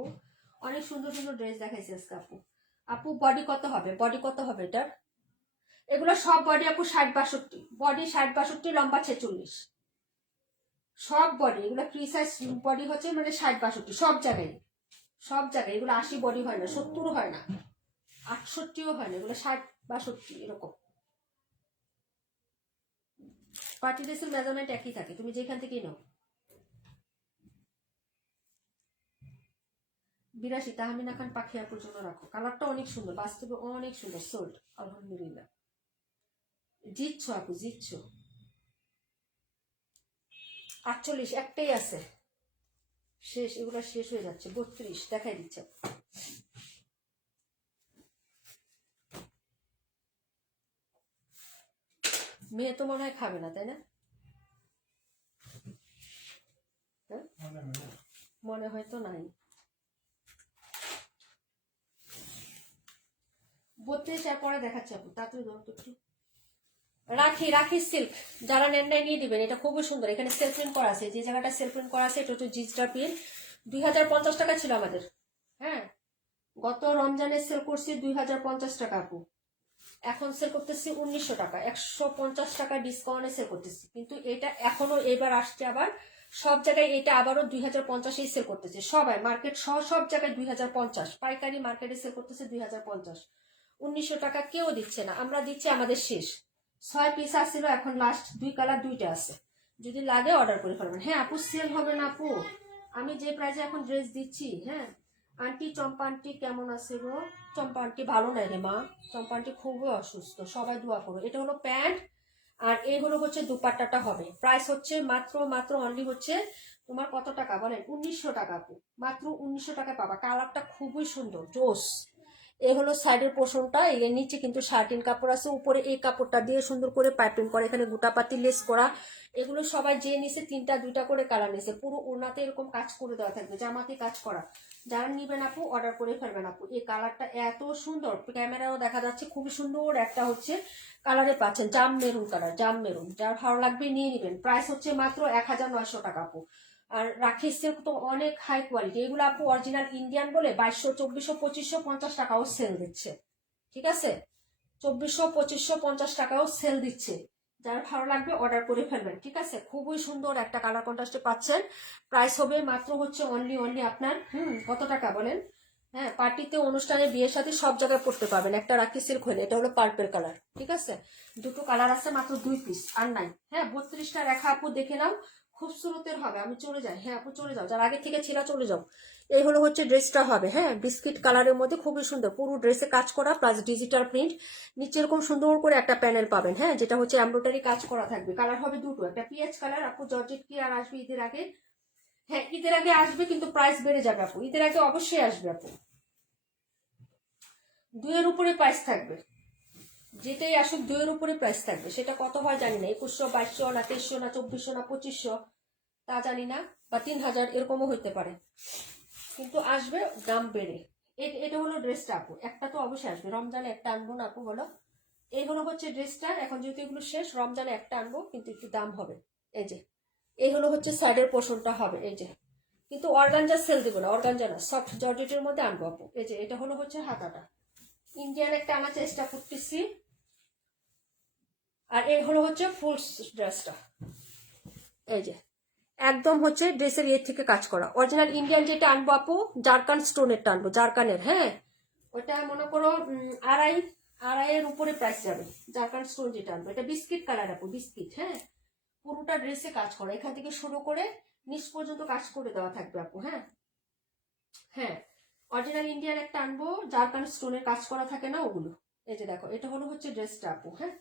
অনেক সুন্দর সুন্দর ড্রেস দেখাইছে আজকে আপু। আপু বডি কত হবে, বডি কত হবে এটার? এগুলো সব বডি আপু 60-62, বডি 60-62, লম্বা 46, সব বডি এগুলো ফ্রি সাইজ বডি হচ্ছে, মানে 60-62 সব জায়গায়, সব জায়গায়। এগুলো 80 বডি হয় না, 70 হয় না, 68ও হয় না, এগুলো 60-62 এরকম। পার্টি ড্রেসের মেজারমেন্ট একই থাকে, তুমি যেখান থেকেই নাও। 82 তাহমিনা খান পাখি আপুর জন্য রাখো, কালারটা অনেক সুন্দর, বাস্তবে অনেক সুন্দর। সোল্ড, আলহামদুলিল্লাহ। জিতছো আপু, জিতছো। 48 একটাই আছে, শেষ, এগুলো শেষ হয়ে যাচ্ছে। 32 দেখাই দিচ্ছে। মেয়ে তো মনে হয় খাবে না, তাই না? হ্যাঁ, মনে হয় তো নাই। 32 আর পরে দেখাচ্ছে আপু, তাড়াতাড়ি ধরো তো একটু। রাখি, রাখি সিল্ক, যারা নেন নাই নিয়ে দিবেন, এটা খুবই সুন্দর। এখানে সেলফ প্রিন্ট করা আছে, যে জায়গাটা সেলফ প্রিন্ট করা আছে এটা হচ্ছে জিজটা প্রিন্ট। 2050 টাকা ছিল আমাদের। হ্যাঁ, গত রমজানে সেল করছি 2050 টাকা আপু, এখন সেল করতেছি 1900 টাকা, 150 টাকা ডিসকাউন্টে সেল করতেছি। কিন্তু এটা এখনো এবার আসছে আবার সব জায়গায়, এটা আবারও 2050-এই সেল করতেছে সবাই, মার্কেট সহ সব জায়গায় 2050, পাইকারি মার্কেটে সেল করতেছে 2050। 1900 টাকা কেউ দিচ্ছে না, আমরা দিচ্ছি, আমাদের শেষ। 6 পিস আসছিল, এখন লাস্ট 2 কালার 2টা আছে, যদি লাগে অর্ডার করে ফেলবেন। হ্যাঁ আপু, সেল হবে না আপু, আমি যে প্রাইসে এখন ড্রেস দিচ্ছি। হ্যাঁ আন্টি, চম্পা আন্টি কেমন আছে গো? চম্পা আন্টি ভালো নাই রে মা, চম্পা আন্টি খুবই অসুস্থ, সবাই দোয়া করো। এটা হলো প্যান্ট, আর এই হলো হচ্ছে দুপাট্টাটা হবে। প্রাইস হচ্ছে মাত্র মাত্র অনলি হচ্ছে তোমার কত টাকা বলেন? 1900 টাকা আপু, মাত্র 1900 টাকা পাবা। কালারটা খুবই সুন্দর, জোস। এই হলো সাইডের পোর্শনটা, এর নিচে কিন্তু শার্টিন কাপড় আছে, উপরে এই কাপড়টা দিয়ে সুন্দর করে পাইপিং করে, এখানে গোটাপাতি লেস করা। এগুলো সবাই যে নিচে 3টা 2টা করে কালার নিছে, পুরো ওনাতে এরকম কাজ করে দেওয়া থাকবে, জামাতে কাজ করা। যারা নিবেন আপু অর্ডার করে ফেলবেন আপু। এই কালারটা এত সুন্দর, ক্যামেরাও দেখা যাচ্ছে খুবই সুন্দর একটা হচ্ছে কালারে পাচ্ছেন, জাম মেরুন কালার, জাম মেরুন। যার ভালো লাগবে নিয়ে নিবেন। প্রাইস হচ্ছে মাত্র 1900 টাকা আপু। আর রাখি সিল্ক তো অনেক হাই কোয়ালিটি, এগুলো আপু অরিজিনাল ইন্ডিয়ান বলে 2200, 2400, 2550 টাকাও সেল দিচ্ছে। ঠিক আছে, 2400, 2550 টাকাও সেল দিচ্ছে। যার ভালো লাগবে অর্ডার করে ফেলবেন। ঠিক আছে, খুবই সুন্দর একটা কালার কন্ট্রাস্টে পাচ্ছেন। প্রাইস হবে মাত্র হচ্ছে অনলি অনলি আপনার কত টাকা বলেন? হ্যাঁ, পার্টিতে, অনুষ্ঠানে, বিয়ের সাথে সব জায়গায় পড়তে পারবেন একটা রাখি সিল্ক হলে। এটা হলো পার্পেল কালার। ঠিক আছে, দুটো কালার আছে, মাত্র 2 পিস আর নাই। হ্যাঁ, 32টা রেখা আপু দেখে নাও, খুবসুরতের হবে। আমি চলে যাই, হ্যাঁ আপু চলে যাও, যার আগে থেকে ছিল চলে যাও। এই হলো হচ্ছে ড্রেসটা হবে। হ্যাঁ, বিস্কিট কালারের মধ্যে খুবই সুন্দর, পুরো ড্রেসে কাজ করা প্লাস ডিজিটাল প্রিন্ট। নিচে এরকম সুন্দর করে একটা প্যানেল পাবেন, হ্যাঁ, যেটা হচ্ছে এমব্রয়ডারি কাজ করা থাকবে। কালার হবে দুটো, একটা পিএইচ কালার আপু। জর্জেট কি আর আসবে ঈদের আগে? হ্যাঁ ঈদের আগে আসবে, কিন্তু প্রাইস বেড়ে যাবে আপু, ঈদের আগে অবশ্যই আসবে আপু। 2 এর উপরে প্রাইস থাকবে, যেটাই আসুক 2 এর উপরে প্রাইস থাকবে। সেটা কত হয় জানি না, 2100, 2200 না 2300 না 2400 না 2500 তা জানি না, বা 3000 এরকমও হইতে পারে, কিন্তু আসবে দাম বেড়ে। এটা হলো ড্রেসটা আপু, একটা তো অবশ্যই আসবে। রমজানে একটা আনবো না আপু বলো? এই হলো হচ্ছে ড্রেসটা। এখন যেহেতু এগুলো শেষ, রমজানে একটা আনবো, কিন্তু একটু দাম হবে। এই যে এই হলো হচ্ছে সাইডের পোর্শনটা হবে, এই যে। কিন্তু অর্গানজা সেল দিব না, অর্গানজা না, সফট জর্জেটের মধ্যে আনবো আপু। এই যে এটা হলো হচ্ছে হাতাটা, ইন্ডিয়ান একটা আনার চেষ্টা করতেছি। আর এই হলো হচ্ছে ফুল ড্রেসটা, এই যে একদম হচ্ছে ড্রেসের ইয়ে থেকে কাজ করা। অরিজিনাল ইন্ডিয়ান যেটা আনবো আপু, জারকান স্টোনেরটা আনবো, জারকানের। হ্যাঁ, ওটা মনে করো আড়াইয়ের উপরে প্রাইস যাবে। জারকান স্টোন যেটা আনবো, এটা বিস্কিট কালার আপু, বিস্কিট। হ্যাঁ, পুরোটা ড্রেসে কাজ করা, এখান থেকে শুরু করে নিচ পর্যন্ত কাজ করে দেওয়া থাকবে আপু। হ্যাঁ হ্যাঁ, অরিজিনাল ইন্ডিয়ান একটা আনবো, যার কারণে স্টোনের কাজ করা থাকে না ওগুলো। এই যে দেখো, এটা হলো হচ্ছে ড্রেসটা আপু। হ্যাঁ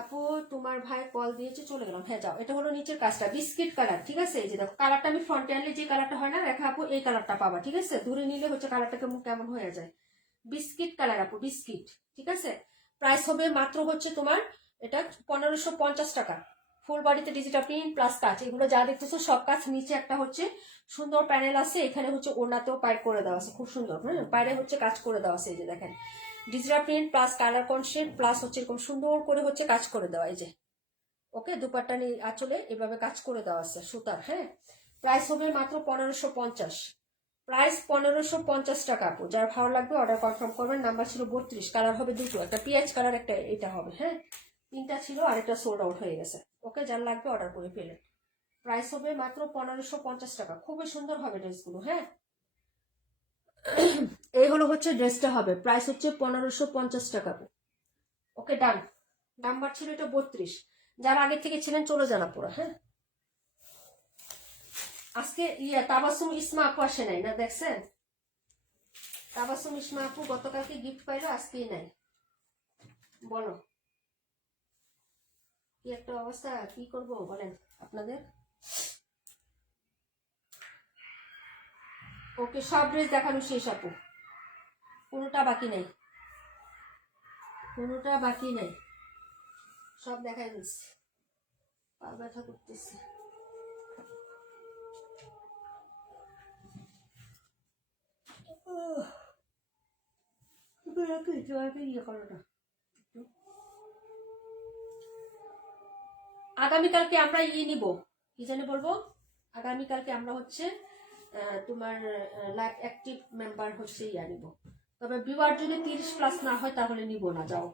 আপু, তোমার ভাই কল দিয়েছে, চলে গেলাম। হ্যাঁ যাও, এটা হলো নিচের কাজটা, বিস্কিট কালার। ঠিক আছে, এই যে দেখো কালারটা আমি ফ্রন্টে আনলে যে কালারটা হয় না রেখা আপু, এই কালারটা পাবা। ঠিক আছে, দূরে নিলে হচ্ছে কালারটা কেমন কেমন হয়ে যায়। বিস্কিট কালার আপু, বিস্কিট। ঠিক আছে, প্রাইস হবে মাত্র হচ্ছে তোমার এটা 1550 টাকা। ফুল বডিতে ডিজিটাল প্রিন্ট প্লাস কাজ, এগুলো যা দেখতেছো সব কাজ। নিচে একটা হচ্ছে সুন্দর প্যানেল আছে, এখানে হচ্ছে ওড়নাতেও পাইর করে দেওয়া আছে, খুব সুন্দর। হ্যাঁ, পাইরে হচ্ছে কাজ করে দেওয়া আছে, এই যে দেখেন digital print plus colour concept plus হচ্ছে এরকম সুন্দর করে হচ্ছে কাজ করে দেওয়া। এই যে ওকে, দুপাট্টা নিয়ে আঁচলে এভাবে কাজ করে দেওয়া আছে সুতার। হ্যাঁ, প্রাইস হবে মাত্র 1550। প্রাইস 1550 টাকা আপু। যার ভালো লাগবে অর্ডার কনফার্ম করবেন। নাম্বার ছিল 32, কালার হবে দুটো, একটা পিঁয়াজ কালার, একটা এটা হবে। হ্যাঁ, তিনটা ছিল, আরেকটা সোল্ড আউট হয়ে গেছে। ওকে, যার লাগবে অর্ডার করে ফেলেন। প্রাইস হবে মাত্র 1550 টাকা। খুবই সুন্দর হবে ড্রেসগুলো। হ্যাঁ, এই হলো হচ্ছে ড্রেসটা হবে, প্রাইস হচ্ছে 1550 টাকা। ওকে ডান। নাম্বার ছিল এটা 32। যারা আগে থেকে ছিলেন চলে যান পুরো। হ্যাঁ, আজকে তাবাসুম ইসমা আপু আসে নাই না, দেখছেন? তাবাসুম ইসমা আপু গতকালকে গিফট পাইলো, আজকেই নাই। বলো কি একটা অবস্থা, কি করব বলেন আপনাদের। ওকে, সব ড্রেস দেখানো শেষ আপু, কোনোটা বাকি নেই, কোনোটা বাকি নেই, সব দেখাই দিচ্ছি। পা ব্যথা করতেছে। ইয়ে করো না। আগামীকালকে আমরা নিব, কি জানি বলবো, আগামীকালকে আমরা হচ্ছে তোমার লাইভ অ্যাক্টিভ মেম্বার হচ্ছে নিব। তবে ভিউয়ার যদি 30+ না হয় তাহলে নিব না, যাও।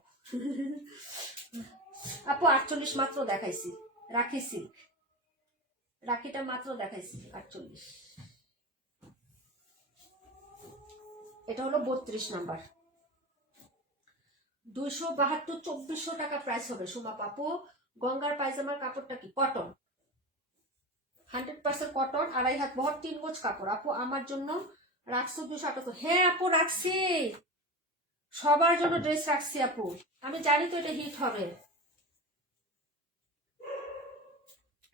আপু 48 মাত্র দেখাইছি, রাখি সিল্ক, রাখিটা মাত্র দেখাইছি 48। এটা হলো 32 নাম্বার, 272, 2400 টাকা প্রাইস হবে। সুমা পাপু, গঙ্গার পায়জামার কাপড়টা কি কটন, 100% কটন, 2.5 হাত বহর, 3 গজ কাপড়। আপু আমার জন্য রাখছো 278। হ্যাঁ আপু রাখছি, সবার জন্য ড্রেস রাখছি আপু, আমি জানি তো এটা হিট হবে।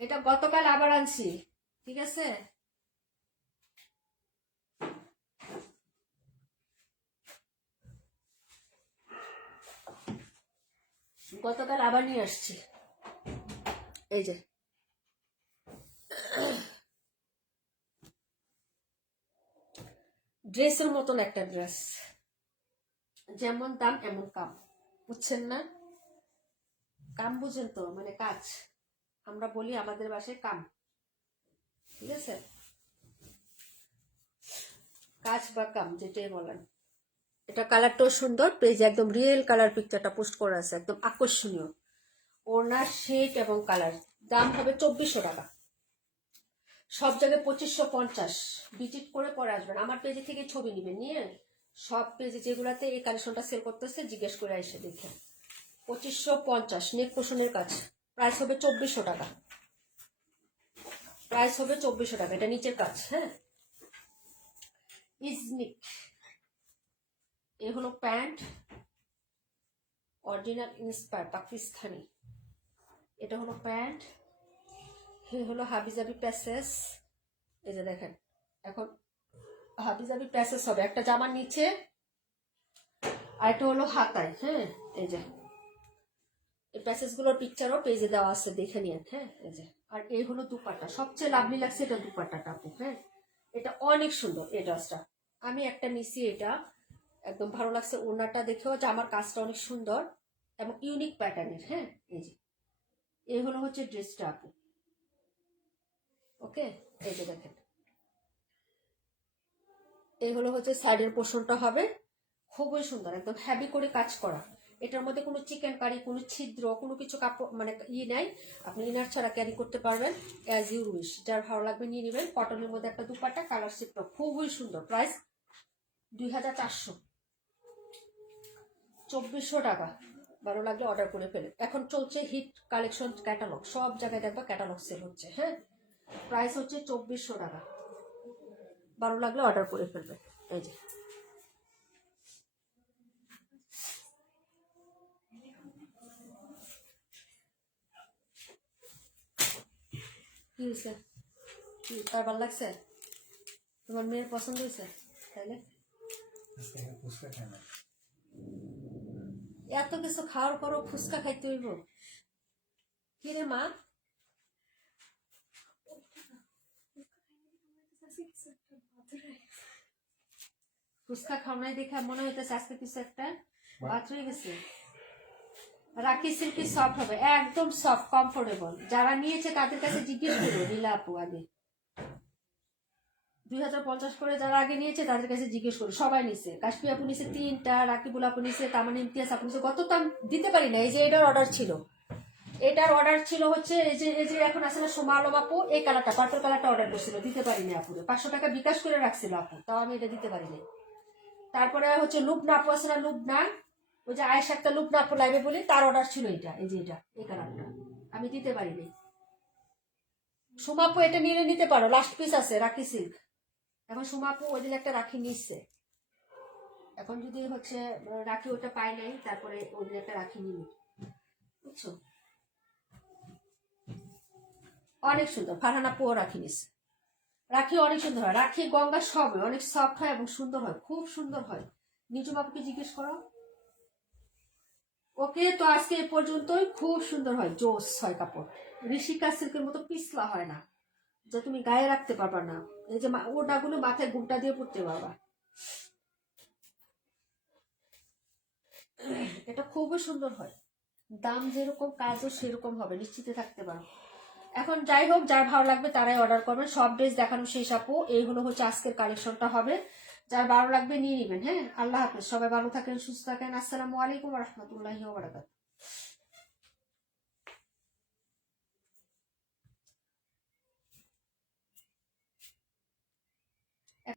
এটা গতকাল আবার আনছি। ঠিক আছে, গতকাল আবার নিয়ে আসছি। এই যে ড্রেসের মতন একটা ড্রেস, যেমন দাম এমন কাম, বুঝছেন না? কাম বুঝেন তো, মানে কাজ, আমরা বলি আমাদের বাসায় কাম। ঠিক আছে, কাজ বা কাম যেটাই বলেন। এটা কালারটাও সুন্দর, পেজে একদম রিয়েল কালার পিকচারটা পোস্ট করা আছে, একদম আকর্ষণীয়। ওনার শেড এবং কালার। দাম হবে 2400 টাকা। সব জায়গায় 2550। ভিজিট করে পরে আসবেন, আমার পেজে থেকে ছবি নেবেন, নিয়ে সব পেজে যেগুলাতে এই কালেকশনটা সেল করতেছে জিজ্ঞেস করে এসে দেখে। 2550 নেক পোষণের কাজ। প্রাইস হবে 2400 টাকা। প্রাইস হবে 2400 টাকা। এটা নিচের কাজ। হ্যাঁ, ইজনিক। এ হলো প্যান্ট, অরিজিনাল ইন্সপায়ার পাকিস্তানি। এটা হলো প্যান্ট, এ হলো হাবিজাবি প্যাসেস। এই যে দেখেন, এখন হাবিজাবি প্যাসেস হবে, একটা জামার নিচে আর একটা হলো হাতায়। হ্যাঁ, এই যে এই প্যাসেজগুলোর পিকচারও পেজে দেওয়া আছে, দেখে নিন। হ্যাঁ, এই যে, আর এই হলো দুপাট্টা, সবচেয়ে লাভলি লাগছে এটা দুপাট্টাটা আপু। হ্যাঁ, এটা অনেক সুন্দর এই ড্রেসটা, আমি একটা নিছি, এটা একদম ভালো লাগছে। ওড়নাটা দেখেও যে আমার কাজটা অনেক সুন্দর এবং ইউনিক প্যাটার্নের। হ্যাঁ, এই যে এই হলো হচ্ছে ড্রেসটা আপু। ওকে, এই যে দেখেন, এই হলো হচ্ছে সাইডের পোর্শনটা হবে, খুবই সুন্দর, একদম হ্যাভি করে কাজ করা। এটার মধ্যে কোনো চিকেন কারি, কোনো ছিদ্র, কোনো কিছু কাপড় মানে নাই। আপনি ইনার ছাড়া ক্যারি করতে পারবেন অ্যাজ ইউ উইশ। যার ভালো লাগবে নিয়ে নেবেন। কটনের মধ্যে একটা দুপাট্টা, কালার সেটটা খুবই সুন্দর। প্রাইস 2400, 2400 টাকা। ভালো লাগলে অর্ডার করে ফেলে। এখন চলছে হিট কালেকশন ক্যাটালগ, সব জায়গায় দেখবা ক্যাটালগ সেল হচ্ছে। হ্যাঁ, প্রাইস হচ্ছে 2400 টাকা। ভালো লাগলে অর্ডার করে ফেলবে। এই যে কি হয়েছে? কি তার ভালো লাগছে? তোমার মেয়ের পছন্দ হয়েছে? তাইলে আজকে আমি ফুচকা খাই না। এত কিছু খাওয়ার পরও ফুচকা খাইতে হইব? কি রে মা? ফুচকা খাওয়াই দেখে মনে হইতেছে আজকে কিছু একটা বাদ হয়ে গেছে। রাখি সিল্কি সফট হবে, একদম সফট কমফোর্টেবল। যারা নিয়েছে তাদের কাছে জিজ্ঞেস করো নীলা আপু আগে। 2050 করে যারা আগে নিয়েছে তাদের কাছে জিজ্ঞেস করো, সবাই নিছে। কাশ্মীর আপু নিছে 3টা, রাকিবুল আপু নিছে, তামান ইমতিয়াজ আপু নিছে। কত তো আমি দিতে পারি না। এই যে এটার অর্ডার ছিল, এটার অর্ডার ছিল হচ্ছে এই যে এখন আছে না সোমা আলম আপু, এই কালারটা পার্পল কালারটা অর্ডার করছিল, দিতে পারিনি আপুরে। 500 টাকা বিকাশ করে রাখছিল আপু, তাও আমি এটা দিতে পারিনি। তারপরে হচ্ছে লুবনা আপু আছে না, লুবনা, ওই যে আয়েশা একটা লুবনা আপু লাইভে বলি, তার অর্ডার ছিল এটা, এই যে এটা এই কালারটা, আমি দিতে পারিনি। সোমা আপু এটা নিলে নিতে পারো, লাস্ট পিস আছে রাখি সিল্ক। এখন সোমা আপু ওই দিন একটা রাখি নিচ্ছে, এখন যদি হচ্ছে রাখি ওটা পাই নাই, তারপরে ওই দিন একটা রাখি নিল, বুঝছো? অনেক সুন্দর। ফারহান আপুও রাখি নিচ্ছে। রাখি অনেক সুন্দর হয়, রাখি গঙ্গা সব অনেক সফট হয় এবং সুন্দর হয়, খুব সুন্দর হয়। নিজু বাবুকে জিজ্ঞেস করো। ওকে, তো আজকে এ পর্যন্তই। খুব সুন্দর হয়, জোস হয় কাপড়। ঋষিকা সিল্কের মতো পিছলা হয় না, যে তুমি গায়ে রাখতে পারবা না। এই যে ওটাগুলো মাথায় ঘুমটা দিয়ে পড়তে পারবা। এটা খুবই সুন্দর হয়, দাম যেরকম কাজও সেরকম হবে, নিশ্চিতে থাকতে পারো। এখন যাই হোক, যার ভালো লাগবে তারাই অর্ডার করবেন। সব ড্রেস দেখানো শেষ আপু, এইগুলো হচ্ছে আজকের কালেকশনটা হবে। যার ভালো লাগবে নিয়ে নেবেন। হ্যাঁ, আল্লাহ হাফেজ, সবাই ভালো থাকেন, সুস্থ থাকেন। আসসালামু আলাইকুম রহমতুল্লাহি ওয়া বারাকাতুহু।